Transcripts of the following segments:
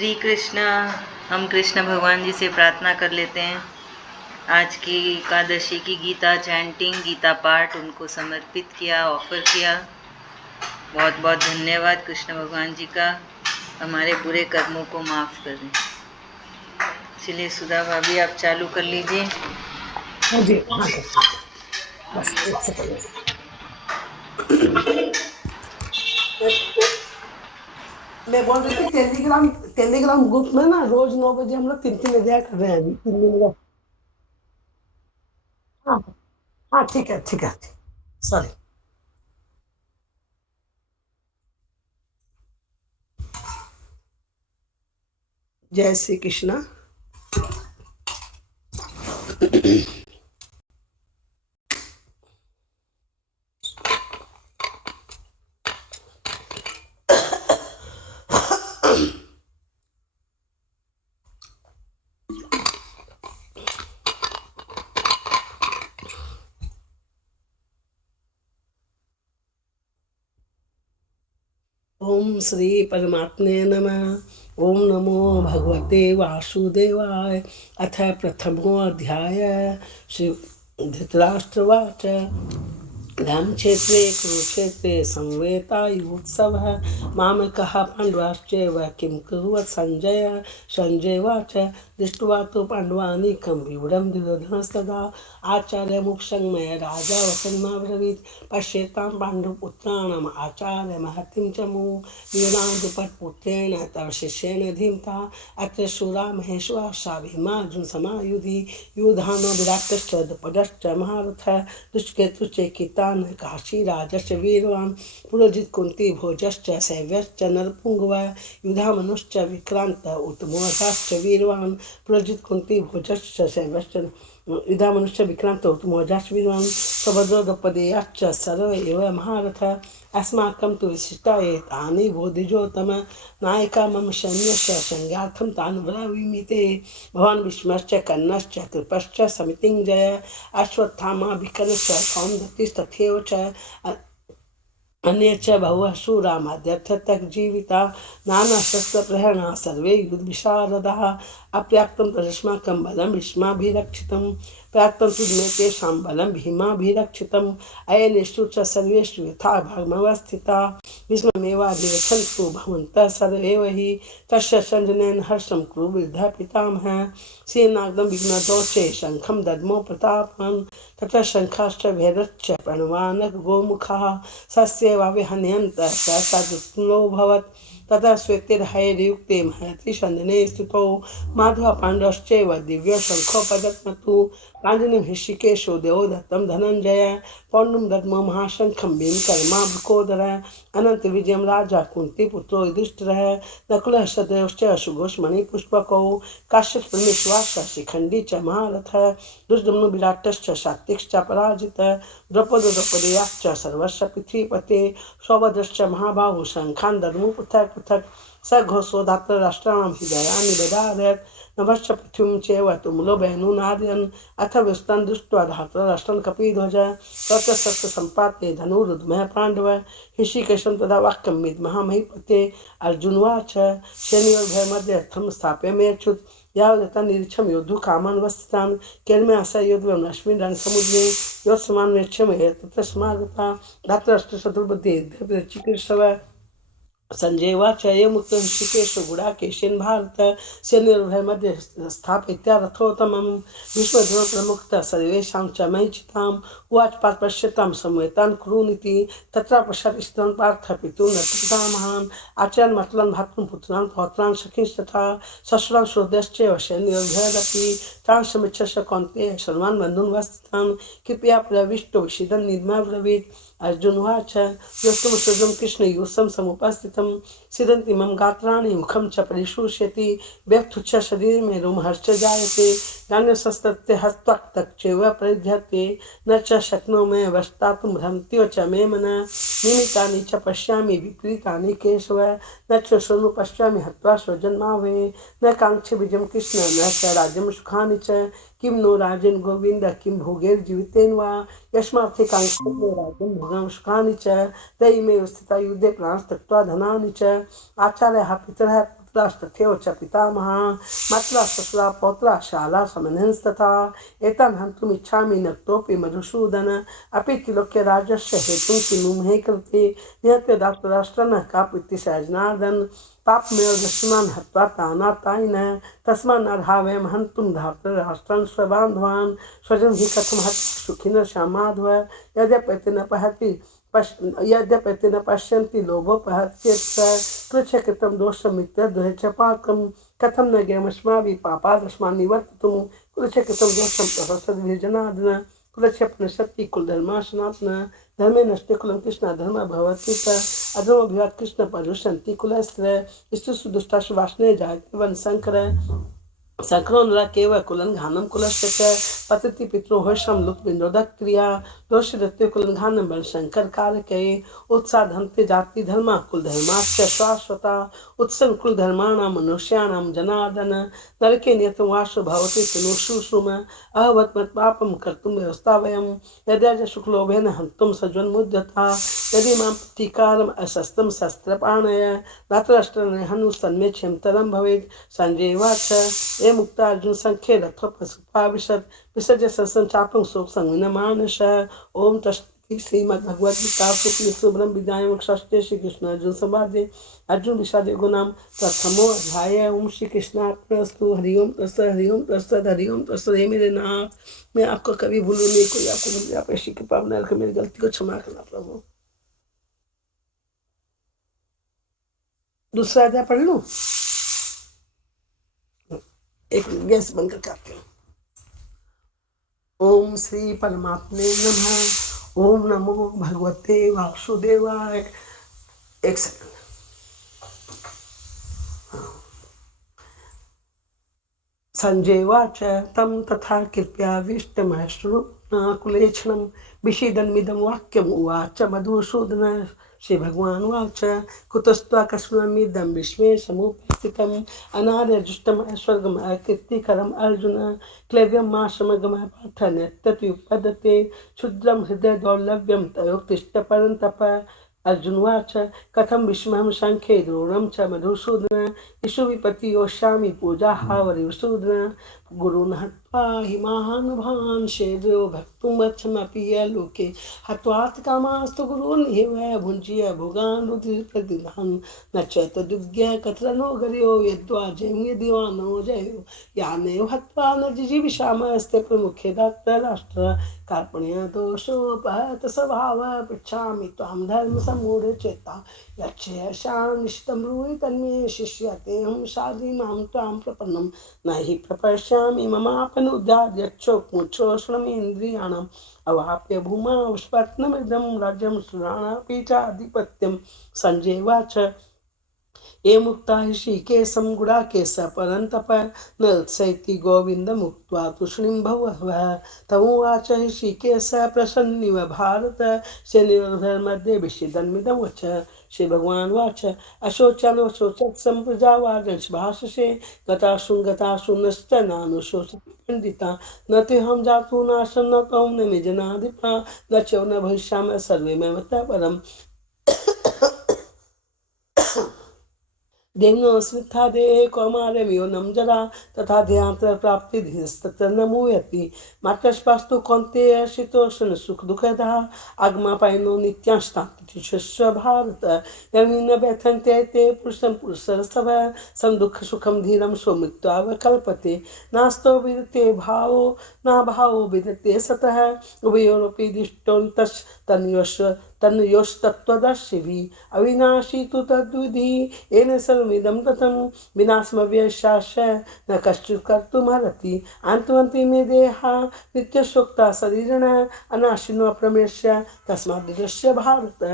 श्री कृष्ण। हम कृष्ण भगवान जी से प्रार्थना कर लेते हैं। आज की एकादशी की गीता चैंटिंग, गीता पाठ उनको समर्पित किया, ऑफर किया। बहुत बहुत धन्यवाद कृष्ण भगवान जी का, हमारे बुरे कर्मों को माफ़ कर दें। चलिए सुधा भाभी, आप चालू कर लीजिए। हाँ जी, हाँ करते हैं। बस एक सेकंड। मैं बोल रही थी टेलीग्राम ग्रुप में ना रोज 9 बजे हम लोग 3 अध्याय कर रहे हैं अभी 3 दिन का। हाँ हाँ, ठीक है ठीक है, सॉरी। जय श्री कृष्णा। ओम श्री परमात्मे नमः। ओम नमो भगवते वासुदेवाय। अथ प्रथमो अध्याय। श्री धृतराष्ट्रवाच रामक्षेत्रे कुरुक्षेत्रे संवेतायुत्सवः मामकः पाण्डवाश्चैव किं कुर्वत् सञ्जय। सञ्जयवाच दृष्ट्वा तु पाण्डवानीकं विवरं दुर्योधनस्तदा आचार्यमुक्षं मया राजा वचनमब्रवीत् पश्येतां पाण्डुपुत्राणाम् आचार्यमहतिं च मु वीरान्धुपट्पुत्रेण तव शिष्येण धीमता अत्र शूरा महेश्वासा भीमार्जुनसमायुधि युधानो विराटश्च द्रुपदश्च महारथ दुष्केतुश्चैकितान् काशीराजश्च वीरवान् पुरोजित कुन्ती भोजश्च शैव्यश्च नरपुङ्गव युधामनुश्च विक्रान्त उत्तमोजाश्च वीरवान् पुरोजित कुन्ती भोजश्च शैव्यश्च युधामनुश्च विक्रान्त उत्तमोजाश्च वीरवान् सुभद्रोपदेयाश्च सर्व एव महारथ अस्माकं तु विशिष्टा एतानि बोधिजोतम नायका मम सैन्यस्य संज्ञार्थं तान् ब्रवीमि ते। भवान् भीष्मश्च कर्णश्च कृपश्च समितिञ्जय अश्वत्थामा विकर्णश्च सौन्दतिस्तथैव च अन्ये च बहवः शूरा मध्यर्थतः जीविता नानाशस्त्रप्रहरणा सर्वे युद्धविशारदाः अप्राप्तं तदस्माकं बलं भीष्माभिरक्षितं प्राप्तं तुज्मे तेषां बलं भीमाभिरक्षितम् अयनेषु च सर्वेषु यथा भागमवस्थिता भीष्ममेवाभिरक्षन्तु भवन्तः सर्वैव हि तस्य सञ्जनेन हर्षं कुरु वृद्धः पितामहः सेनाग्नं विघ्नदोषे शङ्खं दद्मो प्रतापन् ततः शङ्खाश्च भैरश्च प्रणवानक गोमुखाः सस्यैवाभिहन्यन्तः सहसा दुष्णोऽभवत् ततः श्वेतैर्हयैर्युक्ते महति सञ्जने स्थितौ माधवः पाण्डवश्चैव दिव्यशङ्खोपदत्मतु पाञ्जलिं हृषिकेशो देवोदत्तं धनञ्जय पौण्डुं दद्मो महाशङ्खं भीमकर्मावृकोदर अनन्तविजयं राजा कुन्तीपुत्रो युधिष्ठिरः नकुलः सदेवश्च सुघोषमणिपुष्पकौ काश्यपरमेश्वासः शिखण्डी च महारथः दुष्टदम्नो विराटश्च सात्विकश्च पराजितः द्रौपदेयाश्च सर्वस्य पृथ्वीपते सौभद्रश्च महाबाहु शङ्खान् दद्मो पृथक् पृथक् स घोषो धातराष्ट्राणां हृदयानि ददारयत् नभश्च पृथ्वीं चैव तुमुलो बहनूनादयन् अथ विस्तन् दृष्ट्वा धातराष्ट्रं कपिध्वज तत्र सत्यसम्पाते धनुरुद्मः पाण्डव ऋषिकेशं तदा वाक्यं विद्महामहीपते अर्जुनवाच शनियोर्भयमध्यर्थं स्थाप्यमेच्युत् यावदता निरीक्षं योद्धुकामान् वस्थितान् केर्म्यासा योद्धव्यम् अस्मिन् रणसमुद्रे योत्समान् वेक्ष्यमे तत्र स्मागता धातराष्ट्रशत्रुपते चिकीर्षव सञ्जयवाच एवमुक्तं ऋषिकेशो गुडाकेशेन भारत सैन्योर्भयमध्ये स्थापयित्या रथोत्तमं भीष्मद्रोणप्रमुखतः सर्वेषां च महीचिताम् उवाच पश्यतां संवेतान् कुरूनिति तत्र पश्चात् पार्थ पितॄन् रथपितामहान् आचार्यान् मतलान् भ्रातॄन् पुत्रान् पौत्रान् सखींस्तथा श्वशुरान् श्रोत्रश्चैव सैन्योर्भयदपि तान् समीक्षस्य कौन्तेय सर्वान् बन्धून् वस्थितान् कृपया प्रविष्टो विषीदन् निद्माब्रवीत् अर्जुनवाच योस्तुं सुजं कृष्णयूसं समुपस्थितं सिदन्ति मम गात्राणि मुखं च परिशुष्यति व्यक्तुच्च शरीरे मे रोमहर्ष जायते गान्यसस्तत्ते हस्तक्तक् चैव परिध्यते न च शक्नोमि वष्टातुं भ्रमत्यो च मे मनः निमित्तानि च पश्यामि विपरीतानि केशव न च शृणु पश्यामि हत्वा स्वजन्मावे न काङ्क्षे बीजं कृष्ण न च राज्यं सुखानि च किं नो राजेन गोविन्द किं भोगैर्जीवितेन वा यस्मार्थे काङ्क्षे राज्यं भोगं सुखानि च तयिमेव स्थिता युद्धे प्राणस्तक्त्वा धनानि च आचार्याः पितरः पुत्रास्तथैव च पितामहा मात्रा ससुरा पौत्रा शाला समनंस्तथा एतान् हन्तुम् इच्छामि नक्तोऽपि मधुसूदन अपि त्रिलोक्य राज्यस्य हेतुं किमु मे कृते निहत्य धातराष्ट्रनः कापीति सहजनार्दन पापमेव दृष्टिमान् हत्वा तानातायिनः तस्मान्नर्हा वयं हन्तुं धातराष्ट्रान् स्वबान्धवान् स्वजन् हि कथं हत्वा सुखिनः श्यामाधव यद्यपि न पश्यन्ति लोभोपहत्येत् कृच्छकृतं दोषमित्यद्वहे च पाकं कथं न ज्ञेयमस्माभिः पापादस्मान् निवर्तितुं कृच्छकृतं दोषं प्रहसद्भिः जनार्दन कुलक्षेपनिषत्ति कुलधर्मासनात्न धर्मे नष्टे कुलं कृष्ण धर्म भवति अधर्मभिवाद कृष्ण पर्युषन्ति कुलस्त्र स्त्रीषु दुष्टासु वासने जायते वनशङ्कर सकरो नरा केव कुलं घानम कुलस्य च पतति पितरो हर्षम लुप्त क्रिया दोष दत्ते कुलं घानम बल शंकर कारके उत्साह धनते जाति धर्मा कुल धर्माश्च शाश्वता उत्सव कुल धर्माणां मनुष्याणां जनार्दन नरके नियतं वासो भवति तनुषु श्रुम अहवत् मत् पापं कर्तुं व्यवस्था वयं यद्याज शुक्लोभेन हन्तुं सज्वन्मुद्यता यदि मां प्रतिकारम् अशस्त्रं शस्त्रपाणय धातराष्ट्रं हनु सन्मेक्षं तरं भवेत् संजयवाच मुक्ता अर्जुन संख्ये रथो पशुपाविशद विसर्ज सत्संग चापं शोक संविन मानस ओम तस्ति श्रीमद् भगवद गीता उपनिषद ब्रह्म विद्यायां षष्ठे श्री कृष्ण अर्जुन संवादे अर्जुन विषाद योगो नाम प्रथमो अध्याय ओम श्री कृष्णार्पणमस्तु हरि ओम तत्सत् हरि ओम तत्सत् हे मेरे नाथ मैं आपको कभी भूलूं नहीं कोई आपको भूल आप ऐसी कृपा बना रखो मेरी गलती को क्षमा करना प्रभु। दूसरा अध्याय पढ़ लूं एक गैस बंद करके आते हैं। ओम श्री परमात्मे नमः ओम नमो भगवते वासुदेवाय। एक सेकंड संजयवाच तं तथा कृत्याविष्टमश्रु कुलेक्षणं विषीदन्मिदं वाक्यम् उवाच मधुसूदन श्री भगवान वाच कुतस्त्वा कस्मिन्निदं विश्वे समुपस्थितम् अनार्यजुष्टम् स्वर्गम् अकीर्तिकरम् अर्जुन क्लैव्यं मा समगमः पाठ नेत्यत्युपपद्यते क्षुद्रं हृदय दौर्लभ्यं तयोक्तिष्ठ परन्तप अर्जुनवाच कथं विस्मयं शङ्खे द्रोणं च मधुसूदन इषु विपत्ति योष्यामि पूजाः वरिवसूदन गुरुन् हत्वा हि महानुभावान् शेद्यो भक्तुं वच्छमपि यलोके हत्वात् कामास्तु गुरून् एव भुञ्जीय भोगान् रुधिरप्रदिधान् न च तदुज्ञ कतरनो गर्यो यद्वा जयं यदि वा नो जयो यानेव हत्वा न जिजीविषामस्ते प्रमुखे धातराष्ट्र कार्पण्य दोषोपहत स्वभाव पृच्छामि त्वां धर्मसम्मूढचेता यच्छेषां निशितं ब्रूहि तन्मे शिष्यतेऽहं साधि मां त्वां प्रपन्नं न हि प्रपश्यामि ममापनुद्याद् यच्छोक्मुच्छोषणमिन्द्रियाणाम् अवाप्य भूमा उष्पत्नमिदं राज्यं सुराणापि चाधिपत्यं संजयवाच ये मुक्ता ऋषिकेशं गुडाकेश परन्तप नत्सैति गोविन्दमुक्त्वा तूष्णीं भवः तमुवाच ऋषिकेश प्रसन्निव भारत सेनिर्धर्मध्ये विषीदन्मिदं वच श्री भगवान वाच अशोचनोशोचत् सम्प्रजावादंश भाषसे गताशु नश्च नानुशोचति पंडिता न तेऽहं जातु नाशं न कौ न मे जनाधिपा न च न भविष्यामि सर्वे ममतः परम् देवनो स्मिथा देहे कौमारमियोनं जरा तथा ध्यान्तर प्राप्ति धीरस्तत्र न मूयति मातृस्पास्तु कौन्तेय शीतोष्ण सुख दुःखदा आगमापायनो नित्यांस्तातिशस्व भारत यमिन व्यथन्ते ते पुरुषं पुरुषरस्तव सं दुःख सुखं धीरं स्वमृत्युवकल्पते नास्तो विदते भावो न भावो विदते सतः उभयोरपि दिष्टोन्तस् तन्योस्तत्त्वदर्शिभिः अविनाशी तु तद्विधि येन सर्वमिदं ततं विनाशमव्यशास्य न कश्चित् कर्तुमर्हति आन्तवन्ति मे देहा नित्यशोक्ता शरीरिणः अनाशिनो अप्रमेष्य तस्माद्दृश्य भारत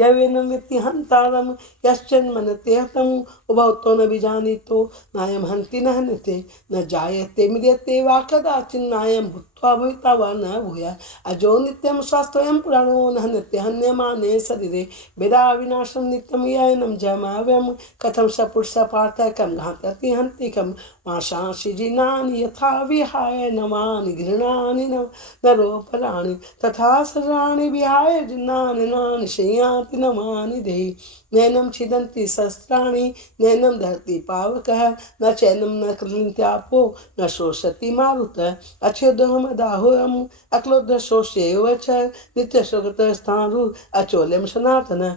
यवेनं वित्ति हन्तारं यश्चन्मनते हतम् उभौ तो न विजानीतो नायं हन्ति न हन्यते न जायते म्रियते वा कदाचिन्नायं भूत्वा भविता वा न भूया अजो नित्यं स्वास्थ्यं पुराणो न नित्यहन्यमाने शरीरे वेदा विनाशं नित्यं यैनं जमाव्यं कथं स पुरुषः पार्थ कं घातति हन्ति कं माशांसि जिनानि यथा विहाय नवानि घृणानि नरोपराणि तथा सर्वाणि विहाय जिनानि नानि शय्याति नमानि देहि नैनं छिदन्ति शस्त्राणि नैनं दहति पावकः न चैनं न क्लिन्त्यापो न शोषति मारुतः अच्छोदहमदाहोऽहम् अक्लोदशोष्यैव च नित्यशोकतस्थाणु अचोल्यं सनातन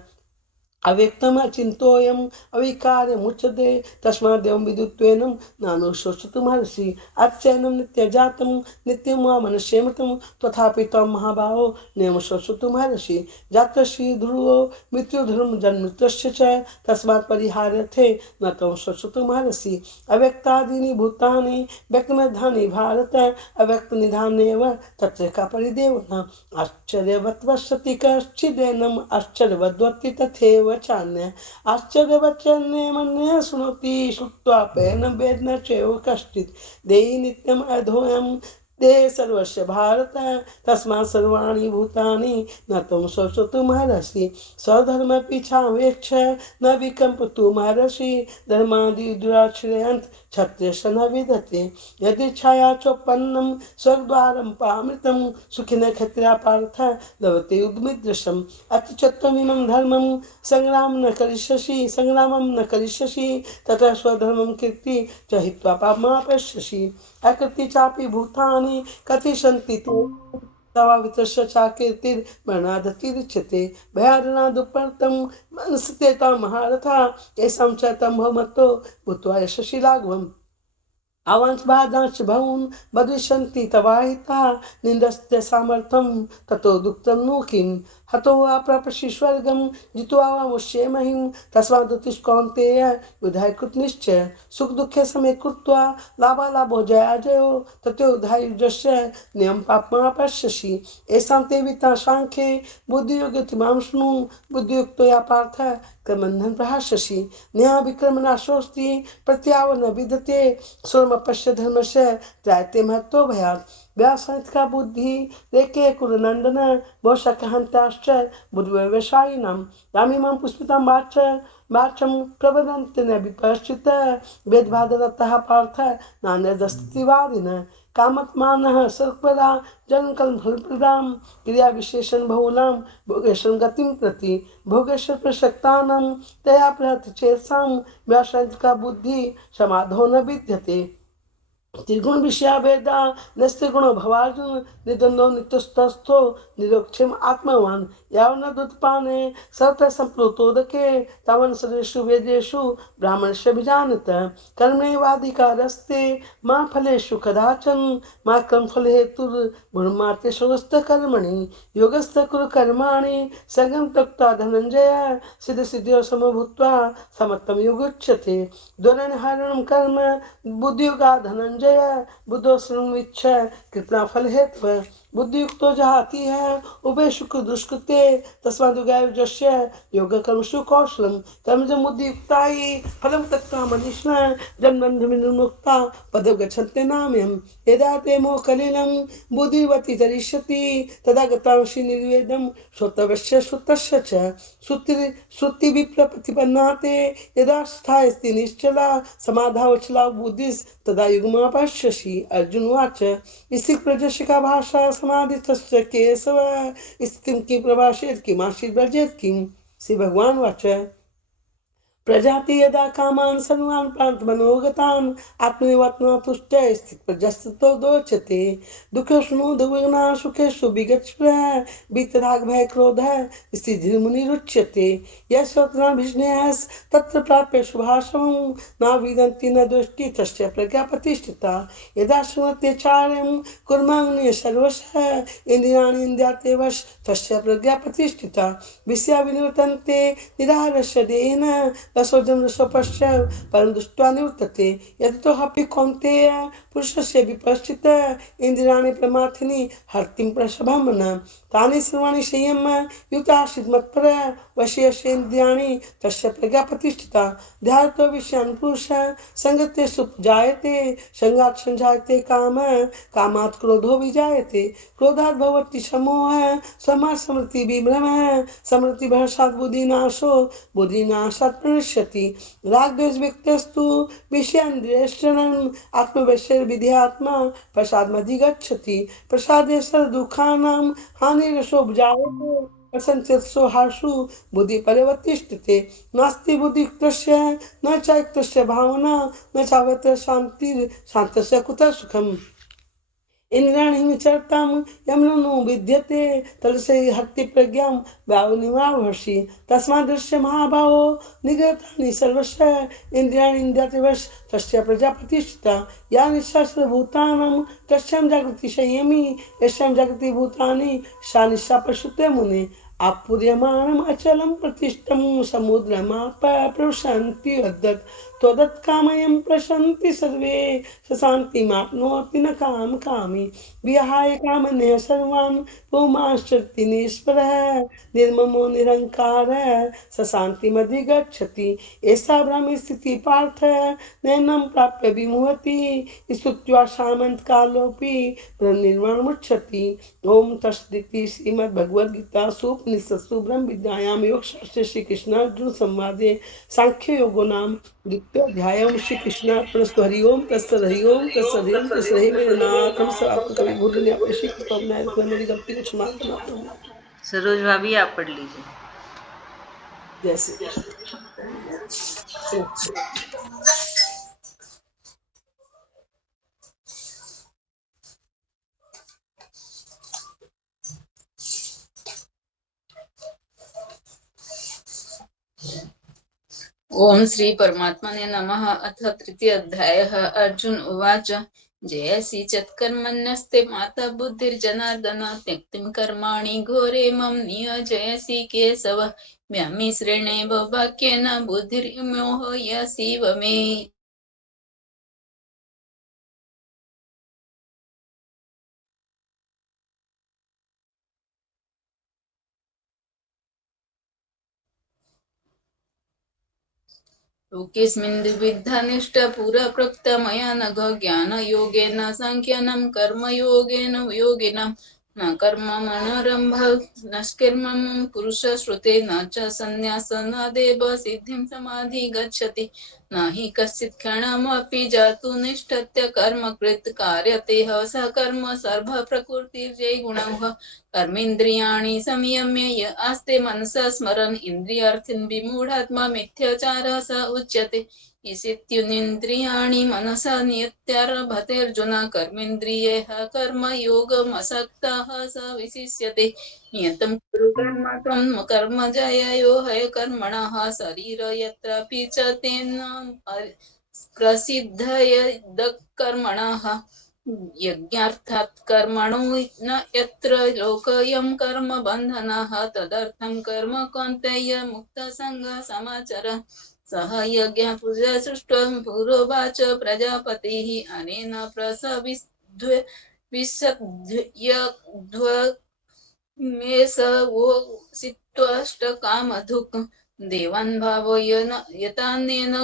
अव्यक्तम अचिंतोयम अविकारमुच्यते तस्मादेवं विदुत्वेनं नानुशोचितुमर्हसि अच्चैनं नित्यजातं नित्यं वा मनुष्यमतं तथापि त्वं महाबाहो नैव शोचितुमर्हसि जातस्य ध्रुवो मृत्युधर्म जन्मृतस्य च तस्मात् परिहार्यर्थे न त्वं शोचितुमर्हसि अव्यक्तादीनि भूतानि व्यक्तमधानि भारत अव्यक्तनिधानेव तत्र का परिदेवना आश्चर्यवत् पश्यति कश्चिदेनम् आश्चर्यवद्वत्ति तथैव चान्य आश्चर्यवच्चन्ये मन्ये शृणोति श्रुत्वा पैन वेद न चैव कश्चित् देहि नित्यम् अधोऽयं ते सर्वस्य भारत तस्मात् सर्वाणि भूतानि न त्वं शोचितुमर्हसि स्वधर्मपिच्छावेक्ष न विकम्पतुमर्हसि धर्मादि दुराश्रयन्त क्षत्रियस्य न विदते यदि चोपन्नं स्वर्गद्वारं पामृतं सुखिनः क्षत्रिया पार्थ लभते उद्मिदृशम् अत्युच्चत्वमिमं धर्मं संग्रामं न करिष्यसि ततः स्वधर्मं कीर्ति च हित्वा पापमापश्यसि अकृति चापि भूतानि कति सन्ति तवा वितस्य चाकीर्तिर्मरणादतिरिच्यते भयादनादुपर्तं मनसते तं महारथा येषां च तं भवमत्तो भूत्वा यशसि लाघवम् आवांश बाधांश भवन् बदिष्यन्ति तवाहिता निन्दस्ते सामर्थ्यं ततो दुःखं नु किं हतो वा प्राप्स्यसि स्वर्गं जित्वा वा मुष्ये महिं तस्मादुत्तिष्ठ कौन्तेय विधाय कृतनिश्चय सुख दुःखे समे कृत्वा लाभालाभो जयाजयो ततोधाय युजस्य नियम पापमापश्यसि येषां ते वित्ता सांख्ये बुद्धियोगतिमां शृणु बुद्धियुक्तया पार्थ कर्मबन्धं प्रहास्यसि न्याय विक्रमनाशोऽस्ति प्रत्याव न विद्यते स्वमपश्य धर्मस्य त्रायते महत्तो भयात् व्यासंत का बुद्धि रेके कुरनंदन बहुशकहंताश्च बुद्धिव्यवसायिनां यामिमां पुष्पितां वाचं प्रवदन्ति न विपश्चित वेदभादरतः पार्थ नान्यदस्तिवादिनः कामत्मानः सर्वदा जनकलफलप्रदां क्रियाविशेषण बहुलां भोगेश्वर गतिं प्रति भोगेश्वर प्रसक्तानां तया प्रहत चेतसां व्यासंत का बुद्धि समाधो न विद्यते त्रिगुण विषयाभेदा नस्त्रिगुणो भवार्जुन निद्वन्द्वो नित्यस्तस्थो निरोक्षम आत्मवान् यावन्नदुत्पाने सर्वतः संप्लुतोदके तावन् सर्वेषु वेदेषु ब्राह्मणस्य विजानत कर्मैवाधिकारस्ते मा फलेषु कदाचन मा कर्मफलहेतुर्भुर्माते सर्वस्तकर्मणि योगस्थ कुरु कर्माणि सगं त्यक्त्वा धनञ्जय सिद्धसिद्ध्यो समभूत्वा समत्तं योगुच्यते द्वरणहरणं कर्म बुद्धियोगा धनञ्जय बुद्धो श्रृण्विच्छ कृपणा फल हेतु बुद्धियुक्तो जहाती है उभय सुख दुष्कृते तस्मादुगायुजस्य योग कर्मसु कौशलम कर्मज बुद्धियुक्ता ही फलम त्यक्त्वा मनीषिणः जन्मबन्धविनिर्मुक्ता पदं गच्छन्ति नाम्यं यदा ते मोहकलिलं बुद्धिवती तरिष्यति तदा गतांसि निर्वेदं श्रोतव्यस्य श्रुतस्य च श्रुति विप्रतिपन्ना ते यदा स्थायस्ति निश्चला समाधावचला बुद्धिस् तदा युग्मापश्यसि अर्जुनवाच इसी प्रजस्य का भाषा समाधितस्य केशव स्थितिं किं प्रभाषेत् किमासीत् व्रजेत् किं श्री भगवान वाच प्रजाति यदा कामान् सर्वान् प्रान्तमनोगतान् आत्मनिवर्तना तुष्टः स्थितप्रजस्ततो दोचते दुःखेषु दुर्विघ्नाः सुखेषु विगतस्पृहः वीतरागभय क्रोधः स्थितिर्मुनिरुच्यते यस्वत्नाभिष्णेयः तत्र प्राप्य शुभाशमं न विदन्ति न दृष्टि तस्य प्रज्ञा प्रतिष्ठिता यदा शृणोत्यचार्यं कुर्माग्निः सर्वशः इन्द्रियाणि इन्द्रियार्थे वश तस्य प्रज्ञा प्रतिष्ठिता विषया विनिवर्तन्ते निराहारस्य देहिनः रसोजं रसोपश्च परं दृष्ट्वा निवर्तते यततो हपि कौन्तेय पुरुषस्य विपश्चित इन्द्रियाणि प्रमाथिनि हर्तिं प्रसभं न तानि सर्वाणि संयम युताश्चित् मत्पर वशीयसेन्द्रियाणि तस्य प्रज्ञा प्रतिष्ठिता ध्यातो विषयान् पुरुष संगते सुजायते संगात् संजायते काम कामात् क्रोधो विजायते क्रोधात् भवति समोह समात् स्मृति विभ्रम स्मृति भ्रंशात् बुद्धिनाशो बुद्धिनाशात् प्रणश्यति रागद्वेष व्यक्तस्तु विषयान्द्रेष्टनम् आत्मवश्यर्विधेयात्मा प्रसादमधिगच्छति प्रसादे सर्वदुःखानां हानिरसोपजायते असंचेत्सो हासु बुद्धि परिवर्तिष्ठते नास्ति बुद्धियुक्तस्य न चायुक्तस्य भावना न चावत्र शांति शांतस्य कुतः सुखम् इंद्राणि विचरतां यमनो विद्यते तलसे हत्ति प्रज्ञां वायुनिवाभर्षि तस्मादृश्य महाभावो निगतानि सर्वस्य इंद्रियाणि इन्द्रियातिवश तस्य प्रजा प्रतिष्ठिता या निःश्वासभूतानां तस्यां जागृति संयमी यस्यां जागृति भूतानि सा निशा पश्यते मुने आपूर्यमाणम् अचलं प्रतिष्ठं समुद्रमाप प्रविशन्ति वदत् त्वदत्कामयं प्रशन्ति सर्वे सशान्तिमाप्नोति न काम कामी विहाय कामनेः सर्वान् पुमाश्चर्ति निष्परः निर्ममो निरङ्कारः सशान्तिमधिगच्छति एषा ब्रह्मस्थितिः पार्थ नैनं प्राप्य विमुहति स्तुत्वा सामन्तकालोऽपि ब्रह्मनिर्वाणमुच्यति ओम तत्सदिति श्रीमद्भगवद्गीतासु उपनिषत्सु ब्रह्म विद्यायां योगशास्त्रे श्रीकृष्णार्जुन संवादे सांख्य योगो नाम द्वितीयोऽध्यायः श्रीकृष्णार्पणस्तु हरि ओम तत्सत् हरि ओम तत्सत् हरि ओम तत्सत् हरि मेरे नाथ हम सब आपको कभी भूल नहीं आप ऐसी कृपा बनाए रखना मेरी गलती को क्षमा करना प्रभु सरोज भाभी आप पढ़ लीजिए। जैसे ओम श्री परमात्मने नमः। अथ तृतीय अध्यायः। अर्जुन उवाच जयसि चत्कर्मण्यस्ते माता बुद्धिर्जनार्दन त्यक्तिं कर्माणि घोरे मम नियोजयसि केशव व्यामिश्रेणेव वाक्येन बुद्धिर्मोहयसीव मे। लोकेऽस्मिन् द्विविधा निष्ठा पुरा प्रोक्ता मया नघ ज्ञानयोगेन साङ्ख्यनं कर्मयोगेन योगिनं न कर्ममनोरम्भ नष्कर्मं पुरुषश्रुते न च संन्यासनादेव सिद्धिं समाधि गच्छति न हि कश्चित् क्षणमपि जातु निष्ठत्य कर्मकृत् कार्यते स कर्म सर्वप्रकृतिर्जैर्गुणः कर्मेन्द्रियाणि संयम्य य आस्ते मनसा स्मरन् इन्द्रियार्थीन् विमूढात्मा मिथ्याचारः स उच्यते इसित्युनिन्द्रियाणि मनसा नियत्यारभतेऽर्जुन कर्मेन्द्रियैः कर्मयोगमसक्तः स विशिष्यते नियतं कुरु कर्म त्वं कर्म जययो हय कर्मणः शरीर यत्रापि च तेन प्रसिद्धयदकर्मणः यज्ञार्थात् कर्मणो न यत्र लोकयं कर्म बन्धनः तदर्थं कर्म कौन्तेय मुक्तसङ्गः समाचर सह यज्ञ पूजा सृष्टं पुरोवाच प्रजापतिः अनेन मे स वो सित्त्वष्टकामधुक् देवान् भावयन् यतानेन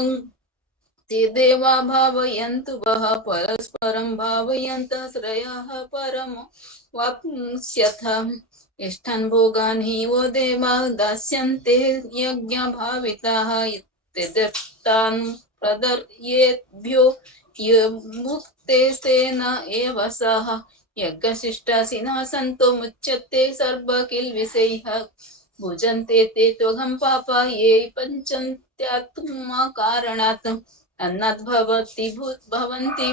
ते देवा भावयन्तु वः परस्परं भावयन्तः श्रेयः परमो वाप्स्यथ इष्टान् भोगान् हि वो देवाः दास्यन्ते यज्ञभाविताः तदर्थान् प्रदर्येभ्यो मुक्तेस्तेन एव सः यज्ञशिष्टासिनः सन्तो मुच्यते सर्वकिल्बिषैः भुजन्ते ते त्वघं पापा ये पञ्चन्त्यात्मकारणात् अन्नात् भवन्ति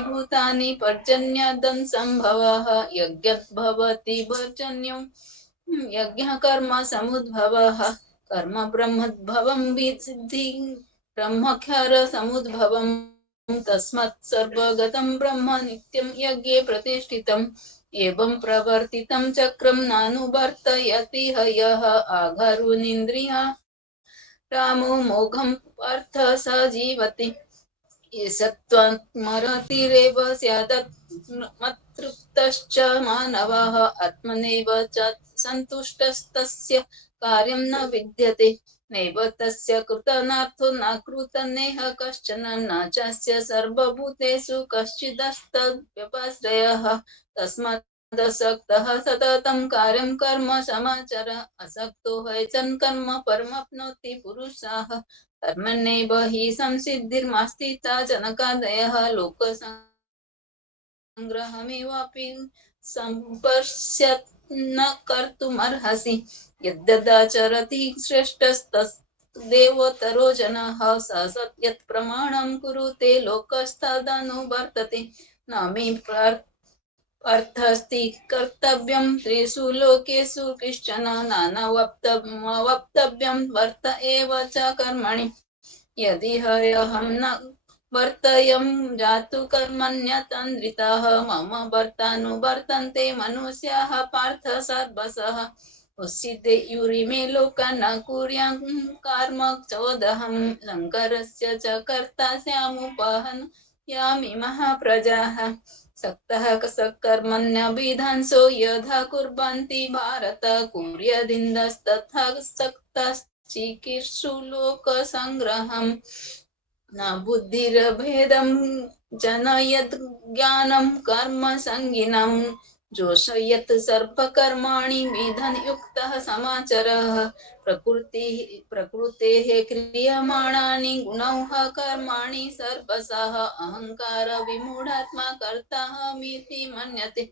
भूतानि पर्जन्यादं सम्भवः यज्ञात् भवति पर्जन्यं यज्ञः कर्म समुद्भवः कर्म ब्रह्मोद्भवं विद्धि ब्रह्मक्षार समुद्भवम् तस्मात् सर्वगतं ब्रह्म नित्यं यज्ञे प्रतिष्ठितम् एवं प्रवर्तितं चक्रं नानुवर्तयति यः आघारुनिन्द्रिया रामो मोघं पार्थ स जीवति सत्त्वमरतिरेव स्यादत्मतृप्तश्च मानवः आत्मनेव च सन्तुष्टस्तस्य कार्यं न विद्यते नैव तस्य कृतनार्थो न कृतनेह कश्चन न चास्य सर्वभूतेषु कश्चिदस्तव्यपाश्रयः तस्मादसक्तः सततं कार्यं कर्म समाचर असक्तो ह्यचन् कर्म परमाप्नोति पुरुषाः कर्मण्येव हि संसिद्धिर्मास्ति ता जनकादयः लोकसंग्रहमेवापि सम्पश्यत् न कर्तुमर्हसि यद्यदाचरति श्रेष्ठस्तदेवोत्तरो जनः स सत्यत् प्रमाणं कुरुते लोकस्तदनुवर्तते न मे अर्थस्ति कर्तव्यं त्रिषु लोकेषु किश्चन नानवक्तव्यं वर्त एव च कर्मणि यदि ह्यहं न वर्तयं जातु कर्मण्यतन्द्रिताः मम वर्तानुवर्तन्ते मनुष्याः पार्थ सर्वशः उस्सिदेयुरिमे लोका न कुर्यां कर्म चोदहं शङ्करस्य च कर्ता स्यामुपहनयामि महाप्रजाः सक्तः सकर्मण्यभिधांसो यथा कुर्वन्ति भारत कुर्यादिन्दस्तथा सक्तश्चिकीर्षु लोकसंग्रहम् न बुद्धिरभेदं जनयत् ज्ञानं कर्म संगिनं जोषयत् सर्वकर्माणि विधनयुक्तः समाचरः प्रकृतेः क्रियमाणानि गुणौः कर्माणि सर्वशः अहंकार विमूढात्मा कर्ताहमिति मन्यते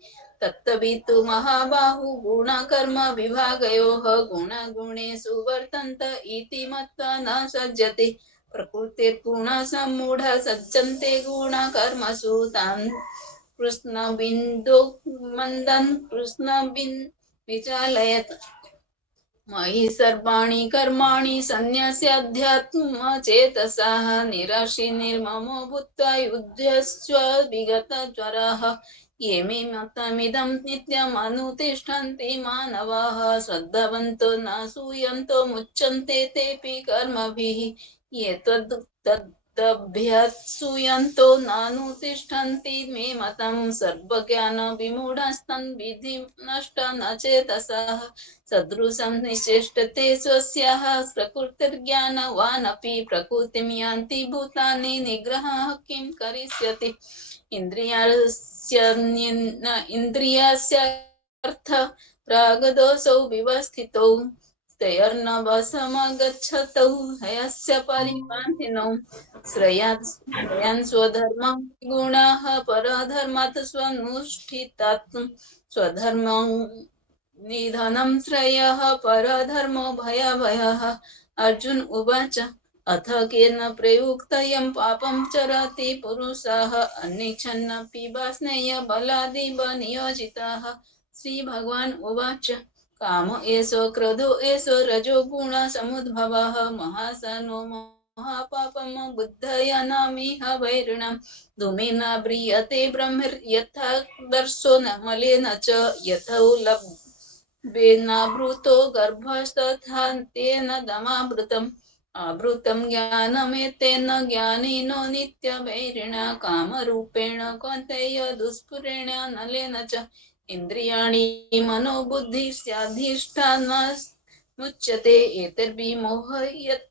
तत्तवितु महाबाहु गुणकर्म विभागयोः गुणगुणेषु वर्तन्त इति मत्वा न सज्जते प्रकृतिर्गुणसम्मूढ सज्जन्ते गुणकर्मसु तान् कृष्णबिन्दो मन्दन् विचालयत् मयि सर्वाणि कर्माणि सन्न्यस्याध्यात्मचेतसः निराशी निर्ममो भूत्वा युध्यस्व विगतज्वरः ये मे मतमिदं नित्यमनुतिष्ठन्ति मानवाः श्रद्धवन्तो न सूयन्तो मुच्यन्ते तेऽपि कर्मभिः ये तदभ्यसूयन्तो नानुतिष्ठन्ति मे मतं सर्वज्ञानविमूढस्तन् विधि नष्ट न चेतसः सदृशं निश्चेष्टते स्वस्याः प्रकृतिर्ज्ञानवानपि प्रकृतिं यान्ति भूतानि निग्रहः किं करिष्यति इन्द्रियस्य अर्थ रागदोषौ विवस्थितौ तैर्नवसमगच्छतौ हयस्य परिपान्तिनौ श्रेयान् स्वधर्मं गुणाः परधर्मात् स्वनुष्ठितात् स्वधर्मं निधनं श्रेयः परधर्मो भयावहः अर्जुन उवाच अथ केन प्रयुक्तयं पापं चरति पुरुषाः अनिच्छन्नपि वास्नेय बलादिव नियोजिताः श्रीभगवान् उवाच काम एषो क्रोधो एषो रजो गुण समुद्भवः महासनो महापापं बुद्धयनामिह वैरिणं धूमेन व्रियते ब्रह्मिर्यथा दर्शो न मलेन च यथो लब्धेनावृतो गर्भस्तथा तेन दमावृतम् आवृतं ज्ञानमेतेन ज्ञानिनो नित्यवैरिणा कामरूपेण कौन्तेय दुष्पुरेण नलेन च इन्द्रियाणि मनोबुद्धिस्याधिष्ठानमुच्यते एतैर्विमोहयत्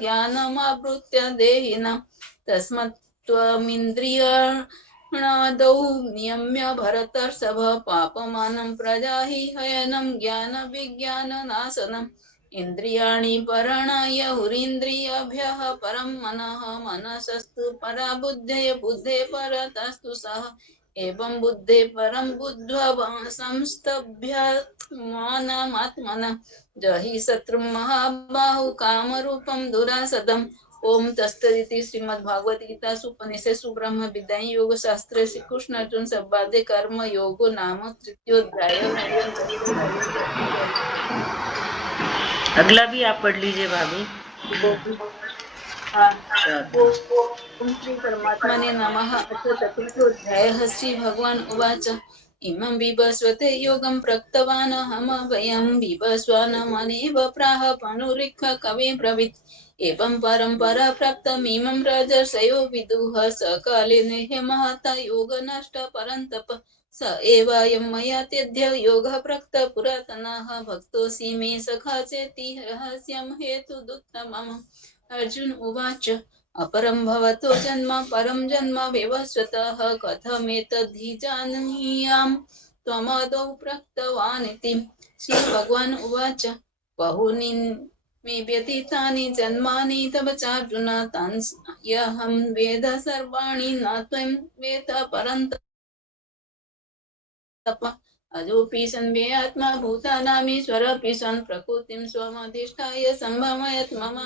ज्ञानमावृत्य देहिनः तस्मत्त्वमिन्द्रियाणादौ नियम्य भरतर्षभ पापमानं प्रजाहि हयनं ज्ञानविज्ञाननाशनम् इन्द्रियाणि परणाय हुरीन्द्रियाभ्यः परं मनः मनसस्तु परा बुद्धेः बुद्धेः परतस्तु सः एवं बुद्धे परं बुद्ध्वा संस्तभ्यात्मानमात्मनः जहि शत्रुं महाबाहु कामरूपं दुरासदम् ओम तत्सदिति श्रीमद्भागवत गीता उपनिषत्सु ब्रह्म विद्या योग शास्त्रे श्री कृष्ण अर्जुन संवादे कर्म योगो नाम तृतीयोध्याय। अगला भी आप पढ़ लीजिए भाभी। ओम श्री परमात्मने नमः। अथ चतुर्थोऽध्यायः। श्री भगवान उवाच इमं बिभस्वते योगं प्रक्तवान् अहमभयं बिभस्वानमनेव प्राह पनुरिक्ख कवे ब्रवीत् एवं परम्परा प्राप्तमिमं राजर्षयो विदुः सकाले नेह महता योगनष्ट परन्तप स एवायं मया तेद्य योगः प्रक्त पुरातनः भक्तोऽसि मे सखा चेति रहस्यं हेतुदुत्तमम् अर्जुन उवाच अपरं भवतो जन्म परं जन्म विवस्वतः कथमेतद्धि जानीयाम् त्वमदौ प्रोक्तवान् इति श्रीभगवान् उवाच बहूनि मे व्यतीतानि जन्मानि तव चार्जुन तान् ह्यहं वेद सर्वाणि न त्वं वेद परन्तप अजोऽपि सन्व्ययात्मा भूतानामीश्वरोऽपि सन् प्रकृतिं स्वमधिष्ठाय सम्भवयत् मम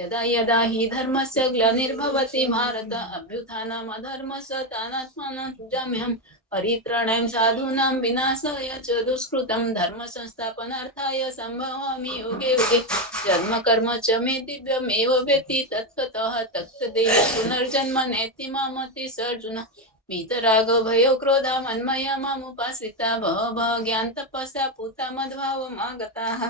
यदा यदा हि धर्मस्य ग्लानिर्भवति भारत अभ्युत्थानमधर्मस्य तानात्मानं सृजाम्यहं परित्राणाय साधूनां विनाशाय च दुष्कृतं धर्म संस्थापनार्थाय सम्भवामि युगे युगे जन्म कर्म च मे दिव्यमेव वेत्ति तत्त्वतः तत्तदेव पुनर्जन्म नेति मामति अर्जुन वीतराग भयो क्रोधा मन्मया मामुपाश्रिता भवभः ज्ञानतपसा पूता मद्भावमागताः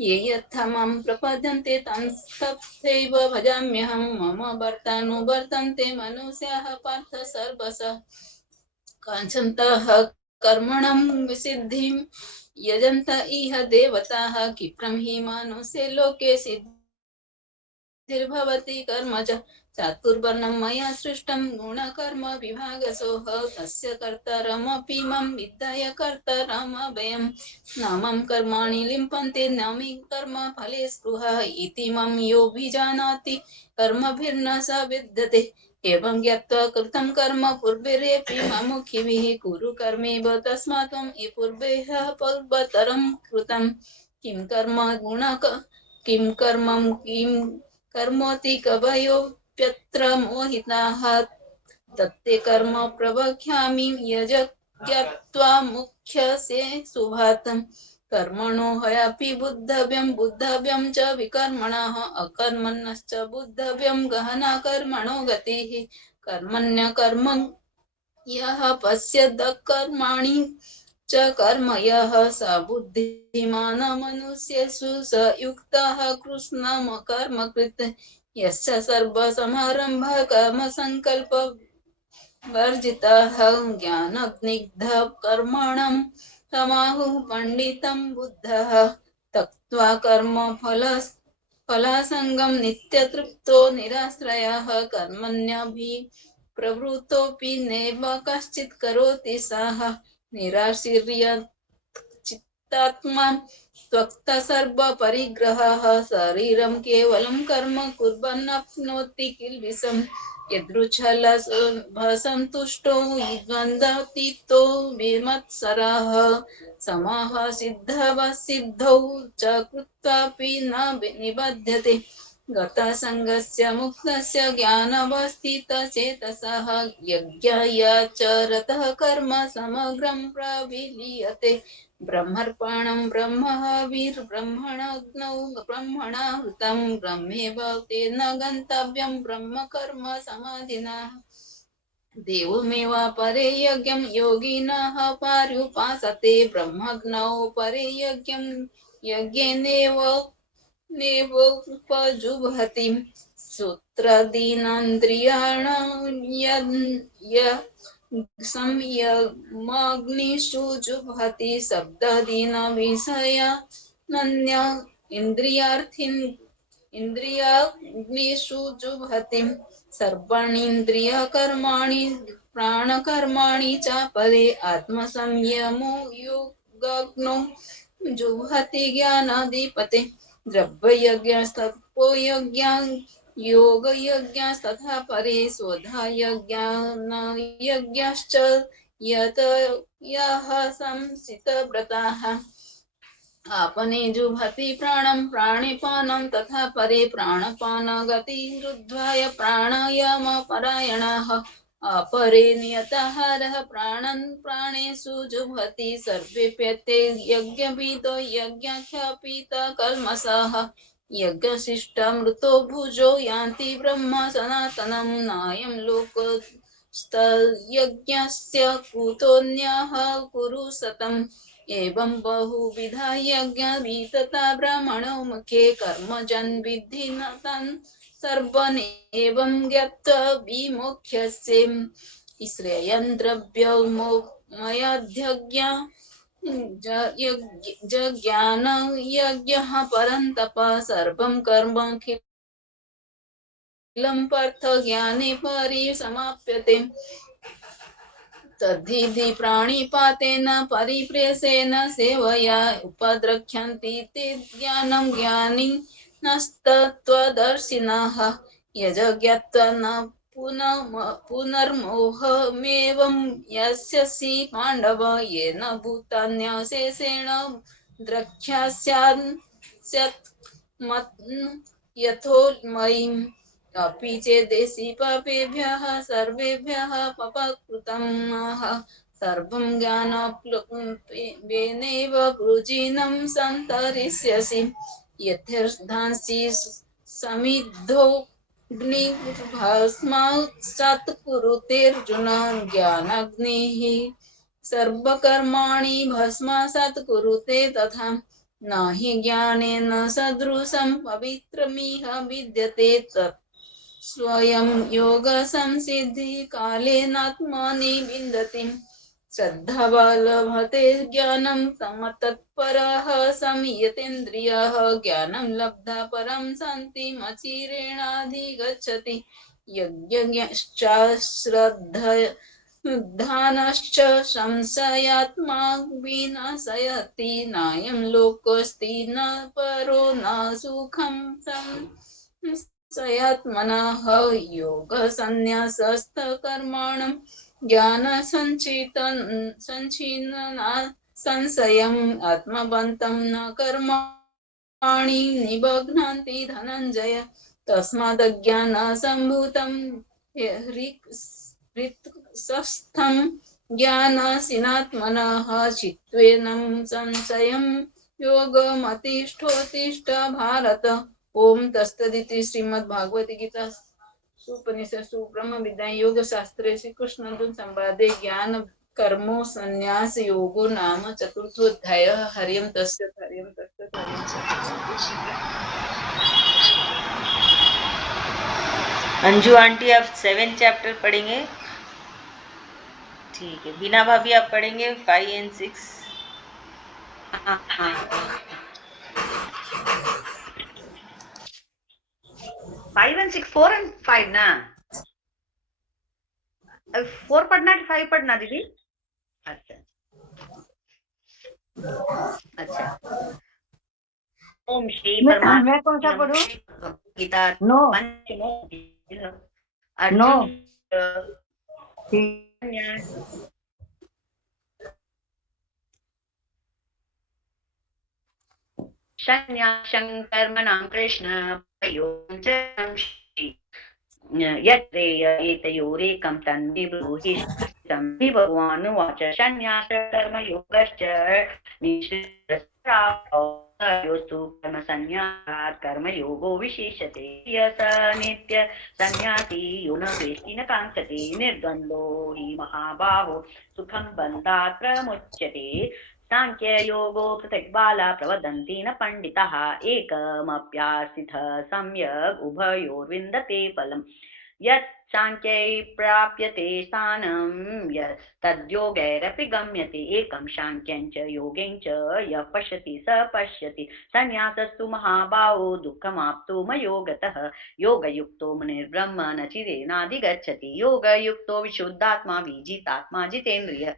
ये यथा मां प्रपद्यन्ते तान् तथैव भजाम्यहं मम वर्तानुवर्तन्ते मनुष्याः पार्थ सर्वशः काञ्चन्तः कर्मणं विसिद्धिं यजन्त इह देवताः क्षिप्रं हि मानुषे लोके सिद्धिर्भवति कर्मज चातुर्वर्णं मया सृष्टं गुणकर्म विभागसोह तस्य कर्तारमपि मम विद्याय कर्तारमभयं न मम कर्माणि लिम्पन्ते न मे कर्म फले स्पृहा इति मम यो विजानाति कर्मभिर्न स विद्यते एवं ज्ञात्वा कृतं कर्म पूर्वैरपि मुखिभिः कुरु कर्मेव तस्मात् त्वं पूर्वैः पूर्वतरं कृतं किं कर्म किं कर्मं किं कर्मोति कवयोऽप्यत्र मोहिताः तत्ते कर्म प्रवक्ष्यामि यज्ञत्वा मुख्यसे सुभातम् कर्मणो ह्यपि बुद्धव्यं च विकर्मणः अकर्मण्यश्च बुद्धव्यं गहना कर्मणो गतिः कर्मण्यकर्म यः पश्यद् कर्माणि च कर्म यः स बुद्धिमान् मनुष्येषु स युक्तः कृष्णं कर्मकृत् यस्य सर्वसमारम्भः कर्मसङ्कल्प वर्जितः ज्ञानग्निग्धः कर्मणं तमाहुः पण्डितं बुद्धः त्यक्त्वा फलासङ्गं नित्यतृप्तो निराश्रयः कर्मण्यभिप्रवृत्तोऽपि नैव कश्चित् करोति सः निराशीर्य चित्तात्मा त्यक्तः सर्वपरिग्रहः शरीरं केवलं कर्म कुर्वन्नप्नोति किल्बिषम् यदृच्छलसन्तुष्टो द्वन्द्वातीतो विमत्सरः समाः सिद्धौ च कृत्वापि न निबध्यते गतसङ्गस्य मुक्तस्य ज्ञानवस्थितचेतसः यज्ञायाचरतः कर्म समग्रं प्रविलीयते ब्रह्मर्पणं ब्रह्महविर्ब्रह्मणग्नौ ब्रह्मणाहुतं ब्रह्मेव तेन गन्तव्यं ब्रह्म कर्म समाधिना देवमेवापरे यज्ञं योगिनः पर्युपासते ब्रह्मग्नौ परे यज्ञं यज्ञेनेवोपजुह्वति संयमाग्निषु जुह्वति शब्दादीन विषयानन्य इन्द्रियाग्निषु जुह्वति सर्वाणीन्द्रियकर्माणि प्राणकर्माणि च परे आत्मसंयमो योगाग्नौ जुह्वति ज्ञानाधिपते द्रव्ययज्ञस्तपोयज्ञ योगयज्ञस्तथा परे स्वधायज्ञानयज्ञश्च यः संसितव्रताः आपने जुह्वति प्राणं प्राणिपानं तथा परे प्राणपानगतिरुद्ध्वाय प्राणायामपरायणाः अपरे नियताहारः प्राणन् प्राणेषु जुह्वति सर्वेऽप्यते यज्ञविदो यज्ञाख्यापिता कल्मषाः यज्ञशिष्टामृतो भुजो यान्ति ब्रह्म सनातनं नायं स्तयज्ञस्य कुतोऽन्यः कुरु सतम् एवं बहुविधा यज्ञ वितता ब्राह्मणो मुखे कर्मजन् विद्धि न तन् सर्वनेवं ज्ञात्वा विमुख्यसे श्रेयं द्रव्यमयाध्यज्ञ जज्ञान यज्ञः परन्तप सर्वं कर्मखिलं पार्थ ज्ञाने परिसमाप्यते तद्धिधि प्राणिपातेन परिप्रेसेन सेवया उपद्रक्ष्यन्ति ते ज्ञानं ज्ञानिनस्तत्त्वदर्शिनः यज्ञात्वा न पुनर्मोहमेवं यस्यसि पाण्डव येन भूतान्यशेषेण द्रक्ष्यस्यान् स्यात् यथोन्मयीम् अपि चेदेशि पापेभ्यः सर्वेभ्यः पापकृतमः सर्वं ज्ञानप्लवेनैव वृजिनं सन्तरिष्यसि यथेर्धांसि समिद्धोऽग्निभस्मात् कुरुतेऽर्जुन ज्ञानाग्निः सर्वकर्माणि भस्मासात् कुरुते तथा न हि ज्ञानेन सदृशं पवित्रमिह विद्यते तत् स्वयं योग संसिद्धि कालेनात्मनि विन्दति श्रद्धावा लभते ज्ञानं तत्परः संयतेन्द्रियः ज्ञानं लब्धा परं शान्तिमचिरेणाधिगच्छति यज्ञश्च श्रद्धानश्च संशयात्मा विनाशयति नायं लोकोऽस्ति न परो न सुखं संशयात्मनः योगसंन्यासस्थकर्माणं ज्ञानसञ्चिन्तना संशयम् आत्मवन्तं न कर्माणि निबध्नन्ति धनञ्जय तस्मादज्ञानसम्भूतं हृत्स्थं ज्ञानसिनात्मनः चित्तेनं संशयं योगमतिष्ठोत्तिष्ठ भारत ओम तत्सदिति श्रीमद्भागवत गीता उपनिषत्सु ब्रह्म विद्या योग शास्त्रे श्री कृष्ण अर्जुन संवादे ज्ञान कर्मो संन्यास योगो नाम चतुर्थोध्याय हरियम तस्सत् हरियम तस्सत् हरियम तस्सत्। अंजू आंटी आप 7 चैप्टर पढ़ेंगे? ठीक है। बीना भाभी आप पढ़ेंगे 5 and 6? 5 and 6, 4 and 5 ना? 4 पढ़ना कि 5 पढ़ना दीदी? अच्छा अच्छा। ओम श्री परमात्मा। मैं कौन सा पढ़ूं? गीता नो अर्जुन संन्यासं कर्मणां कृष्ण प्रयोजनं श्री यत्रेयेतयोरेकं तन्मे ब्रूहि भगवान् उवाच संन्यास कर्मयोगश्च निष्ठयोस्तु कर्मसंन्यासात् कर्मयोगो विशेष्यते यस नित्य संन्यासी यो न वेष्टि न काङ्क्षते निर्द्वन्द्वो हि महाबाहो सुखं बन्धात् प्रमुच्यते सांख्ययोगो पृथग्बाला प्रवदन्ति न पण्डिताः एकमप्यास्थितः सम्यग् उभयोर्विन्दते फलम् यत् सांख्यै प्राप्यते स्थानं यत् तद्योगैरपि गम्यते एकं सांख्यं च योगेन च यः पश्यति स पश्यति संन्यासस्तु महाबाहो दुःखमाप्तुमयो गतः योगयुक्तो मुनिर्ब्रह्म न चिरेणाधिगच्छति योगयुक्तो विशुद्धात्मा विजितात्मा जितेन्द्रियः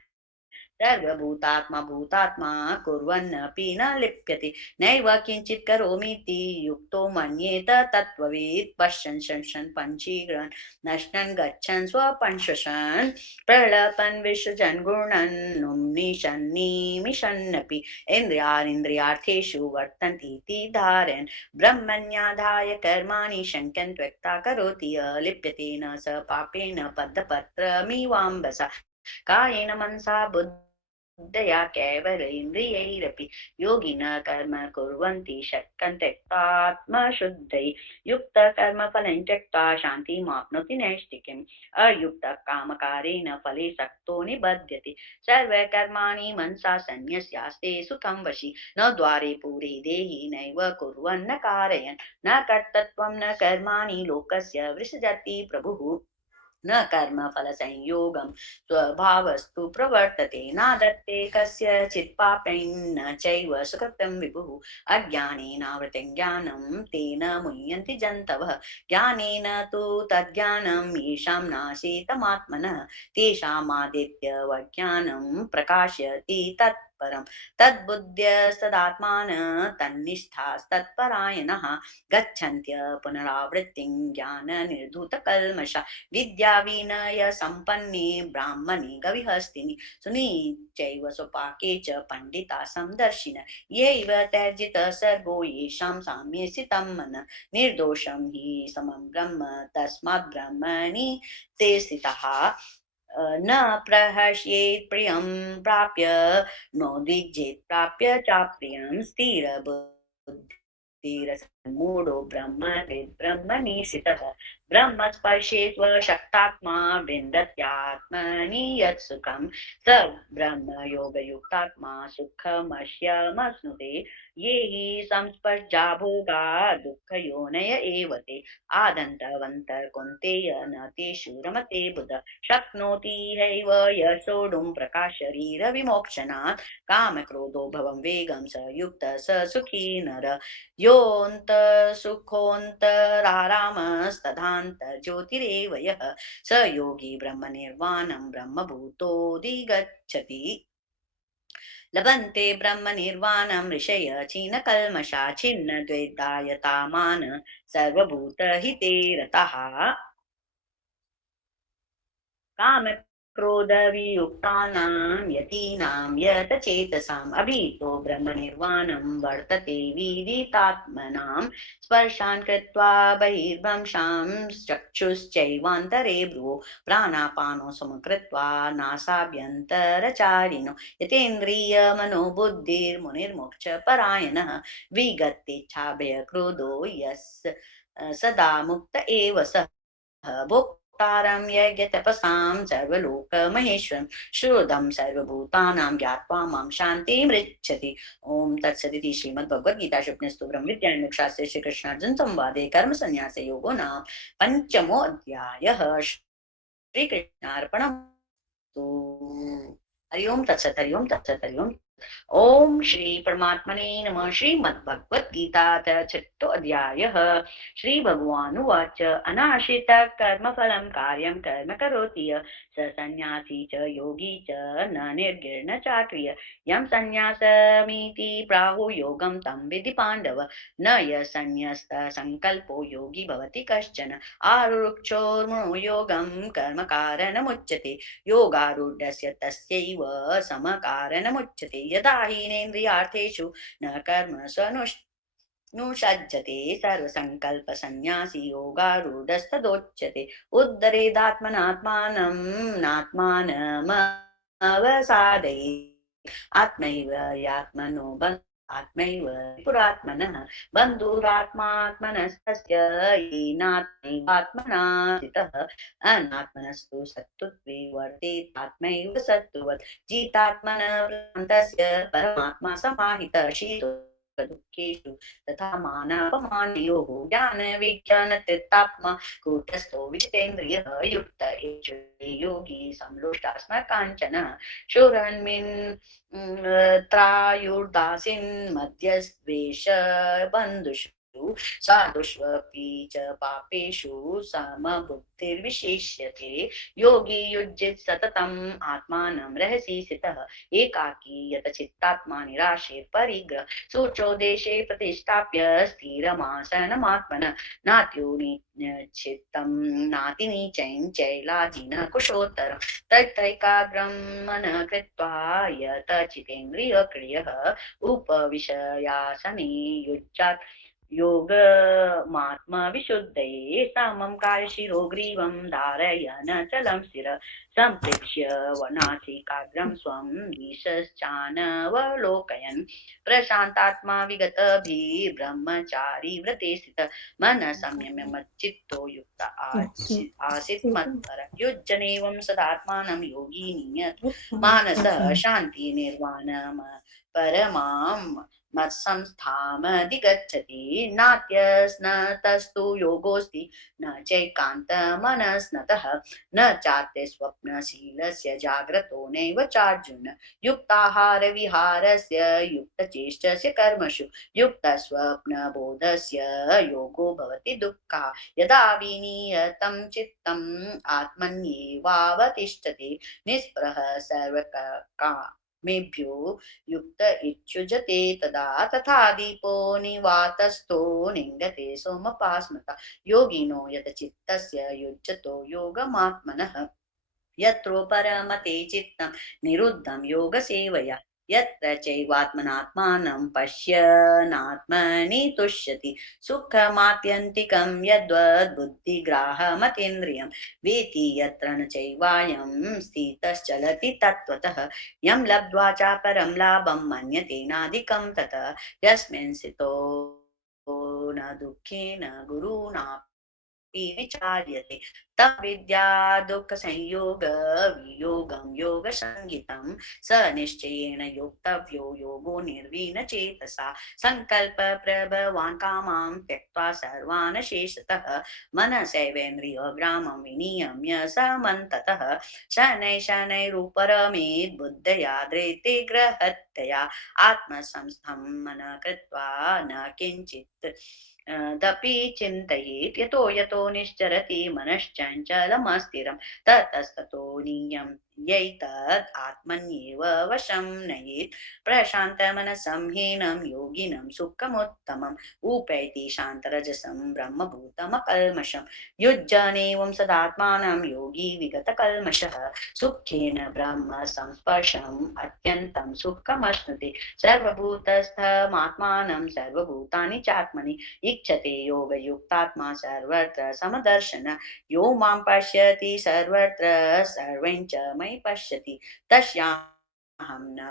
सर्वभूतात्मा भूतात्मा कुर्वन्नपि न लिप्यते नैव किञ्चित् करोमीति युक्तो मन्येत तत्त्ववित् पश्यन् शंसन् पञ्चीग्रन् नश्नन् गच्छन् स्वपञ्चशन् प्रलपन् विसृजन् गुणन् निमिषन्नपि इन्द्रियार्थेषु वर्तन्तीति धारयन् ब्रह्मण्याधाय कर्माणि शङ्क्यन् त्यक्त्वा करोति लिप्यते न स पापेन पद्मपत्रमिवाम्बसा कायेन मनसा बुद्धि दया केवलेन्द्रियैरपि योगिनः कर्म कुर्वन्ति शक्तं त्यक्तात्मशुद्धये युक्तकर्मफलं त्यक्त्वा शान्तिमाप्नोति नैष्ठिकीम् अयुक्तकामकारेण फले सक्तो निबध्यते सर्वकर्माणि मनसा सन्न्यस्यास्ते सुखं वशि न द्वारे पुरे देहि नैव कुर्वन्न कारयन् न कर्तृत्वं न कर्माणि लोकस्य वृषजति प्रभुः न कर्म फल संयोगम स्वभावस्तु प्रवर्तते नादत्ते कस्यचित् पापं न चैव सुकृतं विभुः अज्ञानेनावृतं ज्ञानं तेन मुह्यन्ति जन्तवः ज्ञानेन तु तज्ज्ञानं येषां नाशीतमात्मनः तेषामादित्यवज्ञानं प्रकाशयति तत्परं तद्बुद्ध्यस्तदात्मान तन्निष्ठास्तत्परायणः गच्छन्त्य पुनरावृत्तिं ज्ञाननिर्धूतकल्मषा विद्या विनय संपन्ने ब्राह्मणे गविहस्तिनि सुनीचैव स्वपाके च पंडिता समदर्शिन यैव त्यजित सर्गो येषां साम्ये स्थितं मनः निर्दोषं हि समं ब्रह्म तस्मात् ब्रह्मणि ते स्थिताः न प्रहर्ष्येत् प्रियं प्राप्य नोद्विजेत् प्राप्य चाप्रियं स्थिरबुद्धिरसन्मूढो ब्रह्मणि स्थितः ब्रह्मस्पर्शे स्वशक्तात्मा विन्दत्यात्मनि यत् सुखं स ब्रह्मयोगयुक्तात्मा सुखमश्यमश्नुते ये हि संस्पर्शा भोगा दुःखयोनय एव ते आदन्तवन्तः कौन्तेय न तेषु रमते बुध शक्नोति हैव यशोढुं प्रकाशरीरविमोक्षणात् कामक्रोधो भवं वेगं स युक्तः स सुखी नर योऽन्त सुखोऽन्तरारामस्तथान्तर्ज्योतिरेव यः स योगी ब्रह्मनिर्वाणं ब्रह्मभूतोऽधिगच्छति लभन्ते ब्रह्मनिर्वाणं ऋषय क्षीणकल्मषा छिन्न द्वैतायतामान सर्वभूतहिते रताः काम क्रोध वियुक्तानां यतीनां यतचेतसाम् अभीतो ब्रह्मनिर्वाणं वर्तते विदितात्मनां स्पर्शान् कृत्वा बहिर्भंशां चक्षुश्चैवान्तरे भ्रुवो प्राणापानो समकृत्वा नासाभ्यन्तरचारिणो यतेन्द्रियमनोबुद्धिर्मुनिर्मोक्षपरायणः विगतेच्छाभयक्रोधो यस् सदा मुक्त एव सः भोक्तारं यज्ञतपसां सर्वलोकमहेश्वरं श्रुतं सर्वभूतानां ज्ञात्वा मां शान्तिमृच्छति ओम तत्सदिति श्रीमद्भगवद्गीतासु उपनिषत्सु ब्रह्मविद्यायां श्रीकृष्णार्जुन संवादे कर्मसन्न्यासयोगो नाम पंचमोऽध्यायः श्रीकृष्णार्पणमस्तु। हरि ओम तत्सत् हरि ओम तत्सत् हरि ओम। ओम श्री परमात्मने नमः। श्रीमद्भगवद्गीता चतुर्थोऽध्यायः। श्री भगवानुवाच अनाश्रित कर्मफलं कार्यं कर्म करोति यः स सन्न्यासी च योगी च न निर्गीर्ण चाक्रिय यं सन्न्यासमिति प्राहुः योगं तं विधि पाण्डव न यः सन्न्यस्तः संकल्पो योगी भवति कश्चन आरुक्षोर्मो योगं कर्म कारणमुच्यते योगारूढस्य तस्यैव समकारणमुच्यते यदा हीनेन्द्रियार्थेषु न कर्म नुसज्जते सर्वसंकल्पसन्न्यासी योगारूढस्तदोच्यते उद्धरेदात्मनात्मानं नात्मानमवसादयेत् आत्मैव यात्मनो आत्मैव पुरात्मनः बन्धुरात्मात्मनस्तस्य येनात्मैवात्मना स्थितः अनात्मनस्तु सत्त्वे वर्तेत् आत्मैव सत्त्ववत् जितात्मनः प्रशान्तस्य परमात्मा समाहितः शीतो दुःखेषु तथा मानापमानयोः ज्ञानविज्ञानतृप्तात्मा कूटस्थो विजितेन्द्रियः युक्त एष योगी समलोष्टास्म काञ्चनः शूरन्मिन् त्रायुर्दासीन् मध्यस्त्वेष बन्धुषु साधुष्वपि च पापेषु समबुद्धिर्विशेष्यते योगी युज्यते सततम् आत्मानं रहसि स्थितः एकाकी यतचित्तात्मा निराशेत् परिग्रह सूचो देशे प्रतिष्ठाप्य स्थिरमासनमात्मनः नात्योनिचित्तं नातिनीचं चैलाजिनः कुशोत्तरं तत्रैकाग्रं मनः कृत्वा यतचितेन्द्रियक्रियः उपविशयासने युज्यात् योगमात्मविशुद्धये समं कायशिरोग्रीवं धारयन् चलं शिर सम्प्रेक्ष्य वनासिकाग्रं स्वं दिशश्चानवलोकयन् प्रशान्तात्मा विगतभिर्ब्रह्मचारी व्रते स्थितः मनः संयम्य मच्चित्तो युक्त आसीत् मत्पर युज्यनेवं सदात्मानं योगी नियत मानसः शान्ति निर्वाणम् परमां मत्संस्थामधिगच्छति नात्यस्नतस्तु योगोऽस्ति न चैकान्तमनस्नतः न चात्य स्वप्नशीलस्य जाग्रतो नैव चार्जुन युक्ताहारविहारस्य युक्तचेष्टस्य कर्मसु युक्तस्वप्नबोधस्य योगो भवति दुःखा यदा विनियतं चित्तम् आत्मन्येवावतिष्ठते निःस्पृहः सर्वकामेभ्यो युक्त इच्छुजते तदा तथा दीपो निवातस्थो निङ्गते सोमपास्मता योगिनो यतचित्तस्य युज्यतो योगमात्मनः यत्रो परमते चित्तं निरुद्धं योगसेवया यत्र चैवात्मनात्मानं पश्यनात्मनि तुष्यति सुखमात्यन्तिकं यद्वद् बुद्धिग्राहमतीन्द्रियं वेति यत्र न चैवायं स्थितश्चलति तत्त्वतः यं लब्ध्वा च परं लाभं मन्यतेनाधिकं ततः यस्मिन् स्थितो न दुःखेन गुरुणा विचार्यते तद्विद्या दुःख संयोग वियोगं योग संगितं स निश्चयेन योक्तव्यो योगो निर्वीण चेतसा संकल्प प्रभवान् कामां त्यक्त्वा सर्वान् शेषतः मनसैवेन्द्रिय ग्रामं विनियम्य समन्ततः शनैः शनैरुपरमेत् बुद्धया धृते ग्रहत्या आत्मसंस्थं मनः कृत्वा न किञ्चित् दपि चिन्तयेत् यतो यतो निश्चरति मनश्चञ्चलमस्थिरं ततस्ततो नियम्यैतद् आत्मन्येव वशं नयेत् प्रशान्तमनसं हीनं योगिनं सुखमुत्तमम् उपैति शान्तरजसं ब्रह्मभूतमकल्मषं युज्यनेवं सदात्मानं योगी विगतकल्मषः सुखेन ब्रह्म संस्पर्शम् अत्यन्तं सुखमश्नुते सर्वभूतस्थमात्मानं सर्वभूतानि चात्मनि इच्छते योगयुक्तात्मा सर्वत्र समदर्शन यो मां पश्यति सर्वत्र सर्वं च मयि पश्यति तस्याहं न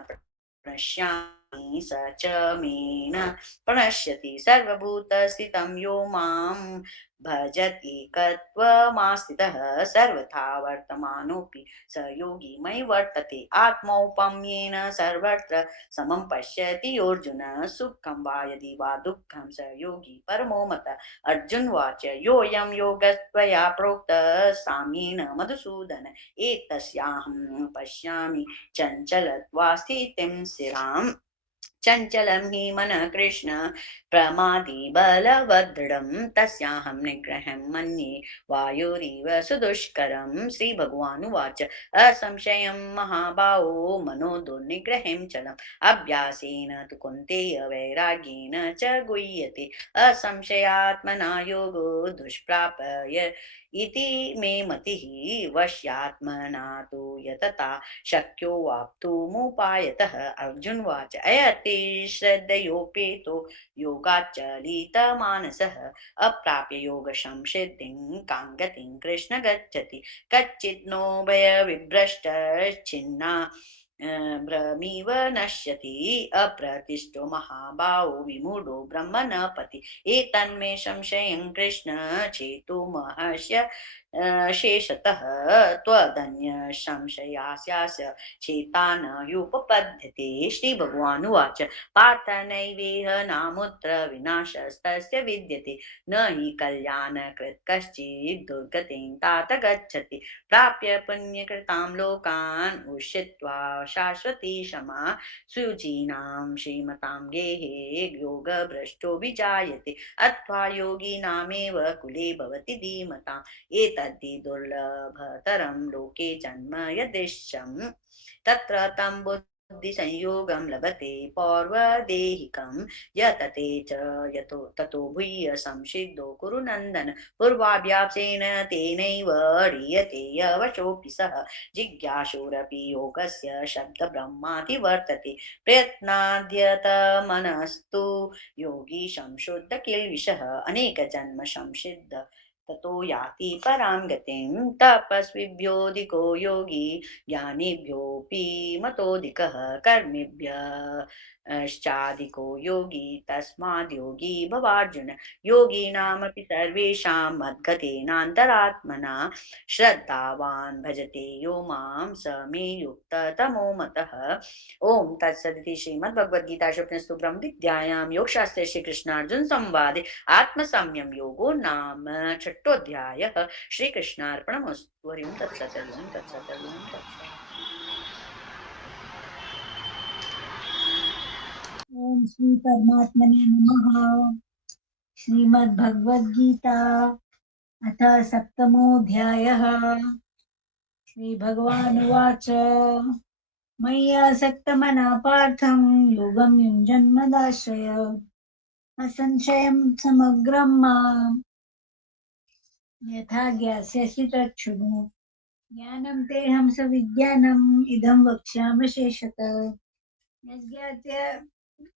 प्रणश्यामि स च मे न प्रणश्यति सर्वभूतस्थितं यो मां भजति एकत्वमास्थितः सर्वथा वर्तमानोऽपि स योगी मयि वर्तते आत्मौपम्येन सर्वत्र समं पश्यति अर्जुन सुखं वा यदि वा दुःखं स योगी परमो मतः अर्जुन वाच योऽयं योगस्त्वया प्रोक्तः साम्येन मधुसूदन एतस्याहं पश्यामि चञ्चलत्वा स्थितिं स्थिराम् चञ्चलं हि मनः कृष्ण प्रमादी बलवदृढं तस्याहं निग्रहं मन्ये वायुरिव सुदुष्करं श्रीभगवानुवाच असंशयं महाबाहो मनो दुर्निग्रहं चलम् अभ्यासेन तु कुन्तेय वैराग्येन च गुह्यते असंशयात्मना योगो दुष्प्रापय इति मे मतिः वश्यात्मना तु यतता शक्यो वाप्तुमुपायतः अर्जुनवाच अयते श्रद्धयोपेतो योगाच्चलितमानसः अप्राप्य योगसंसिद्धिं कां गतिं कृष्ण गच्छति कच्चित् नो भयविभ्रष्टश्चिन्ना भ्रमिव नश्यति अप्रतिष्ठो महाबाहो विमूढो ब्रह्म न पति एतन्मे संशयं कृष्ण चेतुमहस्य शेषतः त्वदन्य संशयास्यास्य चेता न ह्युपपद्यते श्रीभगवानुवाच पार्थ नैवेह नामुत्र विनाशस्तस्य विद्यते न हि कल्याणकृत् कश्चित् दुर्गतिं तात गच्छति प्राप्य पुण्यकृतां लोकान् उषित्वा शाश्वती क्षमा शुचीनां श्रीमतां गेहे योगभ्रष्टो विजायते अथवा योगिनामेव कुले भवति धीमताम् एतद्धि दुर्लभतरं लोके जन्म यदिच्छम् तत्र तं संयोगं लभते पौर्वदेहिकं यतते च यतो ततो भूय संसिद्धो कुरु नन्दन पूर्वाभ्यासेन तेनैव ह्रियते यवशोऽपि सः जिज्ञासुरपि योगस्य शब्दब्रह्मातिवर्तते प्रयत्नाद्यतमनस्तु योगी संशुद्ध किल्बिषः अनेकजन्म संसिद्ध ततो याति परां गतिं तपस्विभ्योऽधिको योगी ज्ञानिभ्योऽपि मतोऽधिकः कर्मिभ्यश्चाधिको योगी तस्माद् योगी भवार्जुन योगीनामपि सर्वेषां मद्गतेनान्तरात्मना श्रद्धावान् भजते यो मां स मे युक्ततमो मतः ओम तत्सदिति श्रीमद्भगवद्गीतासु ब्रह्म विद्यायां योगशास्त्रे श्रीकृष्णार्जुन संवादे आत्मसंयम योगो नाम छठोऽध्यायः श्रीकृष्णार्पणमस्तु हरि ओं तत्सत् हरि ओं तत्सत् हरि ओं तत्सत् ओम श्री परमात्मने नमः। श्रीमद्भगवद्गीता अथ सप्तमोऽध्यायः। श्रीभगवानुवाच मय्यासक्तमनः पार्थं योगं युञ्जन्मदाश्रय असंशयं समग्रं माम् यथा ज्ञास्यसि तच्छृणु। ज्ञानं तेऽहं सविज्ञानम् इदं वक्ष्यामि शेषतः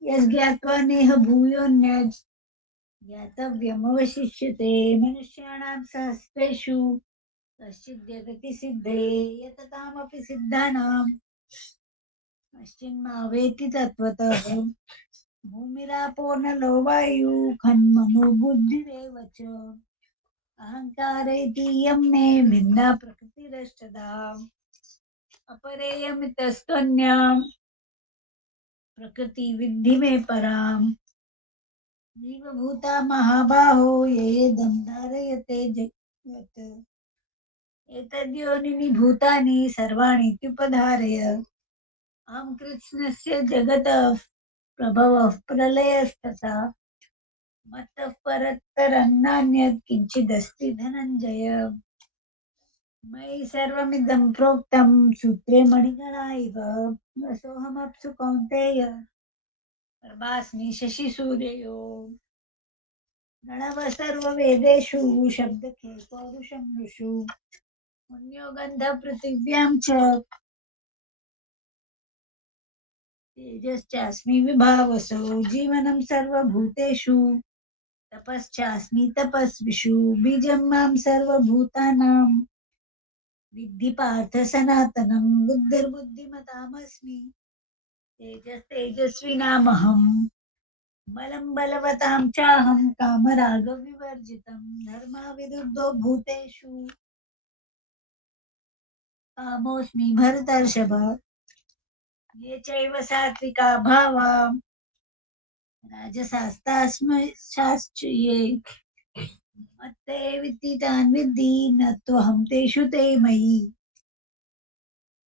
यज्ञात्वा नेह भूयोऽन्यत् ज्ञातव्यमवशिष्यते। मनुष्याणां सहस्रेषु कश्चिद् जगति सिद्धे यततामपि सिद्धानां कश्चिन्मावेति तत्त्वतः। भूमिरापो नलो वायुः खन्मनो बुद्धिरेव च अहङ्कार इति यं मे भिन्ना प्रकृतिरष्टधा अपरेयमितस्त्वन्यां प्रकृति विद्धि मे पराम्। जीवभूता महाबाहो येदं धारयते जगत् एतद्योनिनि भूतानि सर्वाणि इत्युपधारय। अहं कृष्णस्य जगतः प्रभवः प्रलयस्तथा मत्तः परतरं नान्यत् किञ्चिदस्ति धनञ्जय। मयि सर्वमिदं प्रोक्तं सूत्रे मणिगणा इव रसोऽहमप्सु कौन्तेय प्रभास्मि शशिसूर्ययो। नणव सर्ववेदेषु शब्दखे पौरुषं ऋषु पुण्यो गन्धपृथिव्यां च तेजश्चास्मि विभावसो। जीवनं सर्वभूतेषु तपश्चास्मि तपस्विषु। बीजं मां सर्वभूतानां विद्धि पार्थ सनातनं। बुद्धिर्बुद्धिमतामस्मि तेजस्तेजस्विनामहम्। बलं बलवतां चाहं कामरागविवर्जितं। धर्माविरुद्धो भूतेषु कामोऽस्मि भरतर्षभ। ये चैव सात्विका भावा राजसास्तास्मश्चाश्च ये मत्तेवित्ति तान् विद्धि न त्वहं तेषु ते मयि।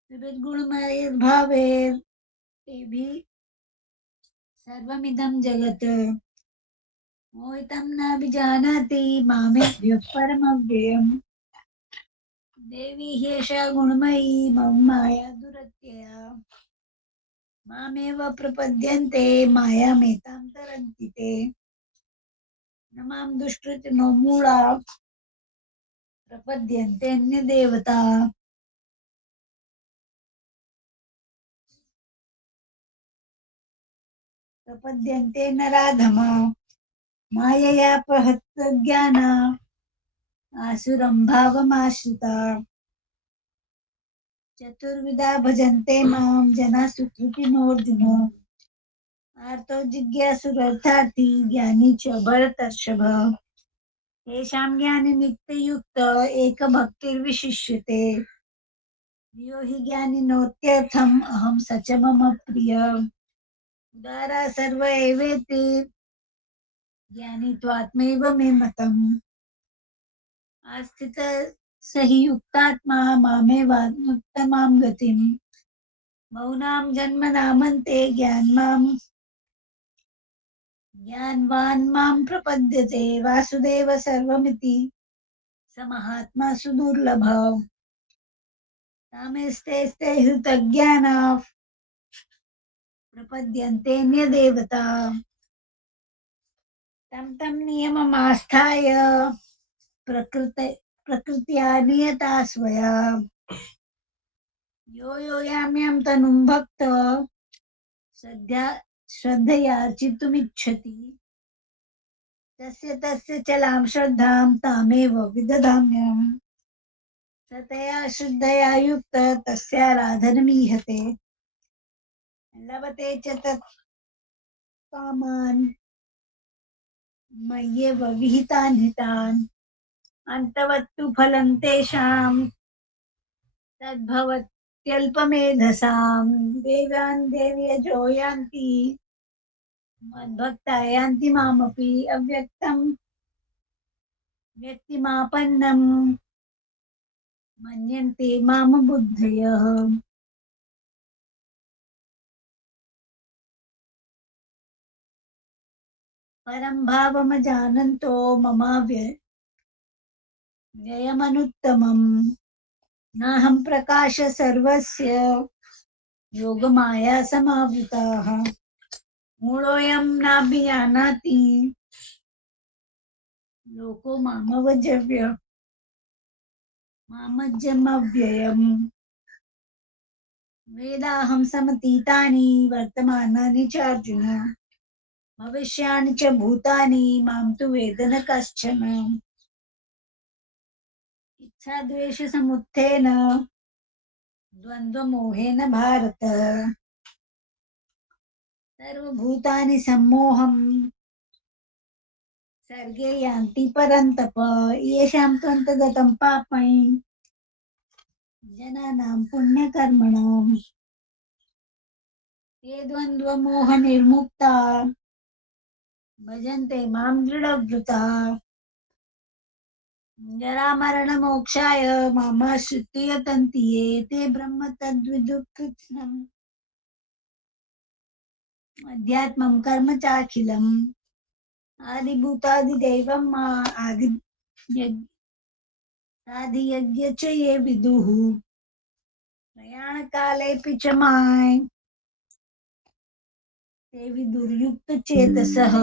सुहृद्गुणमयैर्भावैर्तेभिः सर्वमिदं जगत् मोहितं नाभिजानाति मामेभ्यः परमव्ययम्। देवी ह्येषा गुणमयी मम माया दुरत्यया मामेव प्रपद्यन्ते मायामेतां तरन्ति ते। न मां दुष्कृतिनो मूढा प्रपद्यन्ते अन्यदेवता। प्रपद्यन्ते नराधमा माययापहृतज्ञाना आसुरं भावमाश्रिता। चतुर्विधा भजन्ते मां जनाः सुकृतिनोऽर्जुन। आर्तो जिज्ञासुरर्थार्थी ज्ञानी च भरतर्षभ। येषां ज्ञाननित्ययुक्त एकभक्तिर्विशिष्यते। यो हि ज्ञानिनोत्यर्थम् अहं स च मम प्रिय। उदारा सर्व एवेति ज्ञानी त्वात्मैव मे मतम्। आस्थितः स हि युक्तात्मा मामेवात्मुत्तमां गतिम्। मौनां जन्मनामन्ते ज्ञानवान् मां प्रपद्यते। वासुदेव सर्वमिति स महात्मा सुदुर्लभः। कामेस्ते हृतज्ञानाः प्रपद्यन्ते न्यदेवता तं तं नियममास्थाय प्रकृत्या नियता स्वया यो यो यां यां तनुं भक्त श्रद्धया चित्तुमिच्छति तस्य तस्य चलां श्रद्धां तामेव विदधाम्यहम् सतया श्रद्धया युक्त तस्याराधनमीहते लभते च तत् कामान् मय्येव विहितान् हितान् अन्तवत्तु फलं तेषां तद्भवत्यल्पमेधसां देवान् देव्यजो यान्ति मद्भक्ता यान्ति मामपि अव्यक्तं व्यक्तिमापन्नं मन्यन्ते मां बुद्धयः परं भावमजानन्तो ममाव्ययमनुत्तमम् नाहं प्रकाश सर्वस्य योगमाया समावृताः मूढोऽयं नाभिजानाति लोको मामजमव्ययम् वेदाहं समतीतानि वर्तमानानि च अर्जुन भविष्याणि च भूतानि मां तु वेद न कश्चन इच्छाद्वेषसमुत्थेन द्वन्द्वमोहेन भारत सर्वभूतानि सम्मोहं सर्गे यान्ति परन्तप येषां त्वन्तगतं पापं जनानां पुण्यकर्मणां ते द्वन्द्वमोहनिर्मुक्ता भजन्ते मां दृढव्रता जरामरणमोक्षाय मामाश्रित्य यतन्ति ये ते ब्रह्म तद्विदुः अध्यात्मं कर्म चाखिलम् आदिभूतादिदैवं मा आदियज्ञ च ये विदुः प्रयाणकालेऽपि च मां ते विदुर्युक्तचेतसः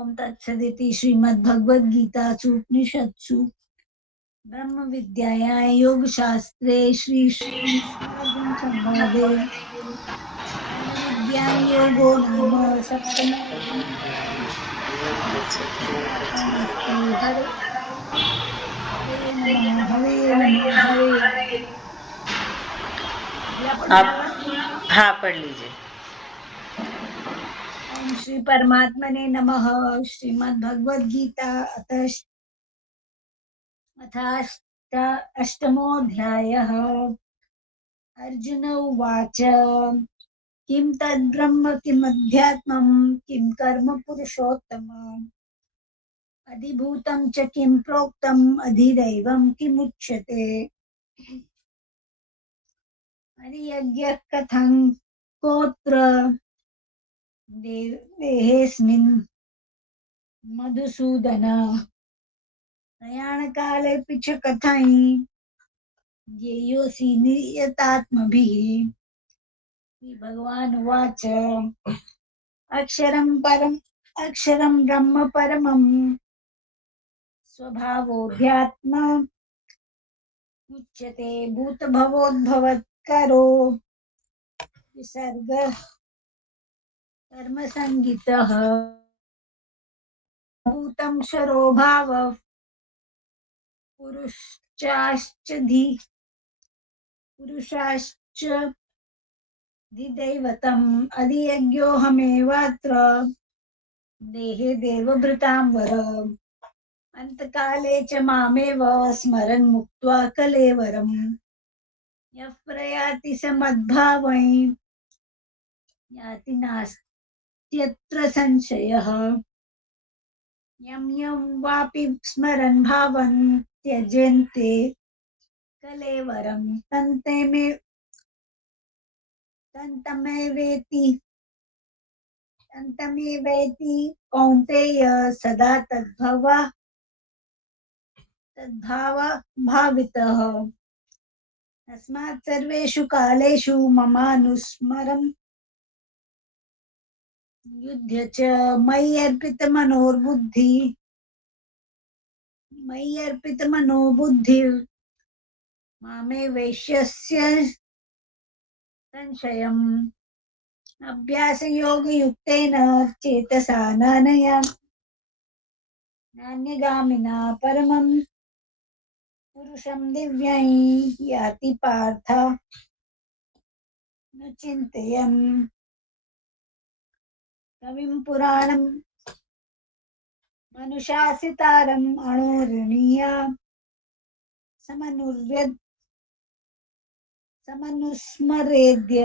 ॐ तत्सदिति श्रीमद्भगवद्गीतासु उपनिषत्सु ब्रह्मविद्यायां योगशास्त्रे श्रीकृष्णार्जुनसंवादे कर्मविद्यां योगो नाम सप्तमोऽध्यायः श्रीकृष्णार्पणमस्तु हरे नमः हरे नमः हरे अगला पढ़ना आप है। हाँ पढ़ लीजिए। ओम श्री परमात्मने नमः। श्रीमद्भगवद्गीता अष्टमोऽध्यायः। अर्जुन उवाच किं तद्ब्रह्म किमध्यात्मं किं कर्म पुरुषोत्तम अधिभूतं च किं प्रोक्तम् अधिदैवं किमुच्यते अधियज्ञः कथं कोत्र देहेऽस्मिन् मधुसूदन प्रयाणकालेऽपि च कथं ज्ञेयोऽसि नियतात्मभिः भगवानुवाच अक्षरं ब्रह्म परमं स्वभावोऽध्यात्म उच्यते भूतभवोद्भवत्करो विसर्गः कर्मसङ्गितः भूतं क्षरो भावः पुरुषाश्च धिदैवतम् अधियज्ञोऽहमेवात्र देहे देवभृतां वर अन्तकाले च मामेव स्मरन् मुक्त्वा कलेवरम् यः प्रयाति स मद्भावं याति नास्त्यत्र संशयः यं यं वापि स्मरन् भावं त्यजन्ते कलेवरं तन्तमेवेति कौन्तेय सदा तद्भाव भावितः तस्मात् सर्वेषु कालेषु ममानुस्मरन् युध्य च मयि अर्पितमनो बुद्धिर् मामे वैश्यस्य संशयम् अभ्यासयोगयुक्तेन चेतसा नान्यगामिना परमं पुरुषं दिव्यं याति पार्थ न चिन्तयन् कविं पुराणं मनुशासितारम् अणोरणीया समनुस्मरेद्य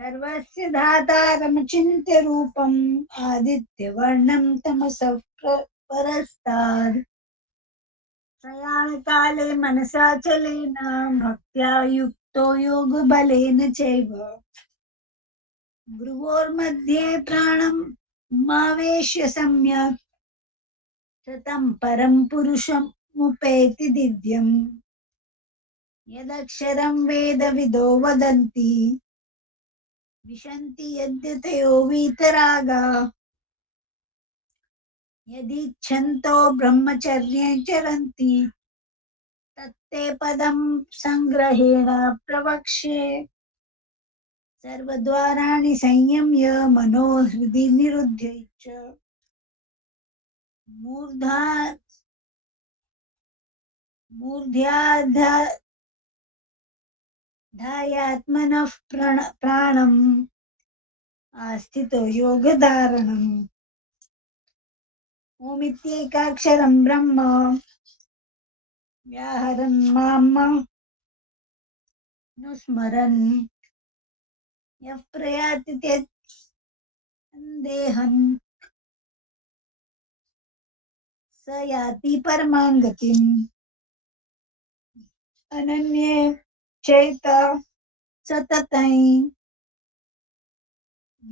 सर्वस्य धातारमचिन्त्य रूपम् आदित्यवर्णं तमसः परस्तात् प्रयाणकाले मनसाचलेन भक्त्या युक्तो योगबलेन चैव भ्रुवोर्मध्ये प्राणं मावेश्य सम्यक् शतं परं पुरुषमुपैति दिव्यम् यदक्षरं वेदविदो वदन्ति विशन्ति यद्यतयो वीतरागा यदिच्छन्तो ब्रह्मचर्ये चरन्ति तत्ते पदं संग्रहेण प्रवक्ष्ये सर्वद्वाराणि संयम्य मनो हृदि निरुध्य च मूर्ध्याधायात्मनः प्राणम् आस्थितो योगधारणम् ओमित्येकाक्षरं ब्रह्म व्याहरन् मामनुस्मरन् यः प्रयाति देहं स याति परमां गतिम् अनन्ये चैत सततं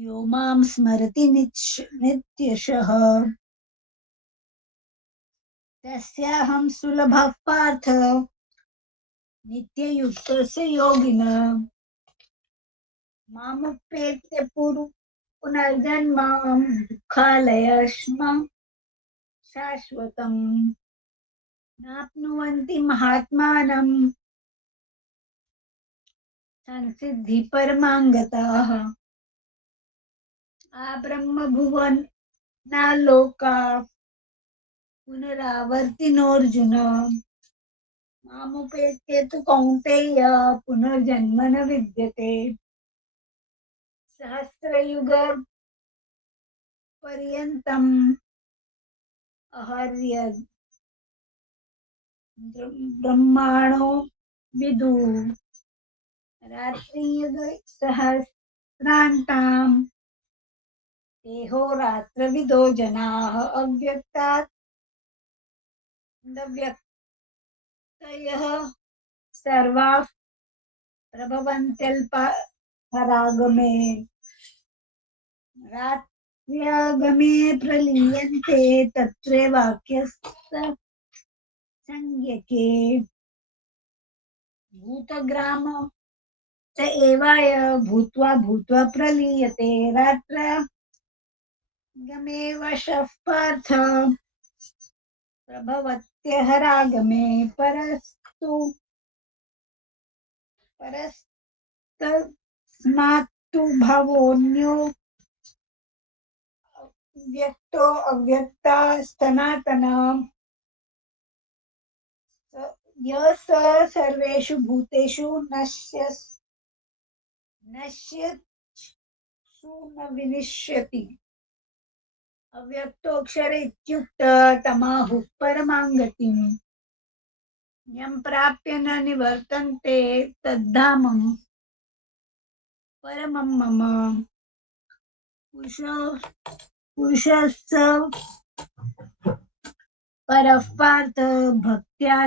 यो मां स्मरति नित्यशः तस्याहं सुलभः पार्थ नित्ययुक्तस्य योगिनः मामुपेत्य पुनर्जन्म दुःखालयश्म शाश्वतम् नाप्नुवन्ति महात्मानं संसिद्धि परमां गताः आब्रह्मभुवनालोका पुनरावर्तिनोऽर्जुन मामुपेत्य तु कौन्तेय पुनर्जन्म न विद्यते सहस्रयुग पर्यन्तम् अहर्य ब्रह्माणो विदु रात्रियुग सहस्रान्ताम् देहोरात्रविदो जनाः अव्यक्तादव्यक्तयः सर्वाः प्रभवन्त्यल्परागमे रात्र्यागमे प्रलीयन्ते तत्रे वाक्यस्थसंज्ञके भूतग्राम च एवाय भूत्वा भूत्वा प्रलीयते रात्रगमे वशः पार्थ प्रभवत्यहरागमे परस्तस्मात्तु भवोऽन्यो व्यक्तो अव्यक्ता सनातनः यः स सर्वेषु भूतेषु नश्यत्सु न विनश्यति अव्यक्तोऽक्षर इत्युक्त तमाहुः परमां गतिम् यं प्राप्य न निवर्तन्ते तद्धामं परमं मम पुरुषस्य परः पार्थ भक्त्या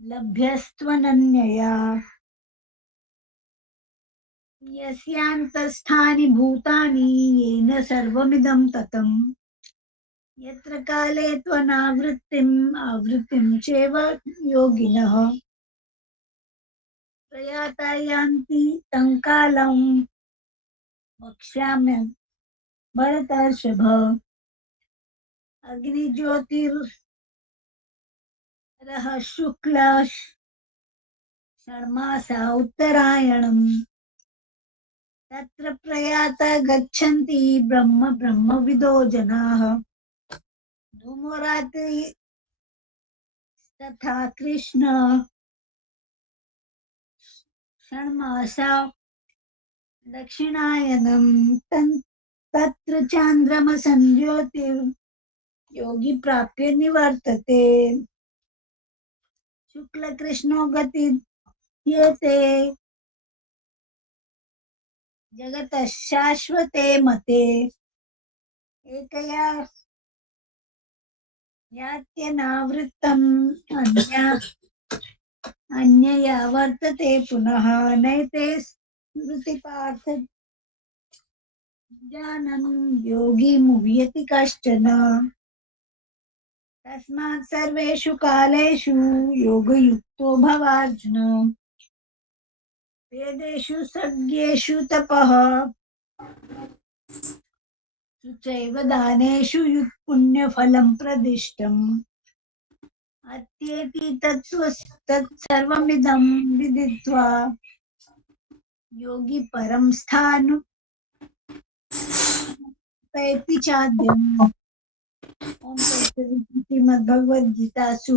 लभ्यस्त्वनन्यया यस्यान्तस्थानि भूतानि येन सर्वमिदं ततं यत्र काले त्वनावृत्तिम् आवृत्तिं चैव योगिनः प्रयाता यान्ति तङ्कालं वक्ष्याम्य भरतर्षभ अग्निज्योतिरः शुक्ल षण्मासा उत्तरायणम् तत्र प्रयाता गच्छन्ति ब्रह्मविदो जनाः धूमो रात्रि तथा कृष्ण षण्मासा दक्षिणायनं तत्र चान्द्रमसंज्योतिर्योगी प्राप्य निवर्तते शुक्लकृष्णो गतियेते जगतः शाश्वते मते एकया यात्यनावृत्तम् अन्यया वर्तते पुनः नैते स्मृतिपार्थ जानन् योगी मुह्यति कश्चन तस्मात् सर्वेषु कालेषु योगयुक्तो भवार्जुन वेदेषु सर्गेषु तपः शुचैव दानेषु पुण्यफलं प्रदिष्टम् अत्येति तत्सर्वमिदं विदित्वा योगी परं स्थानुपैति चाद्यम् ॐ तत्सदिति श्रीमद्भगवद्गीतासु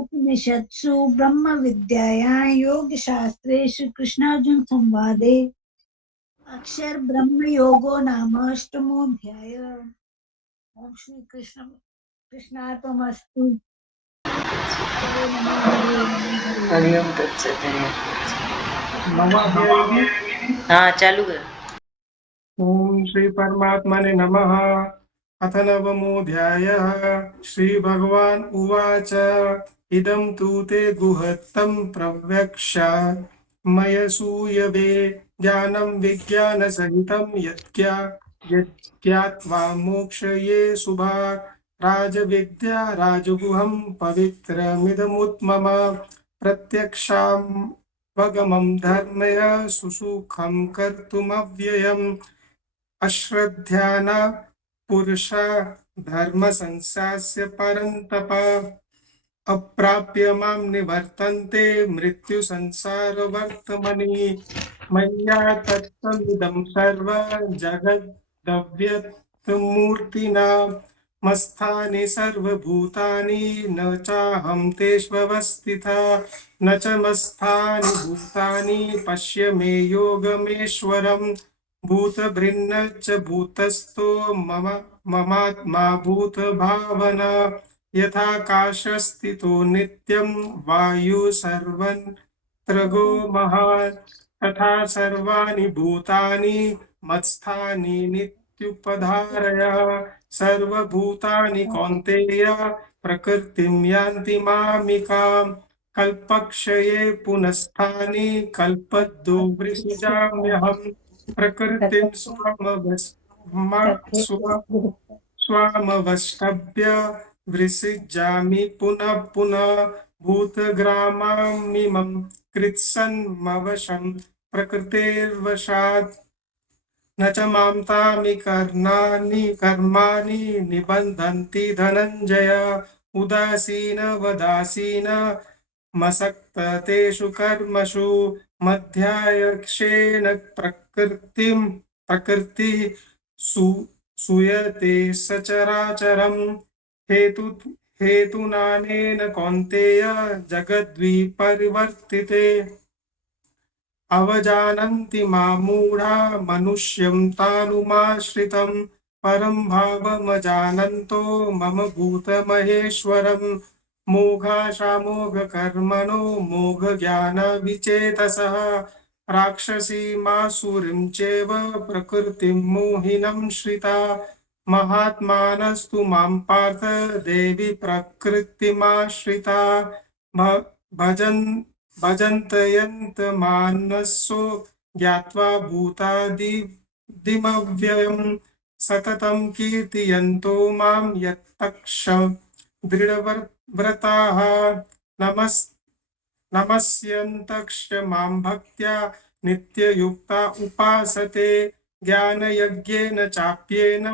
उपनिषत्सु ब्रह्मविद्यायां योगशास्त्रे श्रीकृष्णार्जुन संवादे अक्षर ब्रह्म योगो नाम अष्टमोऽध्याय ओम श्री कृष्णार्पणमस्तु हरे नमः हरे नमः हरिओम तत्सत। नवाध्यायी हाँ चालू कर। ओम श्री परमात्मने नमः। अथ नवमोऽध्यायः। श्रीभगवान् उवाच इदं तु ते गुह्यं प्रवक्ष्याम्यसूयवे ज्ञानं विज्ञानसहितं यज्ञात्वा मोक्षये शुभात् राजविद्या राजगुहं पवित्रमिदमुत्मम प्रत्यक्षावगमं धर्मय सुसुखं कर्तुमव्ययम् अश्रद्धान पुरुषा धर्म संसास्य परन्तप अप्राप्य मां निवर्तन्ते मृत्यु संसार वर्तमनि मय्या तत्त्वमिदं सर्व जगद्व्यक्तमूर्तिना मत्स्थानि सर्वभूतानि न चाहं तेष्वस्थिता न च मत्स्थानि भूतानि पश्य मे योगमेश्वरम् भूतभृन्न च भूतस्थो ममात्मा भूतभावना यथाकाशस्थितो नित्यं वायुः सर्वत्रगो महान् तथा सर्वाणि भूतानि मत्स्थानि नित्युपधारय सर्वभूतानि कौन्तेय प्रकृतिं यान्ति मामिकाम् कल्पक्षये पुनस्तानि कल्पद्दो वृषिजाम्यहम् प्रकृतिं स्वामवष्टभ्य वृषिजामि पुनः पुनः भूतग्राममिमं कृत्स्नमवशं प्रकृतेर्वशात् न च मां तानि कर्माणि निबन्धन्ति धनञ्जय उदासीन मसक्त तेषु कर्मसु मध्यायक्षेण प्रकृतिः सूयते सचराचरम् हेतुनानेन कौन्तेय जगद्विपरिवर्तिते अवजानन्ति मामूढा मनुष्यं तानुमाश्रितं परं भावमजानन्तो मम भूतमहेश्वरम् मोघाशामोघकर्मणो मोघज्ञानविचेतसः राक्षसीमासुरीं चैव प्रकृतिं मोहिनं श्रिता महात्मानस्तु मां पार्थ देवी प्रकृतिमाश्रिता भजन्तयन्तमानसो ज्ञात्वा भूतादिमव्ययम् सततं कीर्तयन्तो मां यत्तक्ष दृढव्रताः नमस्यन्तक्ष मां भक्त्या नित्ययुक्ता उपासते ज्ञानयज्ञेन चाप्येन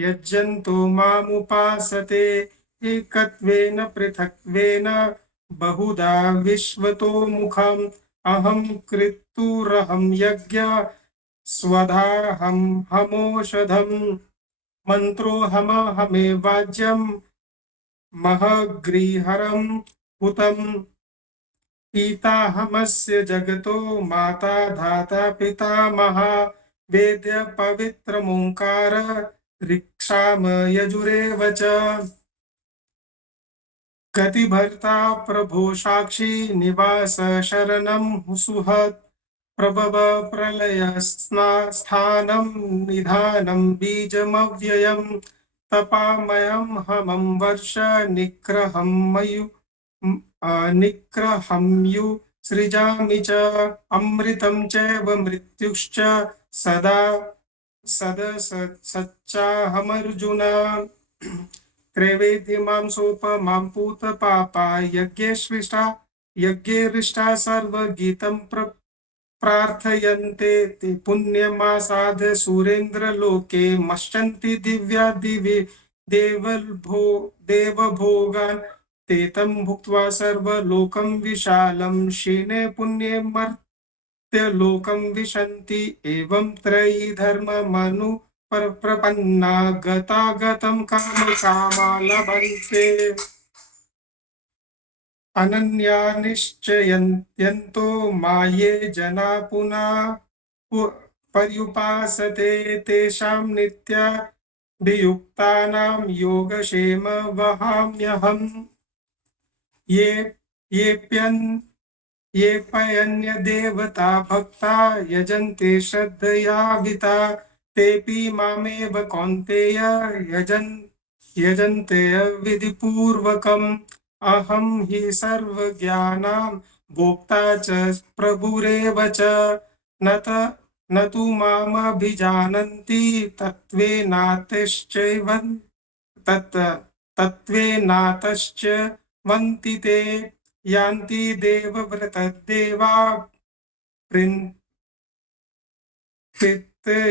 यज्जन्तो मामुपासते एकत्वेन पृथक्त्वेन बहुधा विश्वतो मुखम् अहं कृत्तुरहं यज्ञ स्वधाहं हमोषधम् मन्त्रोऽहमहमेवाज्यं महग्रीहरं हुतम् पिताहमस्य जगतो माता धाता पितामहा वेद्य पवित्रमोङ्कार ऋक्षाम यजुरेव च गतिभर्ता प्रभो साक्षी निवास शरणं सुहृत् प्रभव प्रलयस्थानं निधानं बीजमव्ययं तपामयं हमं वर्ष निग्रहम्यु सृजामि च अमृतं चैव मृत्युश्च सदा सच्चाहमर्जुन त्रैवेद्यमां सोपमां पूतपापा यज्ञेष्टा सर्वगीतं प्रार्थयन्ते ते पुण्यमासाद सुरेन्द्रलोके मश्चन्ति दिव्या दिवि देवभोगान् ते तं भुक्त्वा सर्वलोकं विशालं क्षीणे पुण्ये मर्त्यलोकं विशन्ति एवं त्रयी धर्ममनु प्रपन्ना गतागतं कामकामा लभन्ते अनन्या निश्चयन्तो माये जना पुनः पर्युपासते तेषां नित्याभियुक्तानां योगक्षेम वहाम्यहम् येऽप्यन्य देवता भक्ता यजन्ते श्रद्धयाविता तेऽपि मामेव कौन्तेय यजन्ते विधिपूर्वकम् अहं हि सर्वज्ञानां भोक्ता च प्रभुरेव च न तु मामभिजानन्ति तत्त्वेनातश्च्यवन्ति ते यान्ति देवव्रतदेवा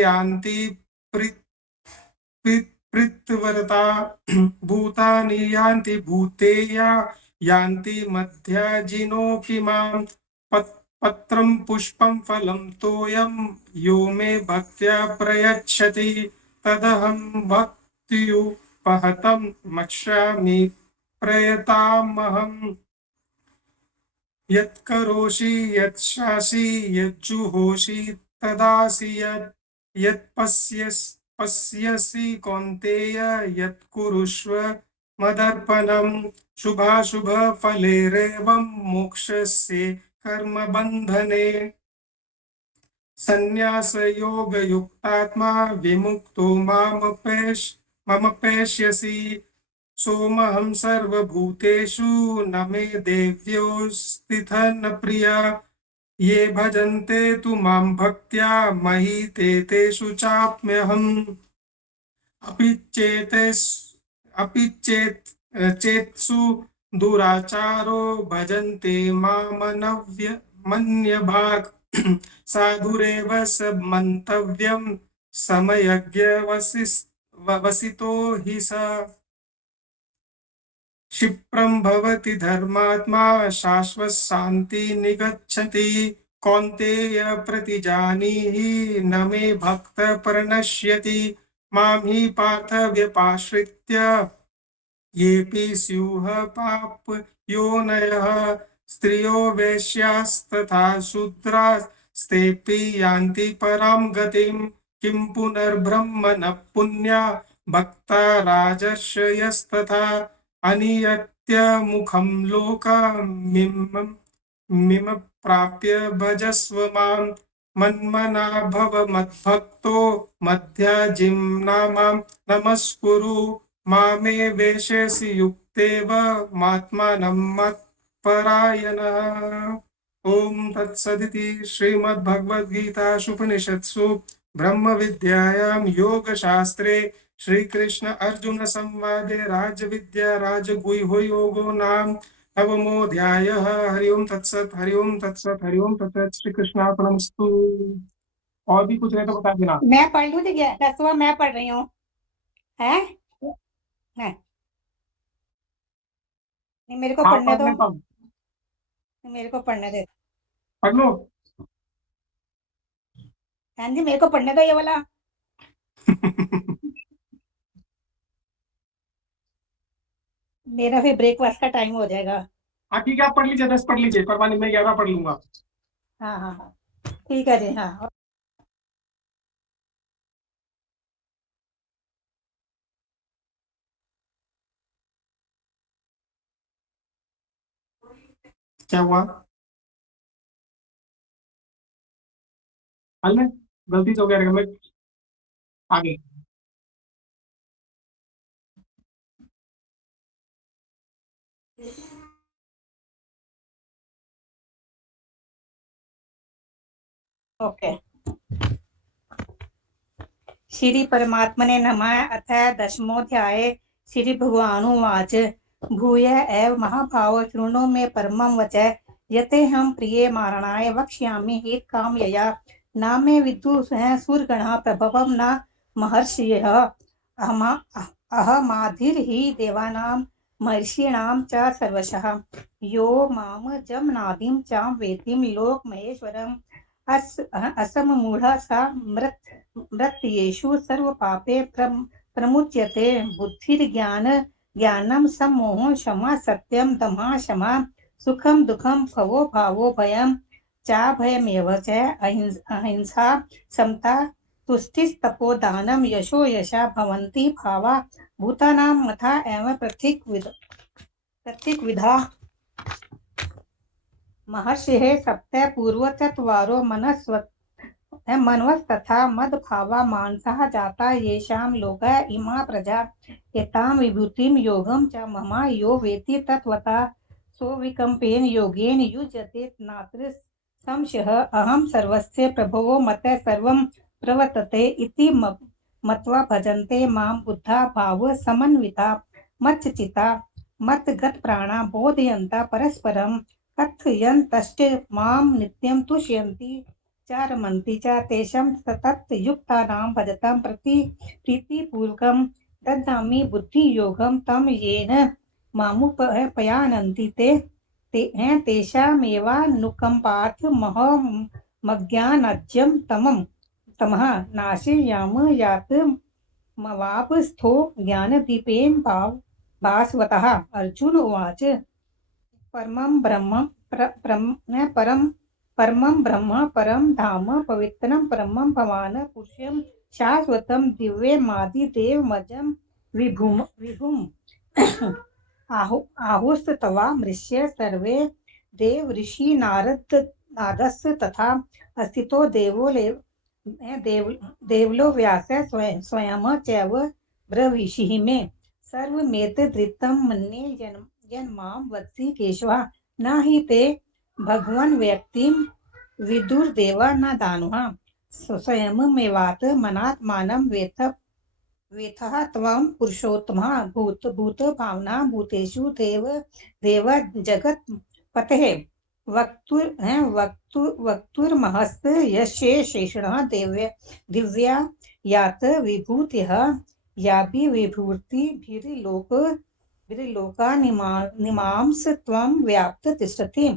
यान्ति पृथ्वरता भूतानि यान्ति भूतेया यान्ति मध्याजिनोऽपि मां पत्रं पुष्पं फलं तोयं यो मे भक्त्या प्रयच्छति तदहं भक्त्युपहतं मक्ष्यामि प्रयतामहम् यत्करोषि यच्छासि यज्जुहोषि तदासि यत्पश्यसि कौन्तेय यत्कुरुष्व मदर्पणं शुभाशुभफलैरेवं मोक्षस्य कर्मबन्धने संन्यासयोगयुक्तात्मा विमुक्तो ममपेष्यसि सोमहं सर्वभूतेषु न मे देव्योस्तिथ न प्रिया ये भजन्ते तु मां भक्त्या मयि तेषु चाप्म्यहम् अपि चेत्सु दुराचारो भजन्ते मामन्यभाक् साधुरेव स मन्तव्यं समयज्ञवसितो हि स क्षिप्रं भवति धर्मात्मा शाश्वतशान्ति निगच्छति कौन्तेय प्रतिजानीहि न मे भक्त प्रणश्यति मां हि पार्थ व्यपाश्रित्य येऽपि स्युः पापयोनयः स्त्रियो वैश्यास्तथा शूद्रास्तेऽपि यान्ति परां गतिं किं पुनर्ब्रह्म न पुण्या भक्ता राजर्षयस्तथा अनियत्य मुखं लोकमिम प्राप्य भजस्व मां मन्मना भव मद्भक्तो मध्याजिम्ना मां नमस्कुरु मामे वेशेसि युक्तेव मात्मानं मत्परायणः। ओम तत्सदिति श्रीमद्भगवद्गीतासूपनिषत्सु ब्रह्मविद्यायां योगशास्त्रे श्री कृष्ण अर्जुन संवादे राजविद्या राजगुह्यो योगो नाम नवमोऽध्यायः। हरि ओम तत्सत, हरि ओम तत्सत, हरि ओम तत्सत। श्री कृष्णार्पणमस्तु। और भी कुछ रहे तो बता देना। मैं पढ़ लूं तो 10वां मैं पढ़ रही हूँ है नहीं मेरे को हाँ पढ़ने पढ़ दो, लेता हूँ, मेरे को पढ़ने दे। पढ़ लो। हाँ जी मेरे को पढ़ने दो ये वाला। मेरा फिर ब्रेकफास्ट का टाइम हो जाएगा। हाँ ठीक है, आप पढ़ लीजिए, 10 पढ़ लीजिए, परवाह नहीं, मैं 11 पढ़ लूंगा। हाँ हाँ हाँ ठीक है जी। हाँ क्या हुआ? हाल में गलती तो हो गया, मैं आगे। ओके। श्री परमात्मने नमः। अथ दशमोऽध्याये। श्री भगवानुवाच भूय एव महाभाव शृणु मे परमं वच यतेऽहं प्रिये मारणाय वक्ष्यामि हितकामयया न मे विदुषः सुरगणः प्रभवं न महर्षयः अहमाधिर्हि देवानां महर्षीणां च सर्वशः यो मां जमनादिं च वेदिं लोकमहेश्वरम् असममूढः स मृत्येषु सर्वपापे प्रमुच्यते। ज्ञानं सम्मोहो क्षमा सत्यं दमः शमा सुखं दुःखं भवो भावो भयं चाभयमेव च अहिंसा समता तुष्टिस्तपोदानं यशो यशा भवन्ति भावा भूतानां मथा एव प्रत्येकविधा महर्षिः सप्त पूर्वचत्वारो मनवस्तथा मद्भावा मानसः जाता येषां लोक इमा प्रजा एतां विभूतिं योगं च मम यो वेत्ति तत्त्वता सोऽविकम्पेन योगेन युज्यते नात्र संशयः। अहं सर्वस्य प्रभवो मत्तः सर्वं प्रवर्तते इति मत्वा भजन्ते मां बुद्धा भावसमन्विता मच्चित्ता मत्गतप्राणा बोधयन्ता परस्परं कथयन्तश्च मां नित्यं तुष्यन्ति चारमन्ति च तेषां तत्युक्तानां भजतां प्रीतिपूर्वकं ददामि बुद्धियोगं तं येन मामुपयानन्ति तेषामेवानुकम्पार्थ मज्ञानाज्यं तमः नाशयाम यात् मवापस्थो ज्ञानदीपेन भास्वतः। अर्जुन उवाच परमं ब्रह्म परं धाम पवित्रं परमं भवान् पुरुषं शाश्वतं दिव्यमादिदेवमजं विभुम् आहुस्तवा मृष्य सर्वे देव ऋषि नारदस् तथा अस्थितो देवलो व्यास स्वयं चैव ब्रवीषि मे सर्वमेतदृतं मन्ये यन्मां वत्सि केशव न हि ते भगवन् व्यक्तिं विदुर्देवा न दानवः स्वयमेवात्मनात्मानं वेत्थः त्वं पुरुषोत्तमः भूतभावना भूतेषु देव जगत्पतेः वक्तुर्महस्त यशेषेषणः दिव्या यात विभूतिः याभि विभूतिभिर्लोकानिमांस त्वं व्याप्त तिष्ठति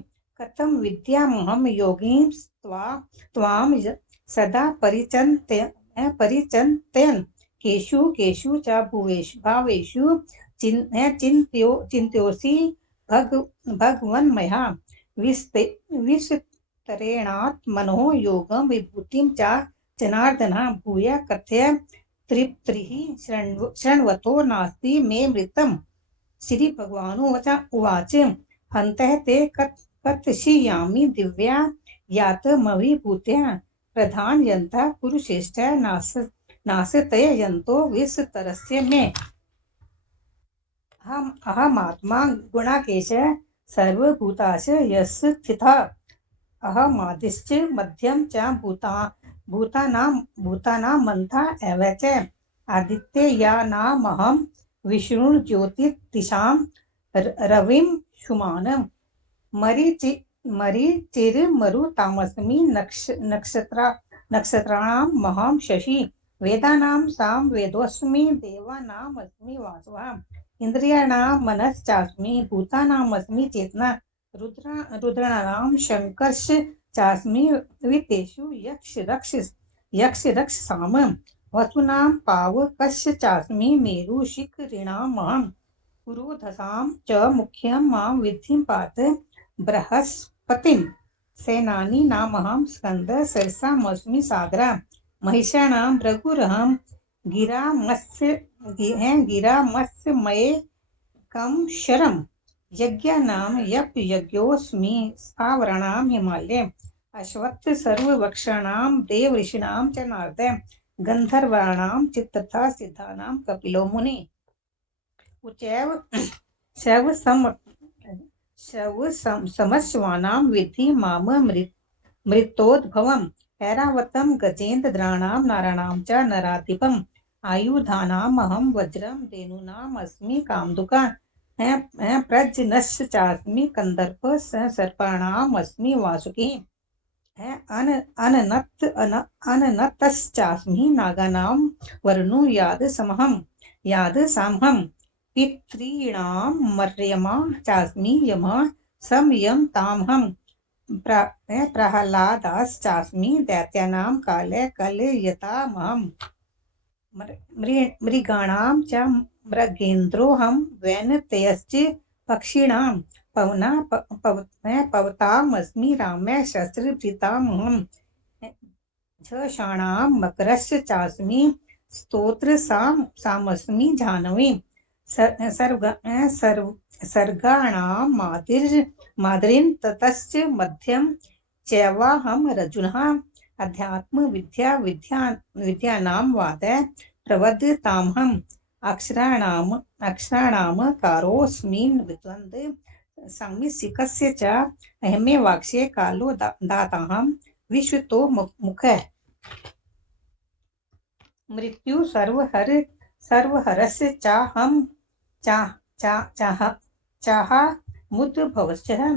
कथं विद्यामहं योगींस्त्वां सदा परिचन्तयन् केषु च भावेषु चिन्त्योऽसि भगवन्मया विस्तरेणात्मनो योगं विभूतिं च जनार्दन भूय कथय तृप्तिः शृण्वतो नास्ति मे मृतम्। श्री भगवानुवाच हन्तः ते कथयिष्यामि दिव्या यातमविभूत्या प्रधानयन्तः पुरुषेश्च नासतयन्तो विस्तरस्य मे। अहमात्मा गुणाकेश सर्वभूताश यस्य स्थितः अहमादिश्च मध्यं च भूतानां मन्था एव च आदित्ययानामहं विष्णुर्ज्योतिषां रविं शुमानम मरीचिर मरुतामस्मि नक्षत्राणां महां शशि वेदानां साम वेदोऽस्मि देवानामस्मि वासवः इंद्रियाणां मनश्चास्मि भूतानामस्मि चेतना रुद्राणां शंकर्ष चास्मि वित्तेषु यक्ष रक्ष साम वसुनां पावकश्च चास्मि मेरु शिखरिणामहं पुरोधसां च मुख्यं मां विद्धिं पात बृहस्पतिं सेनानीनामहं स्कंद सरसामस्मि सागरा महिषाणां भृगुरहं गिरामस्मये कं शरं यज्ञानां यज्ञोऽस्मि स्थावराणां हिमालये अश्वत्थ सर्ववृक्षाणां देवऋषीणां च नारद गंधर्वाणां चित्तथा सिद्धानां कपिलो मुनि उचैव समस्वानां विद्धि माम मृतोद्भवम् ऐरावतं गजेन्द्राणां नाराणां च नराधिपम् आयुधानामहं वज्रं धेनूनाम् अस्मि कामधुका प्रजनश्च चास्मि कंदर्प सर्पाणाम् अस्मि वासुकी अननतश्चास्मि नागानां वर्णो याद सामहं पितॄणां मर्यमा चास्मि यमः समयं तामहं प्रह्लादाश्चास्मि दैत्यानां कलयतामहं मृगाणां च मृगेन्द्रोऽहं वैनतेयश्च पक्षिणां पवतामस्मि राम्य शस्त्रभृतामहं झषाणां मकरश्च चास्मि स्तोत्रसामस्मि जाह्नवी सर्गाणां माद्रिन् ततश्च मध्यं चैवाहं रजुनः अध्यात्म विद्यानां वाद प्रवदतामहम् अक्षराणां कारोऽस्मि विद्वन्द् संमिश्रिकस्य च अहमे वाक्ष्ये कालो दाताहं विश्वतो मुखः मृत्यु सर्वहरस्य चाहं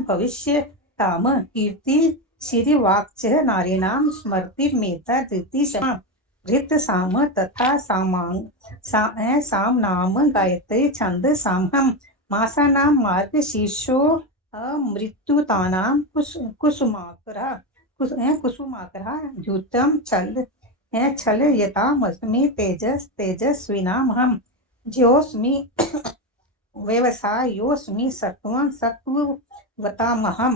भविष्यताम कीर्ति श्रीवाक्च नारीणां स्मृतिर्मेता धृतिशमा घृत साम तथा सामनाम गायत्री छंद सामहं मासानां मार्गशीर्षो अमृत्युतानां कुसुमाकरः द्यूतं छल यतामस्मि तेजस्विनामहं ज्योऽस्मि व्यवसायोऽस्मि सत्त्ववतामहं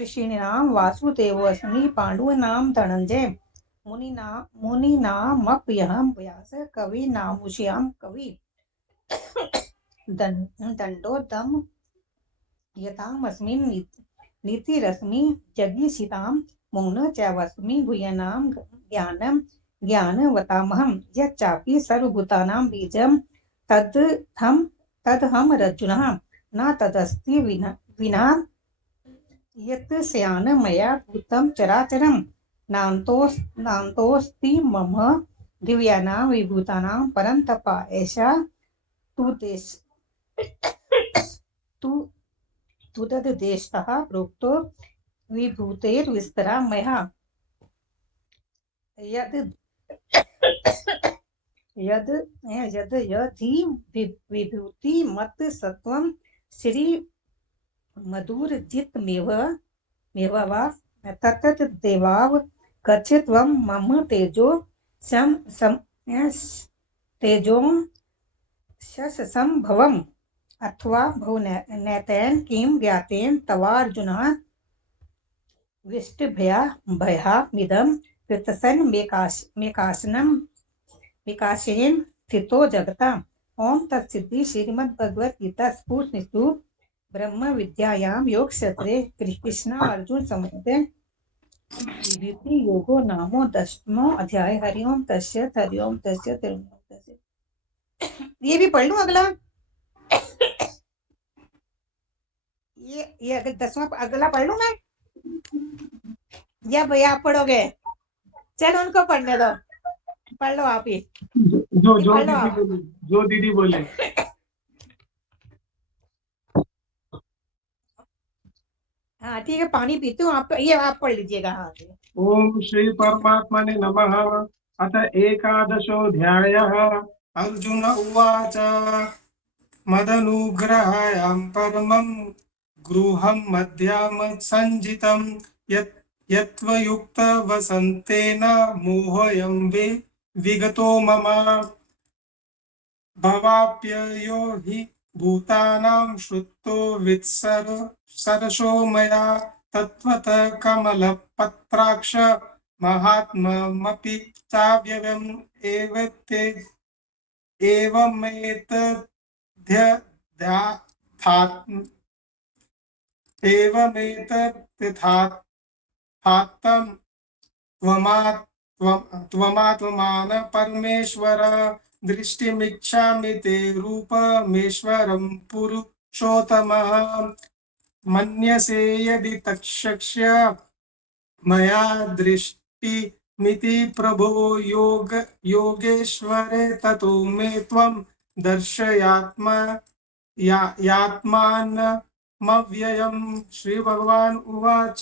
ऋषीणां वासुदेवोऽस्मि पाण्डूनां धनञ्जय मुनीनामप्यहं व्यास कवीनामुष्यां कवि दण्डोदम यतामस्मि नीतिरस्मि यज्ञशितां मौन चैवास्मि भूयानां ज्ञानवतामहं यच्चापि सर्वभूतानां बीजं तदहं रज्जुनः न तदस्ति विना यत् स्यान् मया भूतं चराचरं नान्तोऽस्ति मम दिव्यानां विभूतानां परन्तप एषा तु तद्देशतः प्रोक्तो विभूतेर्विस्तरा मया यदि विभूति मत सत्वं श्री मधुरजितमेव वा तत्तत् देवाव गच्छत्वं मम तेजो संभवम् अथवा भवनैतेन किं ज्ञातेन तवार्जुनः विष्टभयामिदं कृतसन् विकासेन स्थितो जगता। ओम तत्सिद्धि श्रीमद्भगवद्गीता स्फूर्तिस्तु ब्रह्म विद्यायां योगशास्त्रे कृष्ण अर्जुन संवादे विभूति योगो नामो 10वां अध्याय। हरिओम तस्सत् हरिओम तस्सत् हरिओम तस्सत्। ये भी पढ़ लूं अगला। ये अगर 10वां अगला पढ़ लूं मैं या भैया आप पढ़ोगे? चलो उनको पढ़ने दो, पढ़ लो आप ही। जो दीदी बोले हाँ ठीक है, पानी पीती हूँ, आप ये आप पढ़ लीजिएगा। हाँ ओम श्री परमात्मने नमः। अथ एकादशोऽध्यायः। अर्जुन उवाच मदनुग्रहायां परमं गृहं मध्याम संजितं यत्त्वयुक्तवसन्तेन मोहोऽयं विगतो मम। भवाप्ययो हि भूतानां श्रुतो सरसो मया तत्त्वतः कमलपत्राक्ष महात्ममपि चाव्ययम् एवमेतद्यथात्तं त्वमात्मान परमेश्वर दृष्टिमिच्छामि ते रूपमेश्वरं पुरुषोत्तमः। मन्यसे यदि तक्षक्ष्य मया दृष्टिमिति प्रभो योगेश्वरे ततो मे त्वं यात्मानमव्ययम्। श्री भगवान उवाच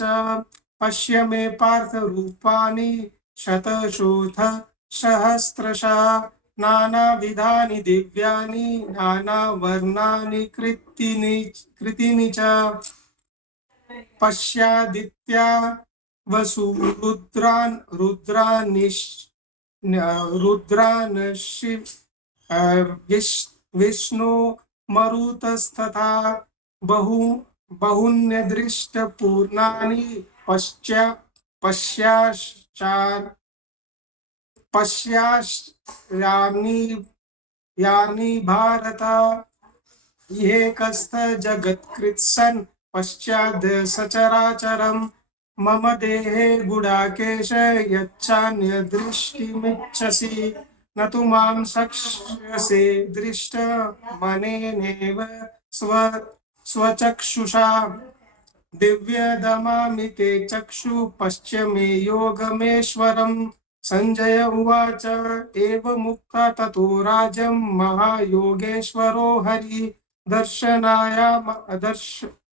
पश्य मे पार्थ रूपाणि शतशोऽथ सहस्रशः नानाविधानि दिव्यानि नानावर्णानि कृतिनि च। पश्यादित्या वसु रुद्रानश्ि विष्णु मरुतस्तथा बहुन्यदृष्टपूर्णानि पश्याश्चान्यानि भारत। इहेकस्थ जगत्कृत्सन् पश्चाद् सचराचरम् मम देहे गुडाकेश यच्चान्यदृष्टिमिच्छसि न तु मां शक्ष्यसे दृष्टमनेनैव स्वचक्षुषा। दिव्यदमामि ते चक्षु पश्य मे योगमेश्वरम्। संजय उवाच एवमुक्ता ततो राजन् महायोगेश्वरो हरि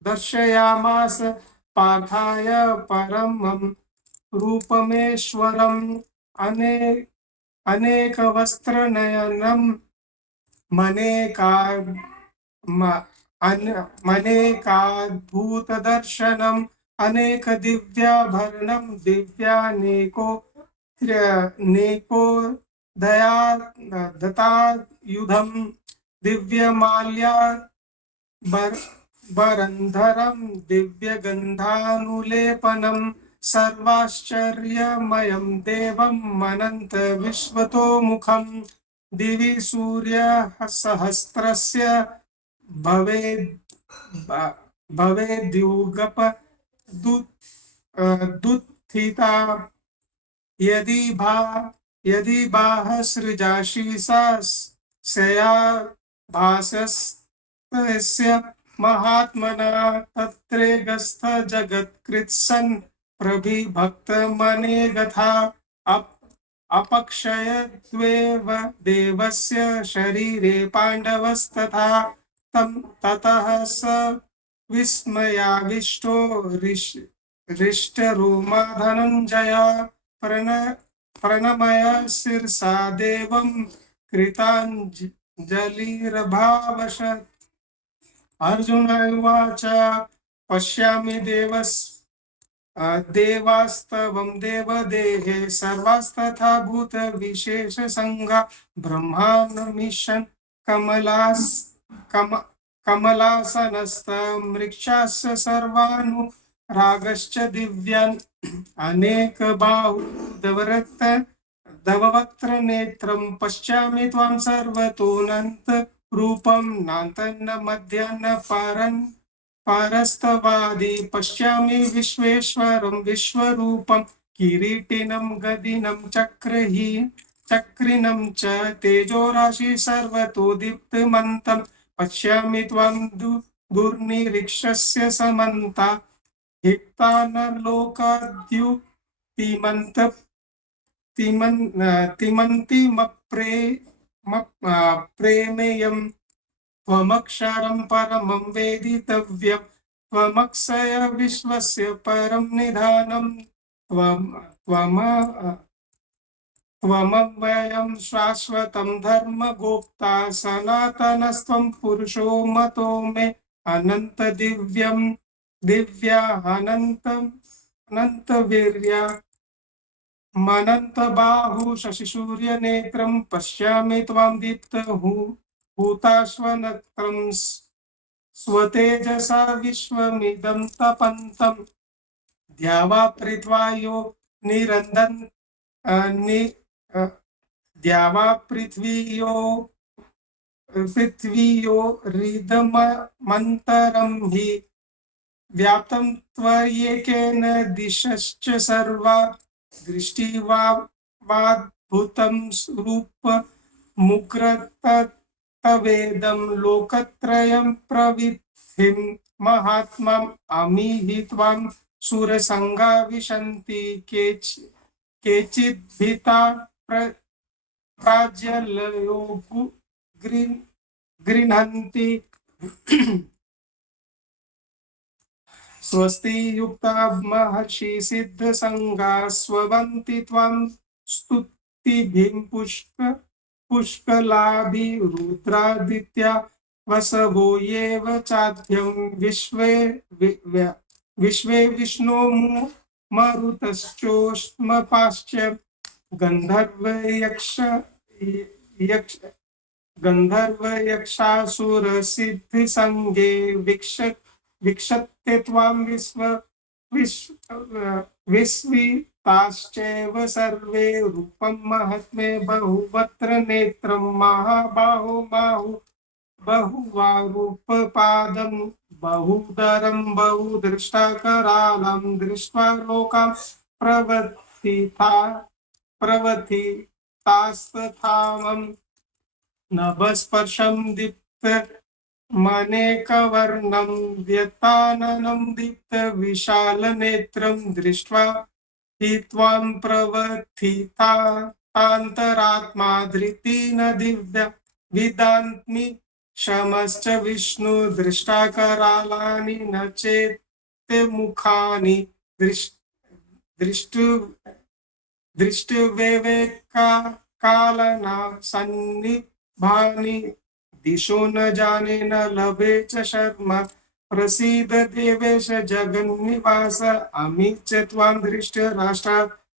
दर्शयामास पार्थाय परमं रूपमेश्वरम्। अनेकवस्त्रनयनं मनेकाद्भुतदर्शनम् अनेकदिव्याभरणं दिव्यानेको दतायुधं दिव्यमाल्याम्बरधरं दिव्यगन्धानुलेपनं सर्वाश्चर्यमयं देवं अनन्तविश्वतोमुखं। दिवि सूर्यसहस्रस्य भवेद्युगपदुत्थिता यदि बाहसृजासि सा स्या भासस्तस्य महात्मना तत्रेगस्थ जगत्कृत्सन् प्रभिभक्तमनेगथा अपक्षयत्वेव देवस्य शरीरे पाण्डवस्तथा। ततः स विस्मयाविष्टो हृष्टरोमा धनञ्जय प्रणमय शिरसा देवं कृताञ्जलिरभावशत्। अर्जुन उवाच पश्यामि देवास्तवं देवदेहे सर्वास्तथा भूतविशेषसङ्गा ब्रह्माण्डमिषन् कमलासनस्तमृक्षाश्च सर्वानुरागश्च दिव्यान् अनेकबाहुदववक्त्रनेत्रं पश्यामि त्वां सर्वतोऽनन्तरूपं नान्तन्न मध्यन्न परस्तवादि पश्यामि विश्वेश्वरं विश्वरूपं किरीटिनं गदिनं चक्रिनं च तेजोराशि सर्वतो दीप्तमन्तं पश्यामि त्वां दुर्निरीक्षस्य समन्ता हिक्तानलोकाद्युतिमन्तिमप्रेमेयं त्वमक्षरं परमं वेदितव्यम् त्वमक्षय विश्वस्य परं निधानं त्वमव्ययं शाश्वतं धर्मगोप्ता सनातनस्त्वं पुरुषो मतो मे अनन्तवीर्या मनन्तबाहु शशिसूर्यनेत्रं पश्यामि त्वां दीप्तहुताश्वनत्रं स्वतेजसा विश्वमिदं तपन्तं द्यावा पृथ्वायो निरन्दन् द्यावा पृथ्वीयो हृदमन्तरं हि व्याप्तं त्वयेकेन दिशश्च सर्वा दृष्टिवाद्भुतं रूपमुग्रतवेदं लोकत्रयं प्रविद्धिं महात्माम् अमीहि त्वां सुरसङ्गा विशन्ति केचिद्भीता प्राज्यलयो गृह्णन्ति स्वस्ति युक्ता महर्षि सिद्धसंगा स्ववन्ति त्वां स्तुतिभिः पुष्कलाभि रुद्रादित्या वसवो येव चाद्यं विश्वे विष्णो मरुतश्चोष्मपाश्च गन्धर्वयक्षासुरसिद्धिसङ्गे वीक्षते त्वां विस्मिताश्चैव सर्वे रूपं महत्मे बहुवक्त्र नेत्रं महाबाहो बहुवारूपपादं बहुदरं बहुदृष्टाकरालं दृष्ट्वा लोकां प्रवथितास्तथामं नभस्पर्शं दीप्तमनेकवर्णं व्यताननं दीप्तविशालनेत्रं दृष्ट्वा हि त्वां प्रवथितान्तरात्मा धृतिन विदान्ति शमश्च विष्णु दृष्टाकरालानि न चेत् मुखानि दृष्टवेवेका कालना सन्निभानि दिशो न जाने न लभे च शर्म प्रसीद देवेश जगन्निवास अमी च त्वां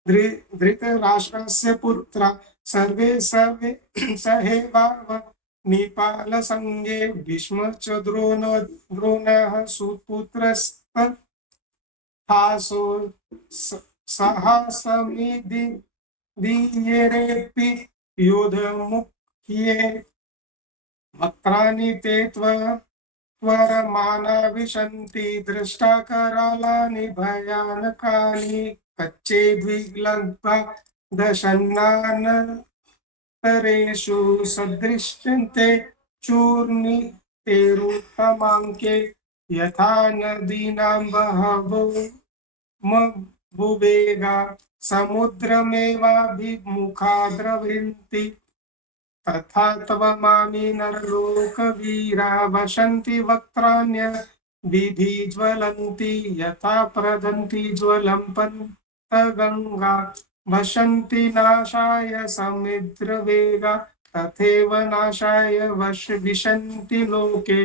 धृतराष्ट्रस्य पुत्रा सर्वे सहेवाव निपालसंगे भीष्म च द्रोणः सुपुत्रस्तथासो सहासमिदिरेऽपि योधमुख्ये वक्त्राणि ते त्वरमाना विशन्ति दृष्टाकरालानि भयानकानि कच्चेद्विग्लब्धा दशन्नानतरेषु सदृश्यन्ते चूर्णितेरुत्तमाङ्के यथा नदीनां बहवोमुवेगा समुद्रमेवाभिमुखा द्रवन्ति तथा त्वमामि नरलोकवीरा वसन्ति वक्त्राण्यभिधि ज्वलन्ति यथा प्रदन्ति ज्वलम्पन्तगङ्गा वसन्ति नाशाय समुद्रवेगा तथैव नाशाय विशन्ति लोके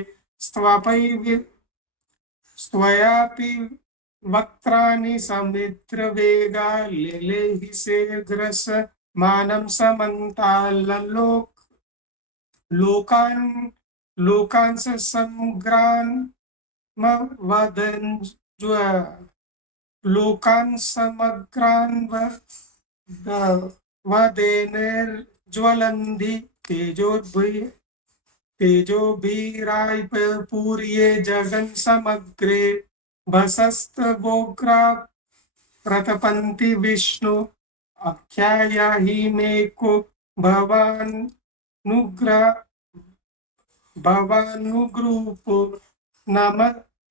स्वयापि वक्त्राणि समुद्रवेगा लेलेहि शीघ्रस मानं लोकान् समग्रान् वदेनर्ज्वलन्ति तेजोभिरापूर्ये जगन् समग्रे वसस्तवोग्रा प्रतपन्ति विष्णु आख्यायाहि मे को भवानुग्रूपो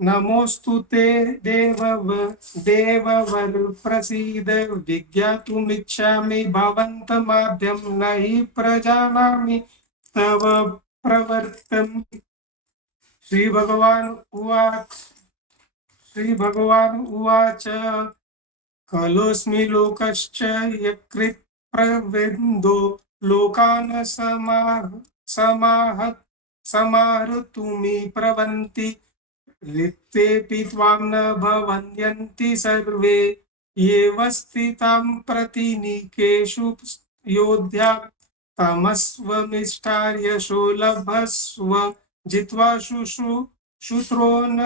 नमोऽस्तु ते देववर प्रसीद विज्ञातुमिच्छामि भवन्तमाद्यं न हि प्रजानामि तव प्रवर्तम्। श्री भगवान उवाच श्रीभगवान् उवाच कलोऽस्मि लोकश्च यकृत् प्रविन्दो लोकान् समाहर्तुमि प्रवन्ति रिक्तेऽपि त्वां न भवन्ति सर्वे येव स्थितां प्रतिनिकेषु योध्या तमस्वमिष्टार्य शोलभस्व जित्वा शूद्रोन्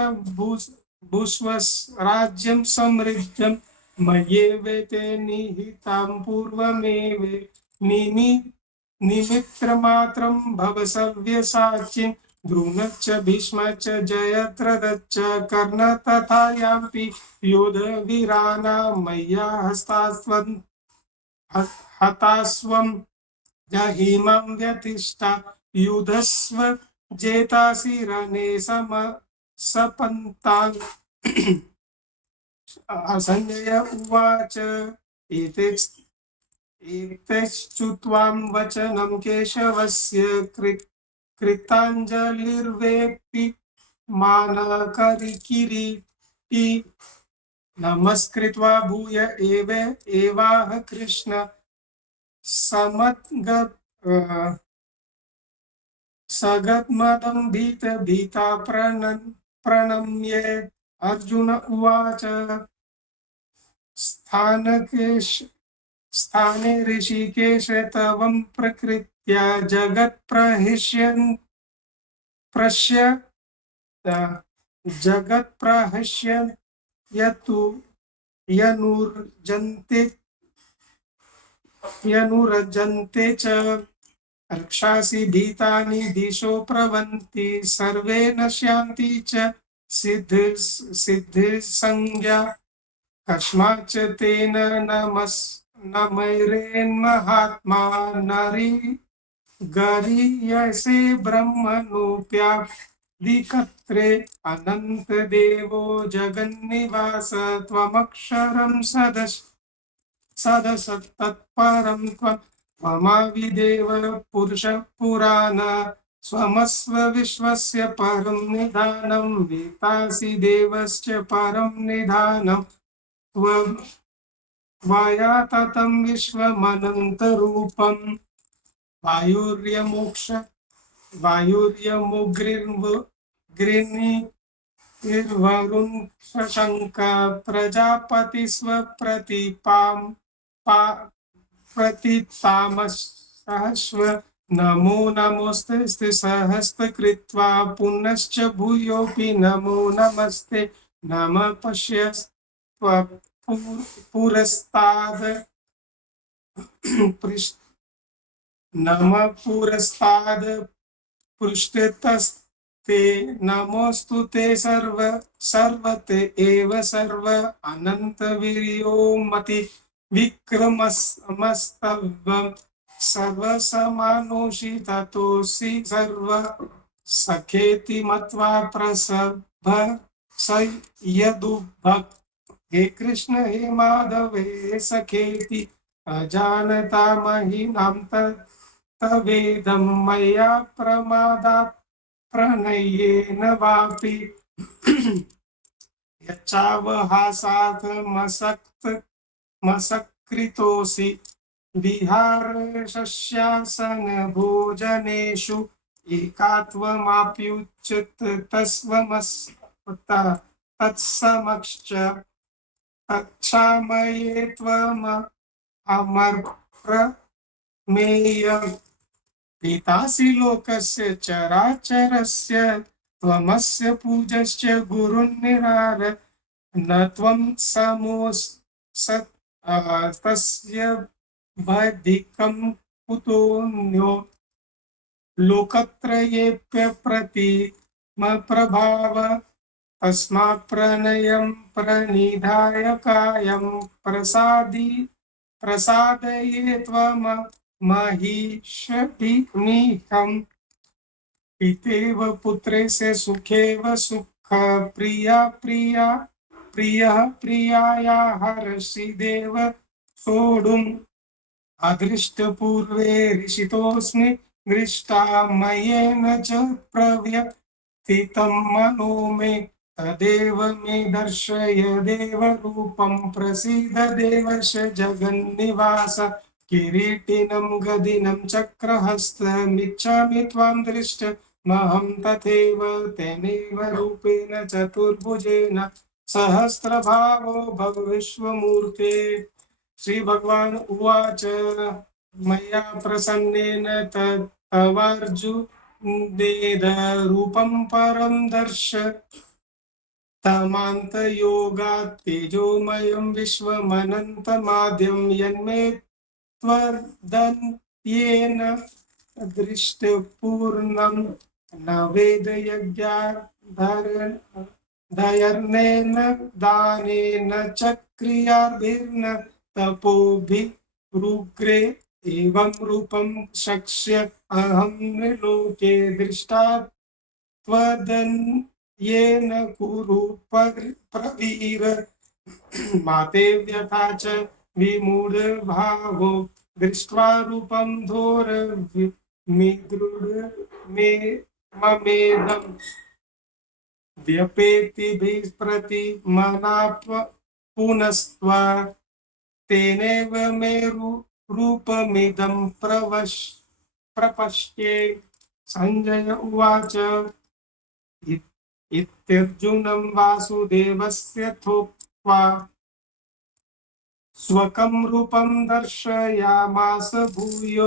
भुस्व राज्यं समृद्धं मय्येवेते निहितां पूर्वमेव निमित्रमात्रं भव सव्यसाचिन् द्रोणश्च भीष्मश्च जयद्रथश्च कर्ण तथा यापि योधवीराणां मय्या हतास्त्वं जहिमं व्यतिष्ठा युधस्व जेतासि रणे सपन्तान् संजय उवाच एतश्चुत्वां वचनं केशवस्य कृताञ्जलिर्वेपि मानकरिकिरीटी नमस्कृत्वा भूय एवाह कृष्ण सगद्मदं भीता प्रणम्य अर्जुन उवाच स्थाने ऋषिकेश तवं प्रकृत्या जगत्प्रहस्य यतु यनुरजन्ते च रक्षासि भीतानि दिशो प्रवन्ति सर्वे नश्यन्ति च सिद्धिसंज्ञा कस्माच्च तेन नमैरेन्महात्मा नरि गरीयसे ब्रह्मणोऽप्यादिकर्त्रे अनन्तदेवो जगन्निवास त्वमक्षरं सदसत्तत्परं त्वमविदेव पुरुषः पुराण स्वमस्व विश्वस्य परं निधानं वेत्तासि देवस्य परं निधानं त्वया ततं विश्वमनन्तरूपम् वायुर्यमुग्निर्वरुण शशंक प्रजापतिस्व प्रतितामसहस्व नमो नमोस्ते सहस्रकृत्वा पुनश्च भूयोऽपि नमो नमस्ते नमः पश्य पुरस्ताद नमः पुरस्ताद पृष्ठतस्ते नमोऽस्तु ते सर्वते एव सर्व अनन्तवीर्योमति विक्रमस्तवं सर्वसमानोषि ततोऽसि सर्व सखेति मत्वा प्रसभ स यदुभक् हे कृष्ण हे माधव हे सखेति अजानता महिनां तवेदं मया प्रमादात् प्रणयेन वापि यच्चावहासात् मसकृतोऽसि विहारशस्यासन भोजनेषु एकात्वमाप्युच्यत तत्समश्च तत्क्षामये त्वमप्रमेयम् पितासि लोकस्य चराचरस्य त्वमस्य पूजश्च गुरुर्निरार न त्वं तस्य बधिकं कुतोऽन्यो लोकत्रयेऽप्यप्रतिमप्रभाव तस्मात् प्रणयं प्रणिधाय कायं प्रसादये त्वमहीशमिहम् पितेव पुत्रस्य सुखेव सुख प्रियः प्रियाया हर्षि देव सोढुम् अदृष्टपूर्वे ऋषितोऽस्मि दृष्टा मयेन च प्रव्यथितं मनो मे तदेव मे दर्शय देवरूपं प्रसीद देवश जगन्निवास किरीटिनं गदिनं चक्रहस्तमिच्छामि त्वां दृष्टमहं तथैव तेनैव रूपेण चतुर्भुजेन सहस्रभावो भव विश्वमूर्ते। श्रीभगवान् उवाच मया प्रसन्नेन तवार्जुनेद रूपं परं दर्श तमान्तयोगात् तेजोमयं विश्वमनन्तमाद्यं यन्मे त्वदन्त्येन दृष्टपूर्णं न वेदयज्ञाधर्नेन दानेन च क्रियाभिर्न तपोभिरुग्रे एवं रूपं शक्ष्य अहं नृलोके दृष्टा त्वदन्येन कुरु प्रवीर माते व्यथा च विमूढभावो दृष्ट्वा रूपं घोर ममेदं व्यपेतिभिः प्रतिमनाप पुनस्त्वा तेनैव मे रूपमिदं प्रपश्ये। संजय उवाच इत्यर्जुनं वासुदेवस्य थोक्त्वा स्वकं रूपं दर्शयामास भूय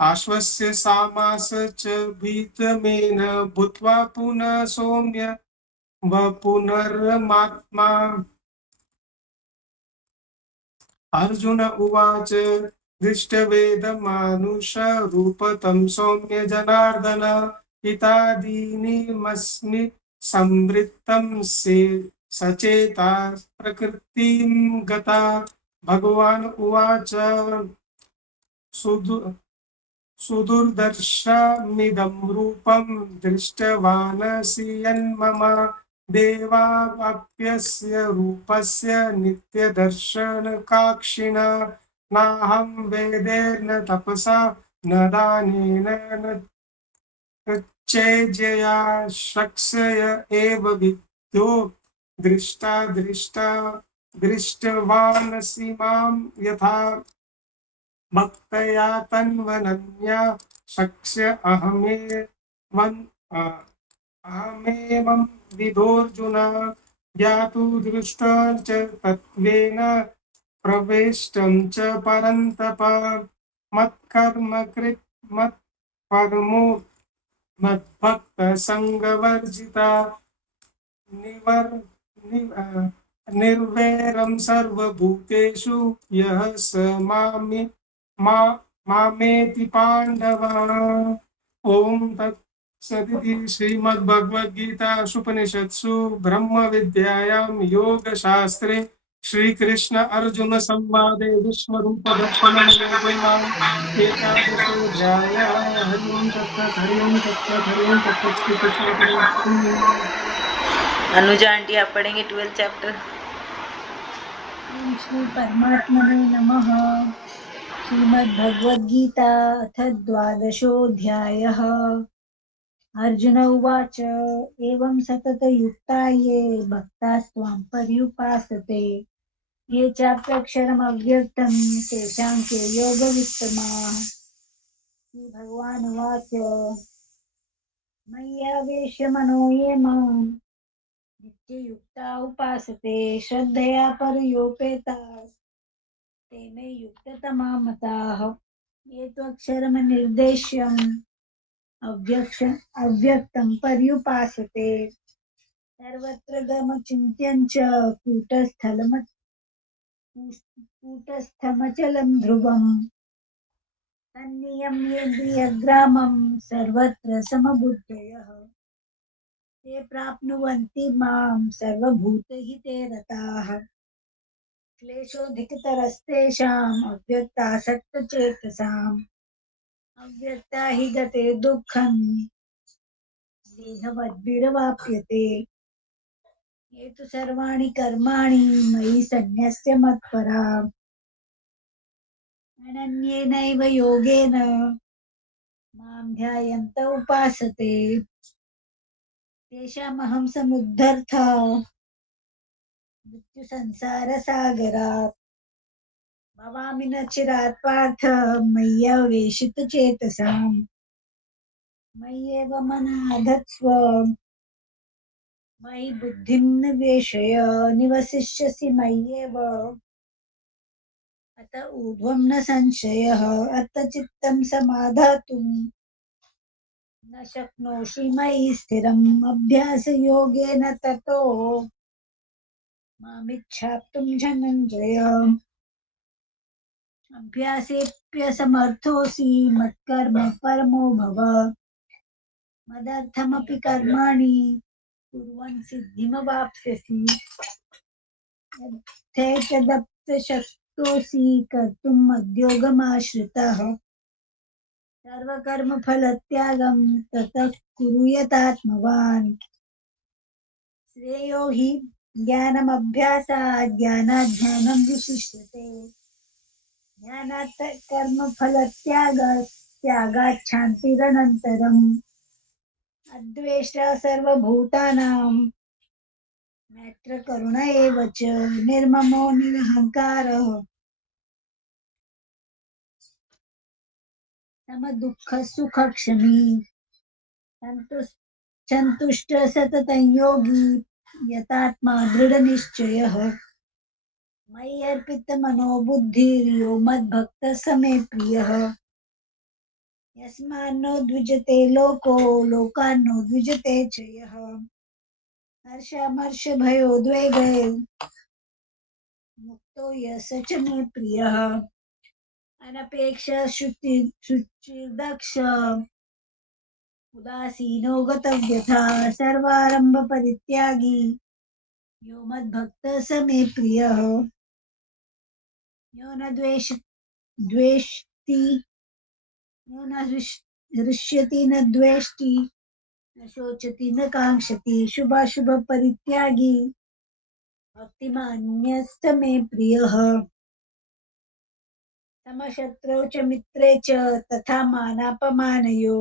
आश्वस्य सामास च भीतमेन भूत्वा पुनः सौम्य पुनर्मात्मा। अर्जुन उवाच दृष्टवेदमानुषरूपतं सौम्य जनार्दन इत्यादीनिमस्मि संवृत्तं सचेता प्रकृतिं गता। भगवान् उवाच सुदुर्दर्शमिदं रूपं दृष्टवानसि यन्मम देवाप्यस्य रूपस्य नित्यदर्शनकाक्षिणा नाहं वेदेन तपसा न दानेन न चेज्यया शक्ष्य एव विद्यो दृष्टवानसि मां यथा भक्तया तन्वनन्या शक्ष्य अहमेवं विधोऽर्जुन ज्ञातु दृष्टं च तत्त्वेन प्रवेष्टं च परन्तप मत्कर्म कृत् मत्परमो मद्भक्तसङ्गवर्जिता निर्वैरं सर्वभूतेषु यः स मामेति पाण्डव। ओम तत्सदिति श्रीमद्भगवद्गीतासूपनिषत्सु ब्रह्मविद्यायां योगशास्त्रे श्रीकृष्ण अर्जुन संवादे विश्वरूपदर्शनयोगो एकादशोऽध्यायः। हरि ओम तत्सत् हरि ओम तत्सत् हरि ओम तत्सत्। श्रीकृष्णार्पणमस्तु। अनुजा आंटी आप पढ़ेंगे 12th चैप्टर। ओम श्री परमात्मने नमः। श्रीमद्भगवद्गीता अथ द्वादशोऽध्यायः। अर्जुन उवाच एवं सततयुक्ता ये भक्तास्त्वां पर्युपासते ये चाप्यक्षरमव्यक्तं तेषां के योगवित्तमाः। श्रीभगवान् उवाच मय्यावेश्य मनो ये मां नित्ययुक्ता उपासते श्रद्धया पर्योपेताः ते मे युक्ततमा मताः। ये त्वक्षरमनिर्देश्यम् अव्यक्तं पर्युपासते सर्वत्र गमचिन्त्यं च कूटस्थमचलं ध्रुवम् तन्नियम्येन्द्रियग्रामं सर्वत्र समबुद्धयः ते प्राप्नुवन्ति मां सर्वभूतहिते रताः। क्लेशोऽधिकतरस्तेषाम् अव्यक्तासक्तचेतसाम् अव्यक्ता हि गते दुःखं देहवद्भिरवाप्यते। ये तु सर्वाणि कर्माणि मयि सन्न्यस्य मत्पराः अनन्येनैव योगेन मां ध्यायन्त उपासते तेषामहं समुद्धर्ता मृत्युसंसारसागरात् भवामि न चिरात् पार्थ मय्यावेशितचेतसाम् मय्येव मना धत्स्व मयि बुद्धिं निवेशय निवसिष्यसि मय्येव अत ऊर्ध्वं न संशयः अत चित्तं समाधातुं न शक्नोषि मयि स्थिरम् अभ्यासयोगेन ततो मामिच्छाप्तुं धनञ्जय अभ्यासेऽप्यसमर्थोऽसि मत्कर्म परमो भव मदर्थमपि कर्माणि कुर्वन् सिद्धिमवाप्स्यसि यथेतदप्यशक्तोऽसि कर्तुं मद्योगमाश्रितः सर्वकर्मफलत्यागं ततः कुरु यतात्मवान् श्रेयो हि ज्ञानमभ्यासात् ज्ञानात् ज्ञानं विशिष्यते ज्ञानात् कर्मफलत्यागात् शान्तिरनन्तरम् अद्वेष्टा सर्वभूतानां मैत्र करुण एव च निर्ममो निरहङ्कारः समदुःखसुखक्षमी सन्तुष्टः सततं योगी यतात्मा दृढनिश्चयः मयि अर्पितमनो बुद्धिर्यो मद्भक्तः स मे प्रियः यस्मान्नो द्विजते लोको लोकान्नो द्विजते च यः हर्षामर्षभयोद्वेगै मुक्तो यः स च मे प्रियः अनपेक्षः शुचिर्दक्ष उदासीनो गतव्यथा सर्वारम्भपरित्यागी यो मद्भक्तः स मे प्रियः यो न द्वेष्टि यो न हृष्यति न द्वेष्टि न शोचति न काङ्क्षति शुभाशुभपरित्यागी भक्तिमान्यस्त मे प्रियः समशत्रौ च मित्रे च तथा मानापमानयो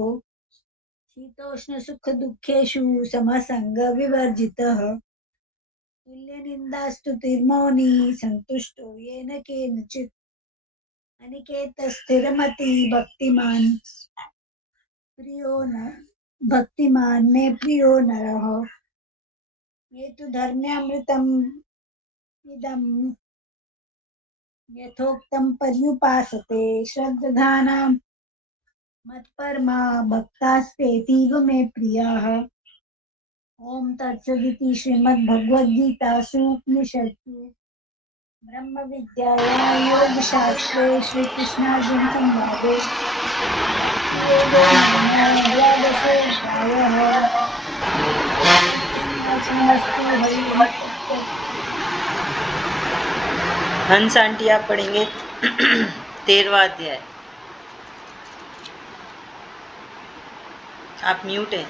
शीतोष्णसुखदुःखेषु समसङ्गविवर्जितः तुल्यनिन्दास्तुतिर्मौनी सन्तुष्टो येन केनचित् अनिकेतस्थिरमति भक्तिमान् मे प्रियो नरः ये तु धर्म्यामृतम् इदं यथोक्तं पर्युपासते श्रद्धानां मत्परमा भक्तास्तेतीव मे प्रियाः ॐ तत्सदिति श्रीमद्भगवद्गीतासु उपनिषत्सु ब्रह्मविद्यायां योगशास्त्रे श्रीकृष्णार्जुनसंवादे योगो नाम द्वादशोऽध्यायः श्रीकृष्णार्पणमस्तु हरि ओम तत्सत्। हंस आंटी आप पढ़ेंगे 13वां अध्याय। आप म्यूट हैं।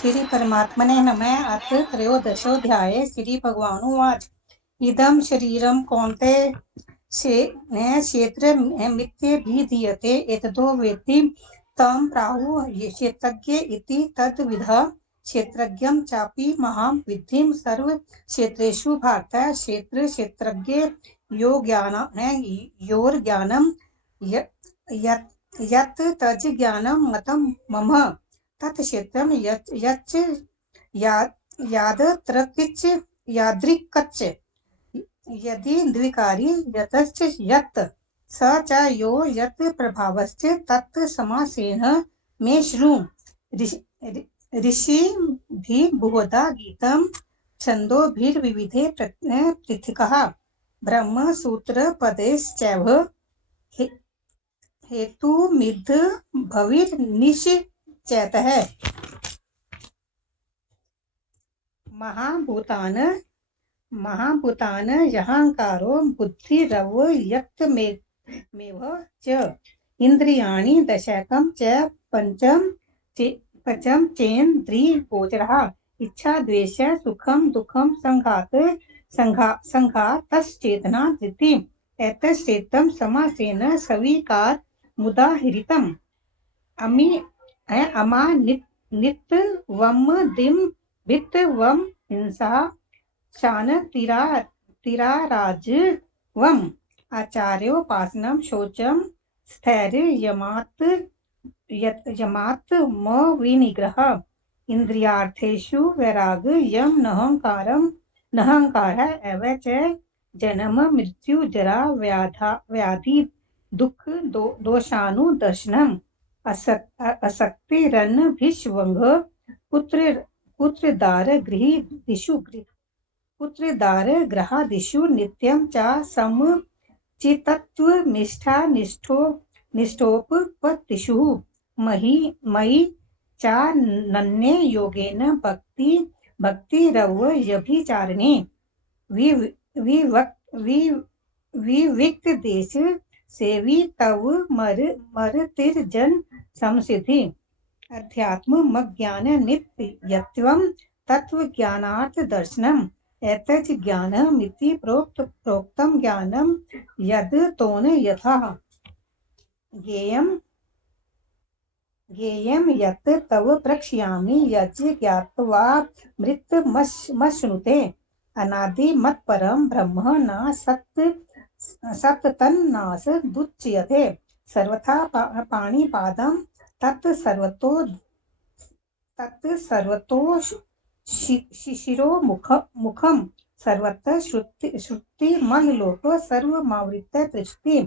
श्री परमात्मने नमः। अथ त्रयोदशोऽध्याये श्री भगवानुवाच इदं शरीरं कौन्तेय क्षेत्रमित्यभिधीयते एतदो वेत्ति तं प्राहुः क्षेत्रज्ञ इति तद्विदः क्षेत्रज्ञं चापि महां विद्धिं सर्वक्षेत्रेषु भारत क्षेत्रज्ञ योर्ज्ञानं यत् तज् ज्ञानं मतं मम तत्क्षेत्रं यच्च यादृक्च यादृक्कच्च यदि द्विकारी यतश्च यत् स च यो यत् प्रभावश्च तत् समासेन मे शृणु ऋषिभिर्बहुधा गीतं छन्दोभिर्विविधे पृथक्ः ब्रह्मसूत्रपदैश्चैव हेतुमिद्ध भविर्निश्चयतः महाभूतान् यहांकारो बुद्धिरव्यक्तमेव च इन्द्रियाणि दशकं च पञ्चम चेन्द्रियगोचरः इच्छा द्वेष सुखं दुःखं संघातश्चेतना धृति एतच्चेतं समासेन स्वीकार मुदा हृतम् अमा नित वम दिम भित वम हिंसा शान तिराराज वम आचार्योपासनम शौचम स्थैर्य यमात म विनिग्रह इंद्रियार्थेषु वैराग यम नहंकार एव च जन्म मृत्यु जरा व्याधि दुख दोषानुदर्शनम असक्तिरन्न भिष्वंग पुत्रदार ग्रहादिषु नित्यं च निष्ठोपपत्तिषु मयि च नन्ये योगेन भक्तिरव्यभिचारिणे विविक्त देश सेवी तव मरतिर्जन संसिद्धि अध्यात्म ज्ञान नित्यत्वं तत्वज्ञानार्थ दर्शनम एतज् ज्ञानमिति प्रोक्तं ज्ञानं यद् तोन यथा ज्ञेयं यत् तव प्रक्ष्यामि यज् ज्ञात्वा मृतमश्नुते अनादि मत्परं ब्रह्म न सत्तन्नास दुच्यते सर्वथा पाणिपादं तत् सर्वतो शिशिरो मुखं सर्वत्र श्रुतिमल्लोक सर्वमावृत्य तिष्ठति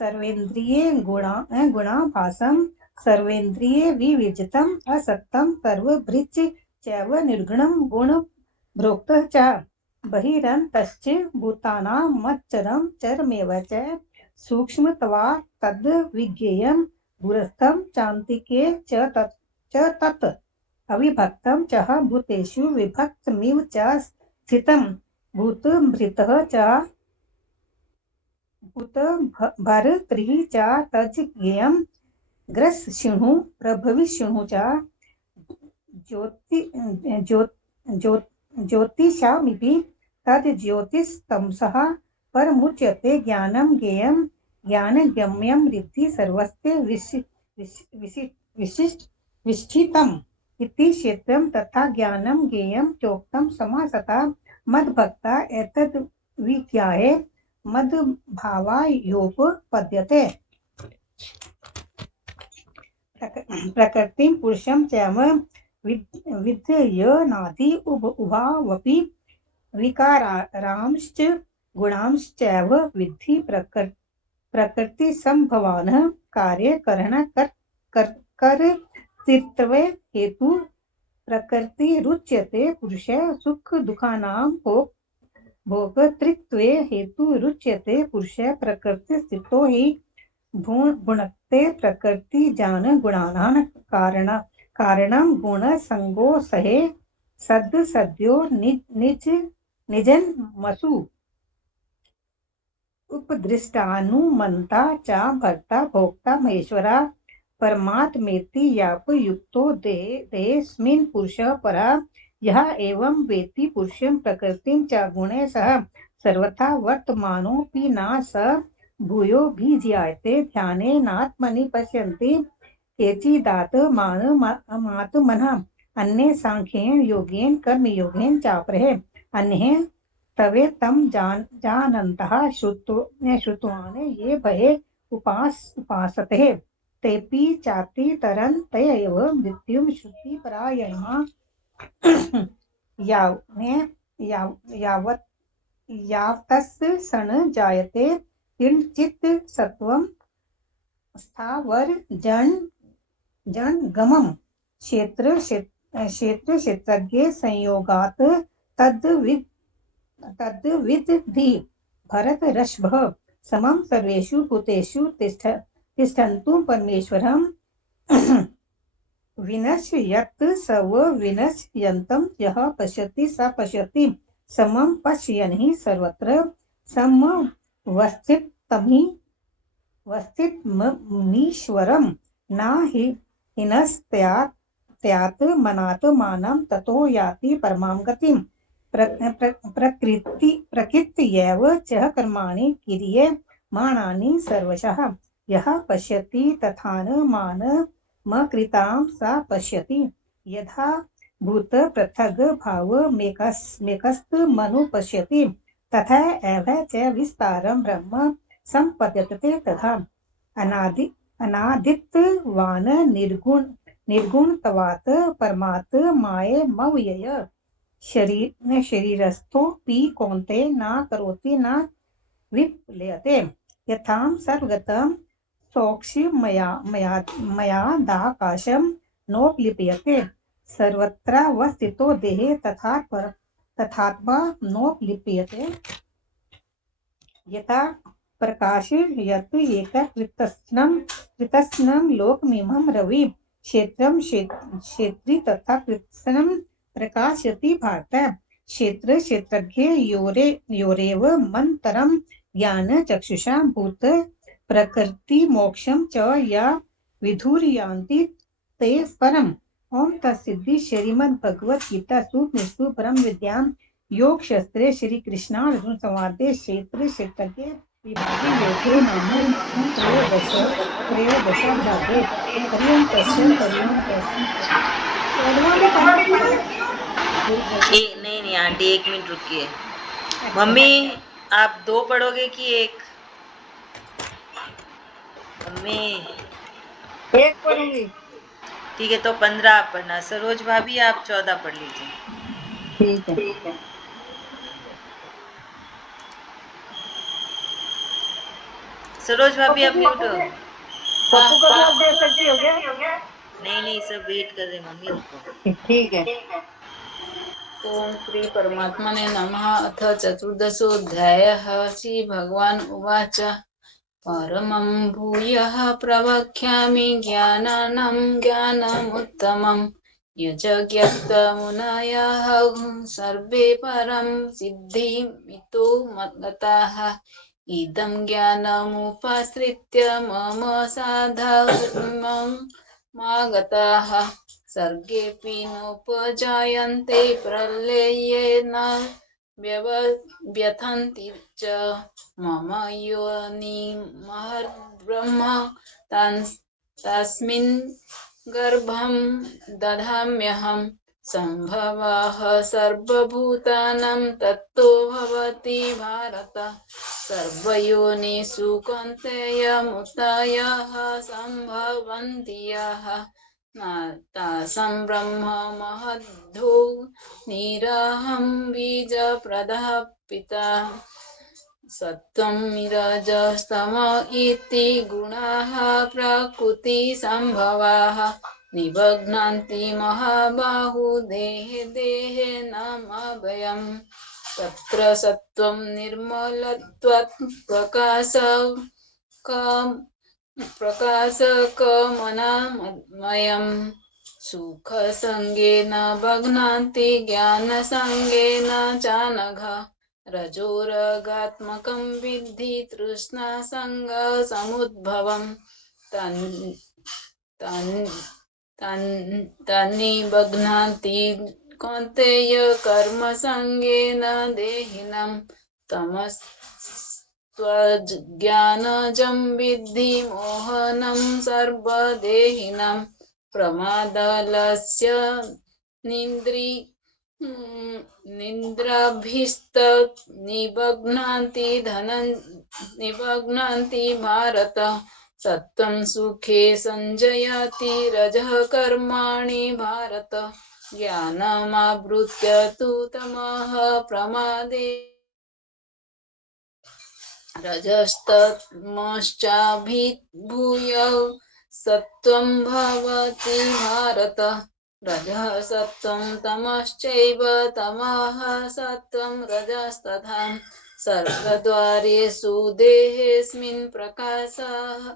सर्वेन्द्रिये गुणाभासं सर्वेन्द्रिये विविजितम् असक्तं सर्वभृच्च चैव निर्गुणं गुणभोक्तः च बहिरन्तश्च भूतानां मच्चरं चरमेव च सूक्ष्मत्वा तद् विज्ञेयं दूरस्थं चान्तिके च तत् अविभक्तं च भूतेषु विभक्तमिव च स्थितं भूतभृतः च भूतभर्तृः च तज् ज्ञेयं ग्रसशिणु प्रभविष्णु च ज्योतिषामिति तद् ज्योतिस्तमसः परमुच्यते ज्ञानं ज्ञेयं ज्ञानगम्यं रिद्धि सर्वस्य विशिष्टम् इति क्षेत्रं तथा ज्ञानं ज्ञेयं चोक्तं समासता मद्भक्ता एतद् विज्ञाय मद्भावायोपपद्यते प्रकृतिं पुरुषं चैव विद्यनादि उभावपि विकारांश्च गुणांश्चैव विद्धि प्रकृतिसम्भवान् कार्यकरणकर्तृत्वे हेतु प्रकृतिरुच्यते पुरुष सुख दुःखानां भोक्तृत्वे हेतुरुच्यते पुरुष प्रकृतिस्थितो हि भुनक्ते प्रकृतिजान गुणानां कारणं गुणसंगो सहे सद्यो निजन्मसु उपदृष्टानुमन्ता च भर्ता भोक्ता महेश्वरा परमात्मेति यापयुक्तो देहेऽस्मिन् पुरुषः परा यः एवं वेत्ति पुरुषं प्रकृतिं च गुणे सह सर्वथा वर्तमानोऽपि न स भूयोऽभिजायते ध्यानेनात्मनि पश्यन्ति केचिदात्मानमात्मनः अन्ये सांख्येन योगेन कर्मयोगेन चापरे अन्ये तवे तं जानन्तः श्रुतवान् ये भये उपासते तेऽपि चातितरन्त्येव मृत्युं श्रुतिपरायणाः यावतस् सन् जायते किञ्चित् सत्वं स्थावर जन क्षेत्रज्ञ संयोगात् तद्विद्धि भरत ऋषभ समं सर्वेषु भूतेषु तिष्ठन्तु परमेश्वरं विनश्यत् सव विनश्यन्तं यः पश्यति स पश्यति समं पश्यन् हि सर्वत्र समवस्थितमीश्वरं न हि हिनस्त्यात् मनात्मानं ततो याति परमां गतिं प्रकृत्यैव च कर्माणि क्रियमाणानि सर्वशः यः पश्यति तथानुमानमकृतां सा पश्यति। यथा भूत पृथग् भावमेकस्तमनु पश्यति तथा एव च विस्तारं ब्रह्म सम्पद्यते तथा। अनादित्वान् निर्गुणत्वात् परमात्मायमव्यय शरीरस्थोऽपि कौन्तेय न करोति न विप्लयते। यथां सर्वगतं सौक्ष्म्यादाकाशं नोपलिप्यते सर्वत्रावस्थितो देहे तथात्मा नोपलिप्यते। यथा प्रकाशयति कृत्स्नं लोकमिमं रवि क्षेत्री तथा कृत्स्नं प्रकाशयति भारत। क्षेत्रज्ञ योरेव मंतरं ज्ञान चक्षुषा भूत प्रकृति मोक्षं च या विधुर्यान्ति ते परम्। ओम तत्सिद्धि श्रीमद् भगवत गीता सूपनिषु परम विद्याम योग शास्त्रे श्री कृष्णार्जुन संवादे क्षेत्र क्षेत्रज्ञ विभागे योगे नाम त्रयोदशाध्याये। हरिओम तस्सत् हरिओम नहीं आंटी, 1 मिनट रुकिए। मम्मी आप 2 पढ़ोगे कि 1? मम्मी 1 पढ़ूंगी। ठीक है, तो 15 आप पढ़ना। सरोज भाभी आप 14 पढ़ लीजिए। ठीक है। सरोज भाभी आप म्यूट हो। पप्पू का भी दे सकती हो क्या? नहीं, सब वेट कर रहे मम्मी उनको। ठीक है। ओम श्री परमात्मने नमः। अथ चतुर्दशोऽध्यायः। श्री भगवान उवाच परमं भूयः प्रवक्ष्यामि ज्ञानानं ज्ञानमुत्तमम् यजज्ञप्तमुनयः सर्वे परं सिद्धिमितो गताः। इदं ज्ञानमुपाश्रित्य मम साधर्म्यमागताः सर्गेऽपि नोपजायन्ते प्रलये न व्यथन्ति च। मम योनिमहद्ब्रह्म तस्मिन् गर्भं दधाम्यहं सम्भवः सर्वभूतानां तत्तो भवति भारत। सर्वयोनिषु कौन्तेय मुक्तयः सम्भवन्ति यः तासां ब्रह्म महद्धो निरहं बीजप्रदः पिता। सत्त्वं रजस्तम इति गुणाः प्रकृतिसम्भवाः निबध्नन्ति महाबाहु देहे नामभयम्। तत्र सत्त्वं निर्मलत्वात् प्रकाशकमनामयम्। सुखसङ्गेन बध्नान्ति ज्ञानसङ्गेन चानघ। रजोरगात्मकं विद्धि तृष्णासङ्गसमुद्भवम्। तन्निबध्नान्ति कौन्तेय कर्मसङ्गेन देहिनम्। तमस्त्वज्ञानजं विद्धि मोहनं सर्वदेहिनम्। प्रमादलस्य निन्द्राभिस्त निबध्नान्ति भारत। सत्त्वं सुखे संजयति रजः कर्माणि भारत। ज्ञानमावृत्य तु तमः प्रमादे रजस्तमश्चाभिभूय सत्त्वं भवति भारत। रजः सत्त्वं तमश्चैव तमः सत्त्वं रजस्तथा। सर्वद्वारेषु देहेऽस्मिन् प्रकाशः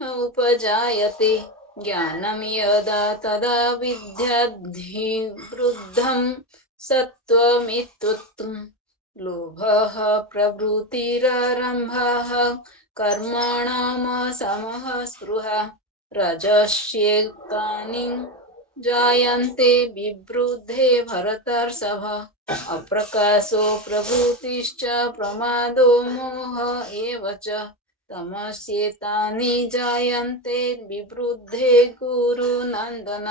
उपजायते। ज्ञानं यदा तदा विद्याद्धि वृद्धं सत्त्वमित्युक्तम्। लोभः प्रवृत्तिररम्भः कर्मणामशमः स्पृहा। रजस्येतानि जायन्ते विवृद्धे भरतर्षभ। अप्रकाशो प्रवृत्तिश्च प्रमादो मोह एव च। तमस्येतानि जायन्ते विवृद्धे कुरुनन्दन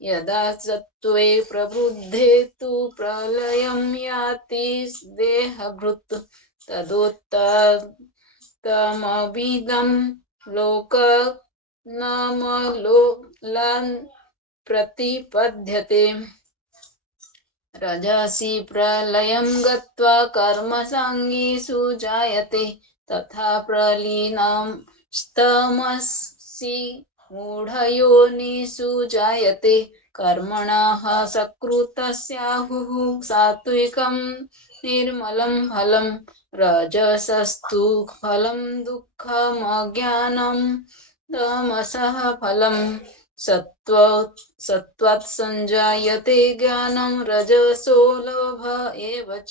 यदा सत्त्वे प्रवृद्धे तु प्रलयं याति देहभृत् तदोत्तमविदं लोकनमलोलान् प्रतिपद्यते रजसि प्रलयं गत्वा कर्मसङ्गीषु जायते तथा प्रलीनं स्तमसि मूढयोनिषु जायते कर्मणः सकृतस्याहुः सात्विकं निर्मलं फलं रजसस्तु फलं दुःखमज्ञानं तमसः फलं सत्त्वात् संजायते ज्ञानं रजसो लोभ एव च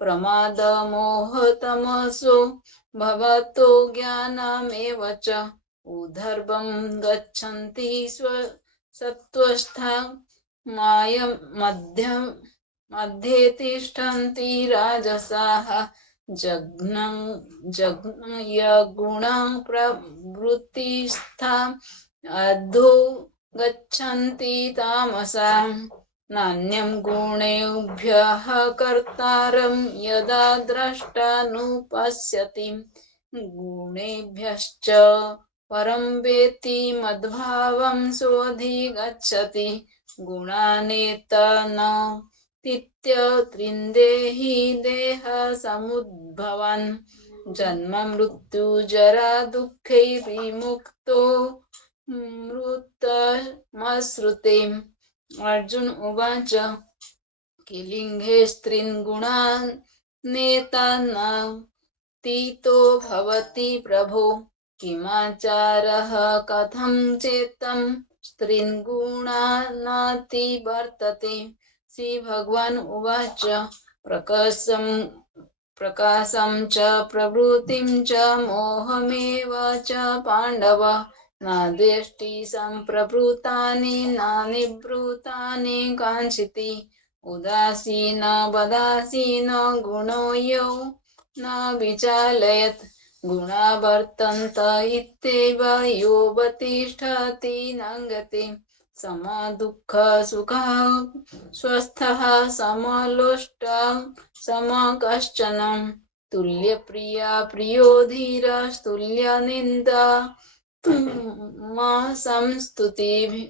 प्रमादमोहतमसो भवतो ज्ञानमेव च ऊर्ध्वं गच्छन्ति सत्त्वस्था मध्ये तिष्ठन्ति राजसाः जघ्नयगुणां प्रवृत्तिस्था अधो गच्छन्ति तामसां नान्यं गुणेभ्यः कर्तारं यदा द्रष्टानुपश्यति गुणेभ्यश्च परं वेत्ति मद्भावं सोऽधिगच्छति गुणानेतनतीत्यत्रिन्देहि देहसमुद्भवान् जन्म मृत्यु जरा दुःखैर्विमुक्तो मृतमश्रुते अर्जुन उवाच किलिङ्गे स्त्रीन् गुणान् नेतानातीतो भवति प्रभो किमाचारः कथं चेत्तं स्त्रीन् गुणानाति वर्तते श्रीभगवान् उवाच प्रकाशं च प्रवृत्तिं च मोहमेव च पाण्डव नादेष्टि सम्प्रवृत्तानि न निवृत्तानि काञ्चिति उदासीन वदासीन गुणो यो न विचालयत् गुणा वर्तन्त इत्येव योऽवतिष्ठति नङ्गते समदुःख सुखः स्वस्थः समलोष्टः समकश्चन तुल्यप्रिया प्रियो धीरस्तुल्यनिन्दा संस्तुतिभिः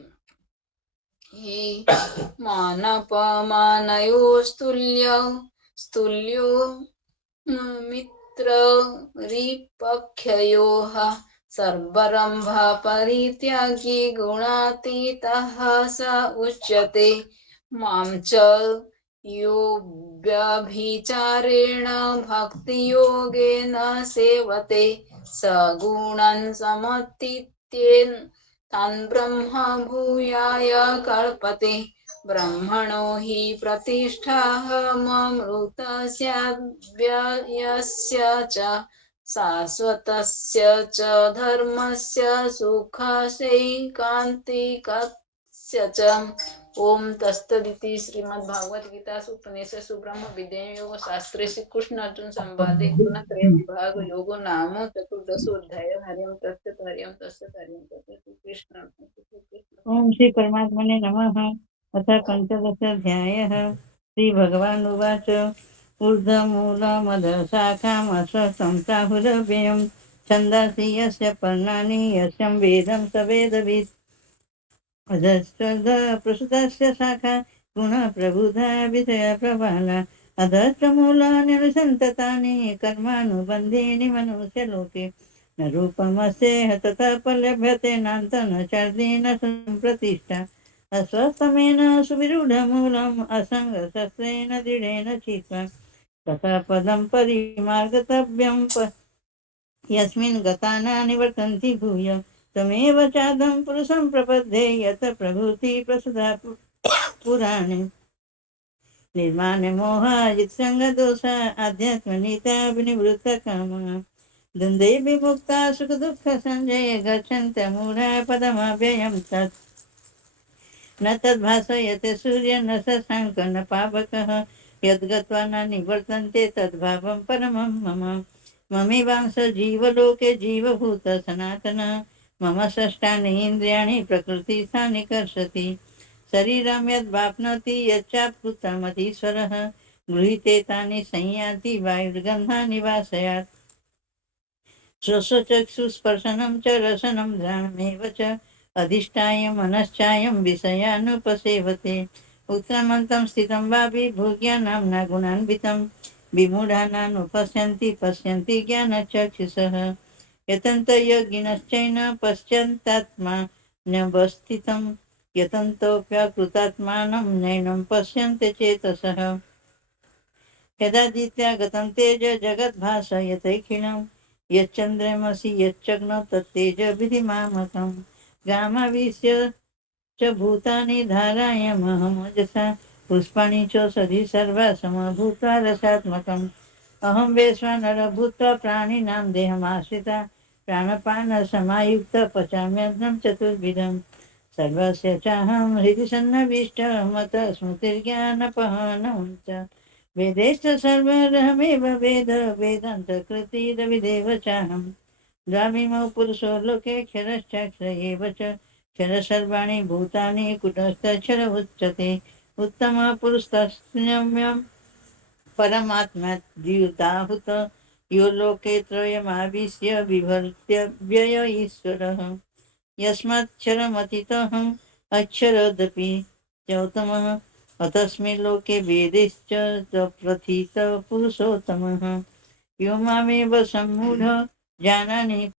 मानपमानयोस्तुल्यो मित्ररिपक्षयोः सर्वारम्भपरित्यागी गुणातीतः स उच्यते मां च यो व्यभिचारेण भक्तियोगेन सेवते स गुणान् समतीत्येन तान् ब्रह्म भूयाय कल्पते ब्रह्मणो हि प्रतिष्ठाहममृतस्याव्ययस्य च शाश्वतस्य च धर्मस्य सुखस्यैकान्तिकस्य च ओम तत्सदिति श्रीमद्भागवत गीता उपनिषत्सु ब्रह्म विद्यायां योग शास्त्रे श्री कृष्ण अर्जुन संवादे गुणत्रय विभाग योगो नाम चतुर्दशोऽध्याय हरिओम तत्सत् हरिओम तत्सत् हरिओम तत्सत् श्री कृष्ण ओम श्री परमात्मने नमः। अथ पंचदशाध्यायः। श्रीभगवान् उवाच ऊर्ध्वमूलमधशाखामश्वत्थं प्राहुरव्ययं छन्दांसि यस्य पर्णानि यस्यं वेदं स वेदवित् अधश्चर्धप्रसुतस्य शाखा गुणप्रबुधा विषयप्रबाला अधश्च मूलान्यनुसन्ततानि कर्मानुबन्धीनि मनुष्यलोके न रूपमस्येह ततः पल्यभ्यते नान्त न चर्दी न सम्प्रतिष्ठा अस्वस्थमेन सुविरूढमूलम् असङ्गशस्त्रेण दृढेन चित्वा तथा पदं परिमार्गतव्यं यस्मिन् गता न निवर्तन्ति भूय तमेव चादं पुरुषं प्रपद्ये यत् प्रभूति प्रसुधा पुराणे निर्माणे मोहाजित्सङ्गदोष आध्यात्मनीता विनिवृत्तकामः द्वन्द्वे विमुक्ता सुखदुःखसञ्जये गच्छन्त्यमूढा पदमव्ययं तत् न तद्भासयते सूर्य न शशाङ्क न पावकः यद्गत्वा न निवर्तन्ते तद्भावं परमं मम ममीवांस जीवलोके जीवभूत सनातन मम षष्ठानि इन्द्रियाणि प्रकृतिस्थानि कर्षति शरीरं यद्वाप्नोति यच्चाप्लुतमधीश्वरः गृहीते तानि संयाति वायुर्गन्धानि वासयात् श्वसचक्षुस्पर्शनं च रसनं घ्राणमेव च अधिष्ठाय मनश्चायं विषयानुपसेवते उत्तमन्तं स्थितं वापि भोग्यानां न गुणान्वितं विमूढानानुपश्यन्ति पश्यन्ति ज्ञानचक्षुषः यतन्तयोगिनश्चैन पश्यन्तात्मानवस्थितं यतन्तोऽप्यकृतात्मानं नैनं पश्यन्ते चेतसः यदादित्यागतं तेज जगद्भासयतैखिलं यच्चन्द्रमसि यच्चग्नो तत्तेज विधिमामकम् गामाविश्य च भूतानि धारायामहमजसा पुष्पाणि चोषधि सर्वा समभूत्वा रसात्मकम् अहं वैश्वानर भूत्वा प्राणिनां देहमाश्रिता प्राणपानसमायुक्त पचाम्यन्नं चतुर्विधं सर्वस्य चाहं हृदि सन्निविष्टमतः स्मृतिर्ज्ञानपहनं च वेदैश्च सर्वरहमेव वेद वेदान्तकृतिरविदेव चाहं द्वाविमौ पुरुषो लोके क्षरश्चाक्षर एव च क्षर सर्वाणि भूतानि कुटस्थक्षर उच्यते उत्तमः पुरुषस्तम्यं परमात्मा द्युताहुत यो लोके त्रयमाविश्य बिभर्त्य व्यय ईश्वरः यस्माक्षरमतीतोऽहम् अक्षरदपि चौतमः अतस्मिन् लोके वेदैश्च प्रथितः पुरुषोत्तमः यो मामेव सम्मूढ जानाति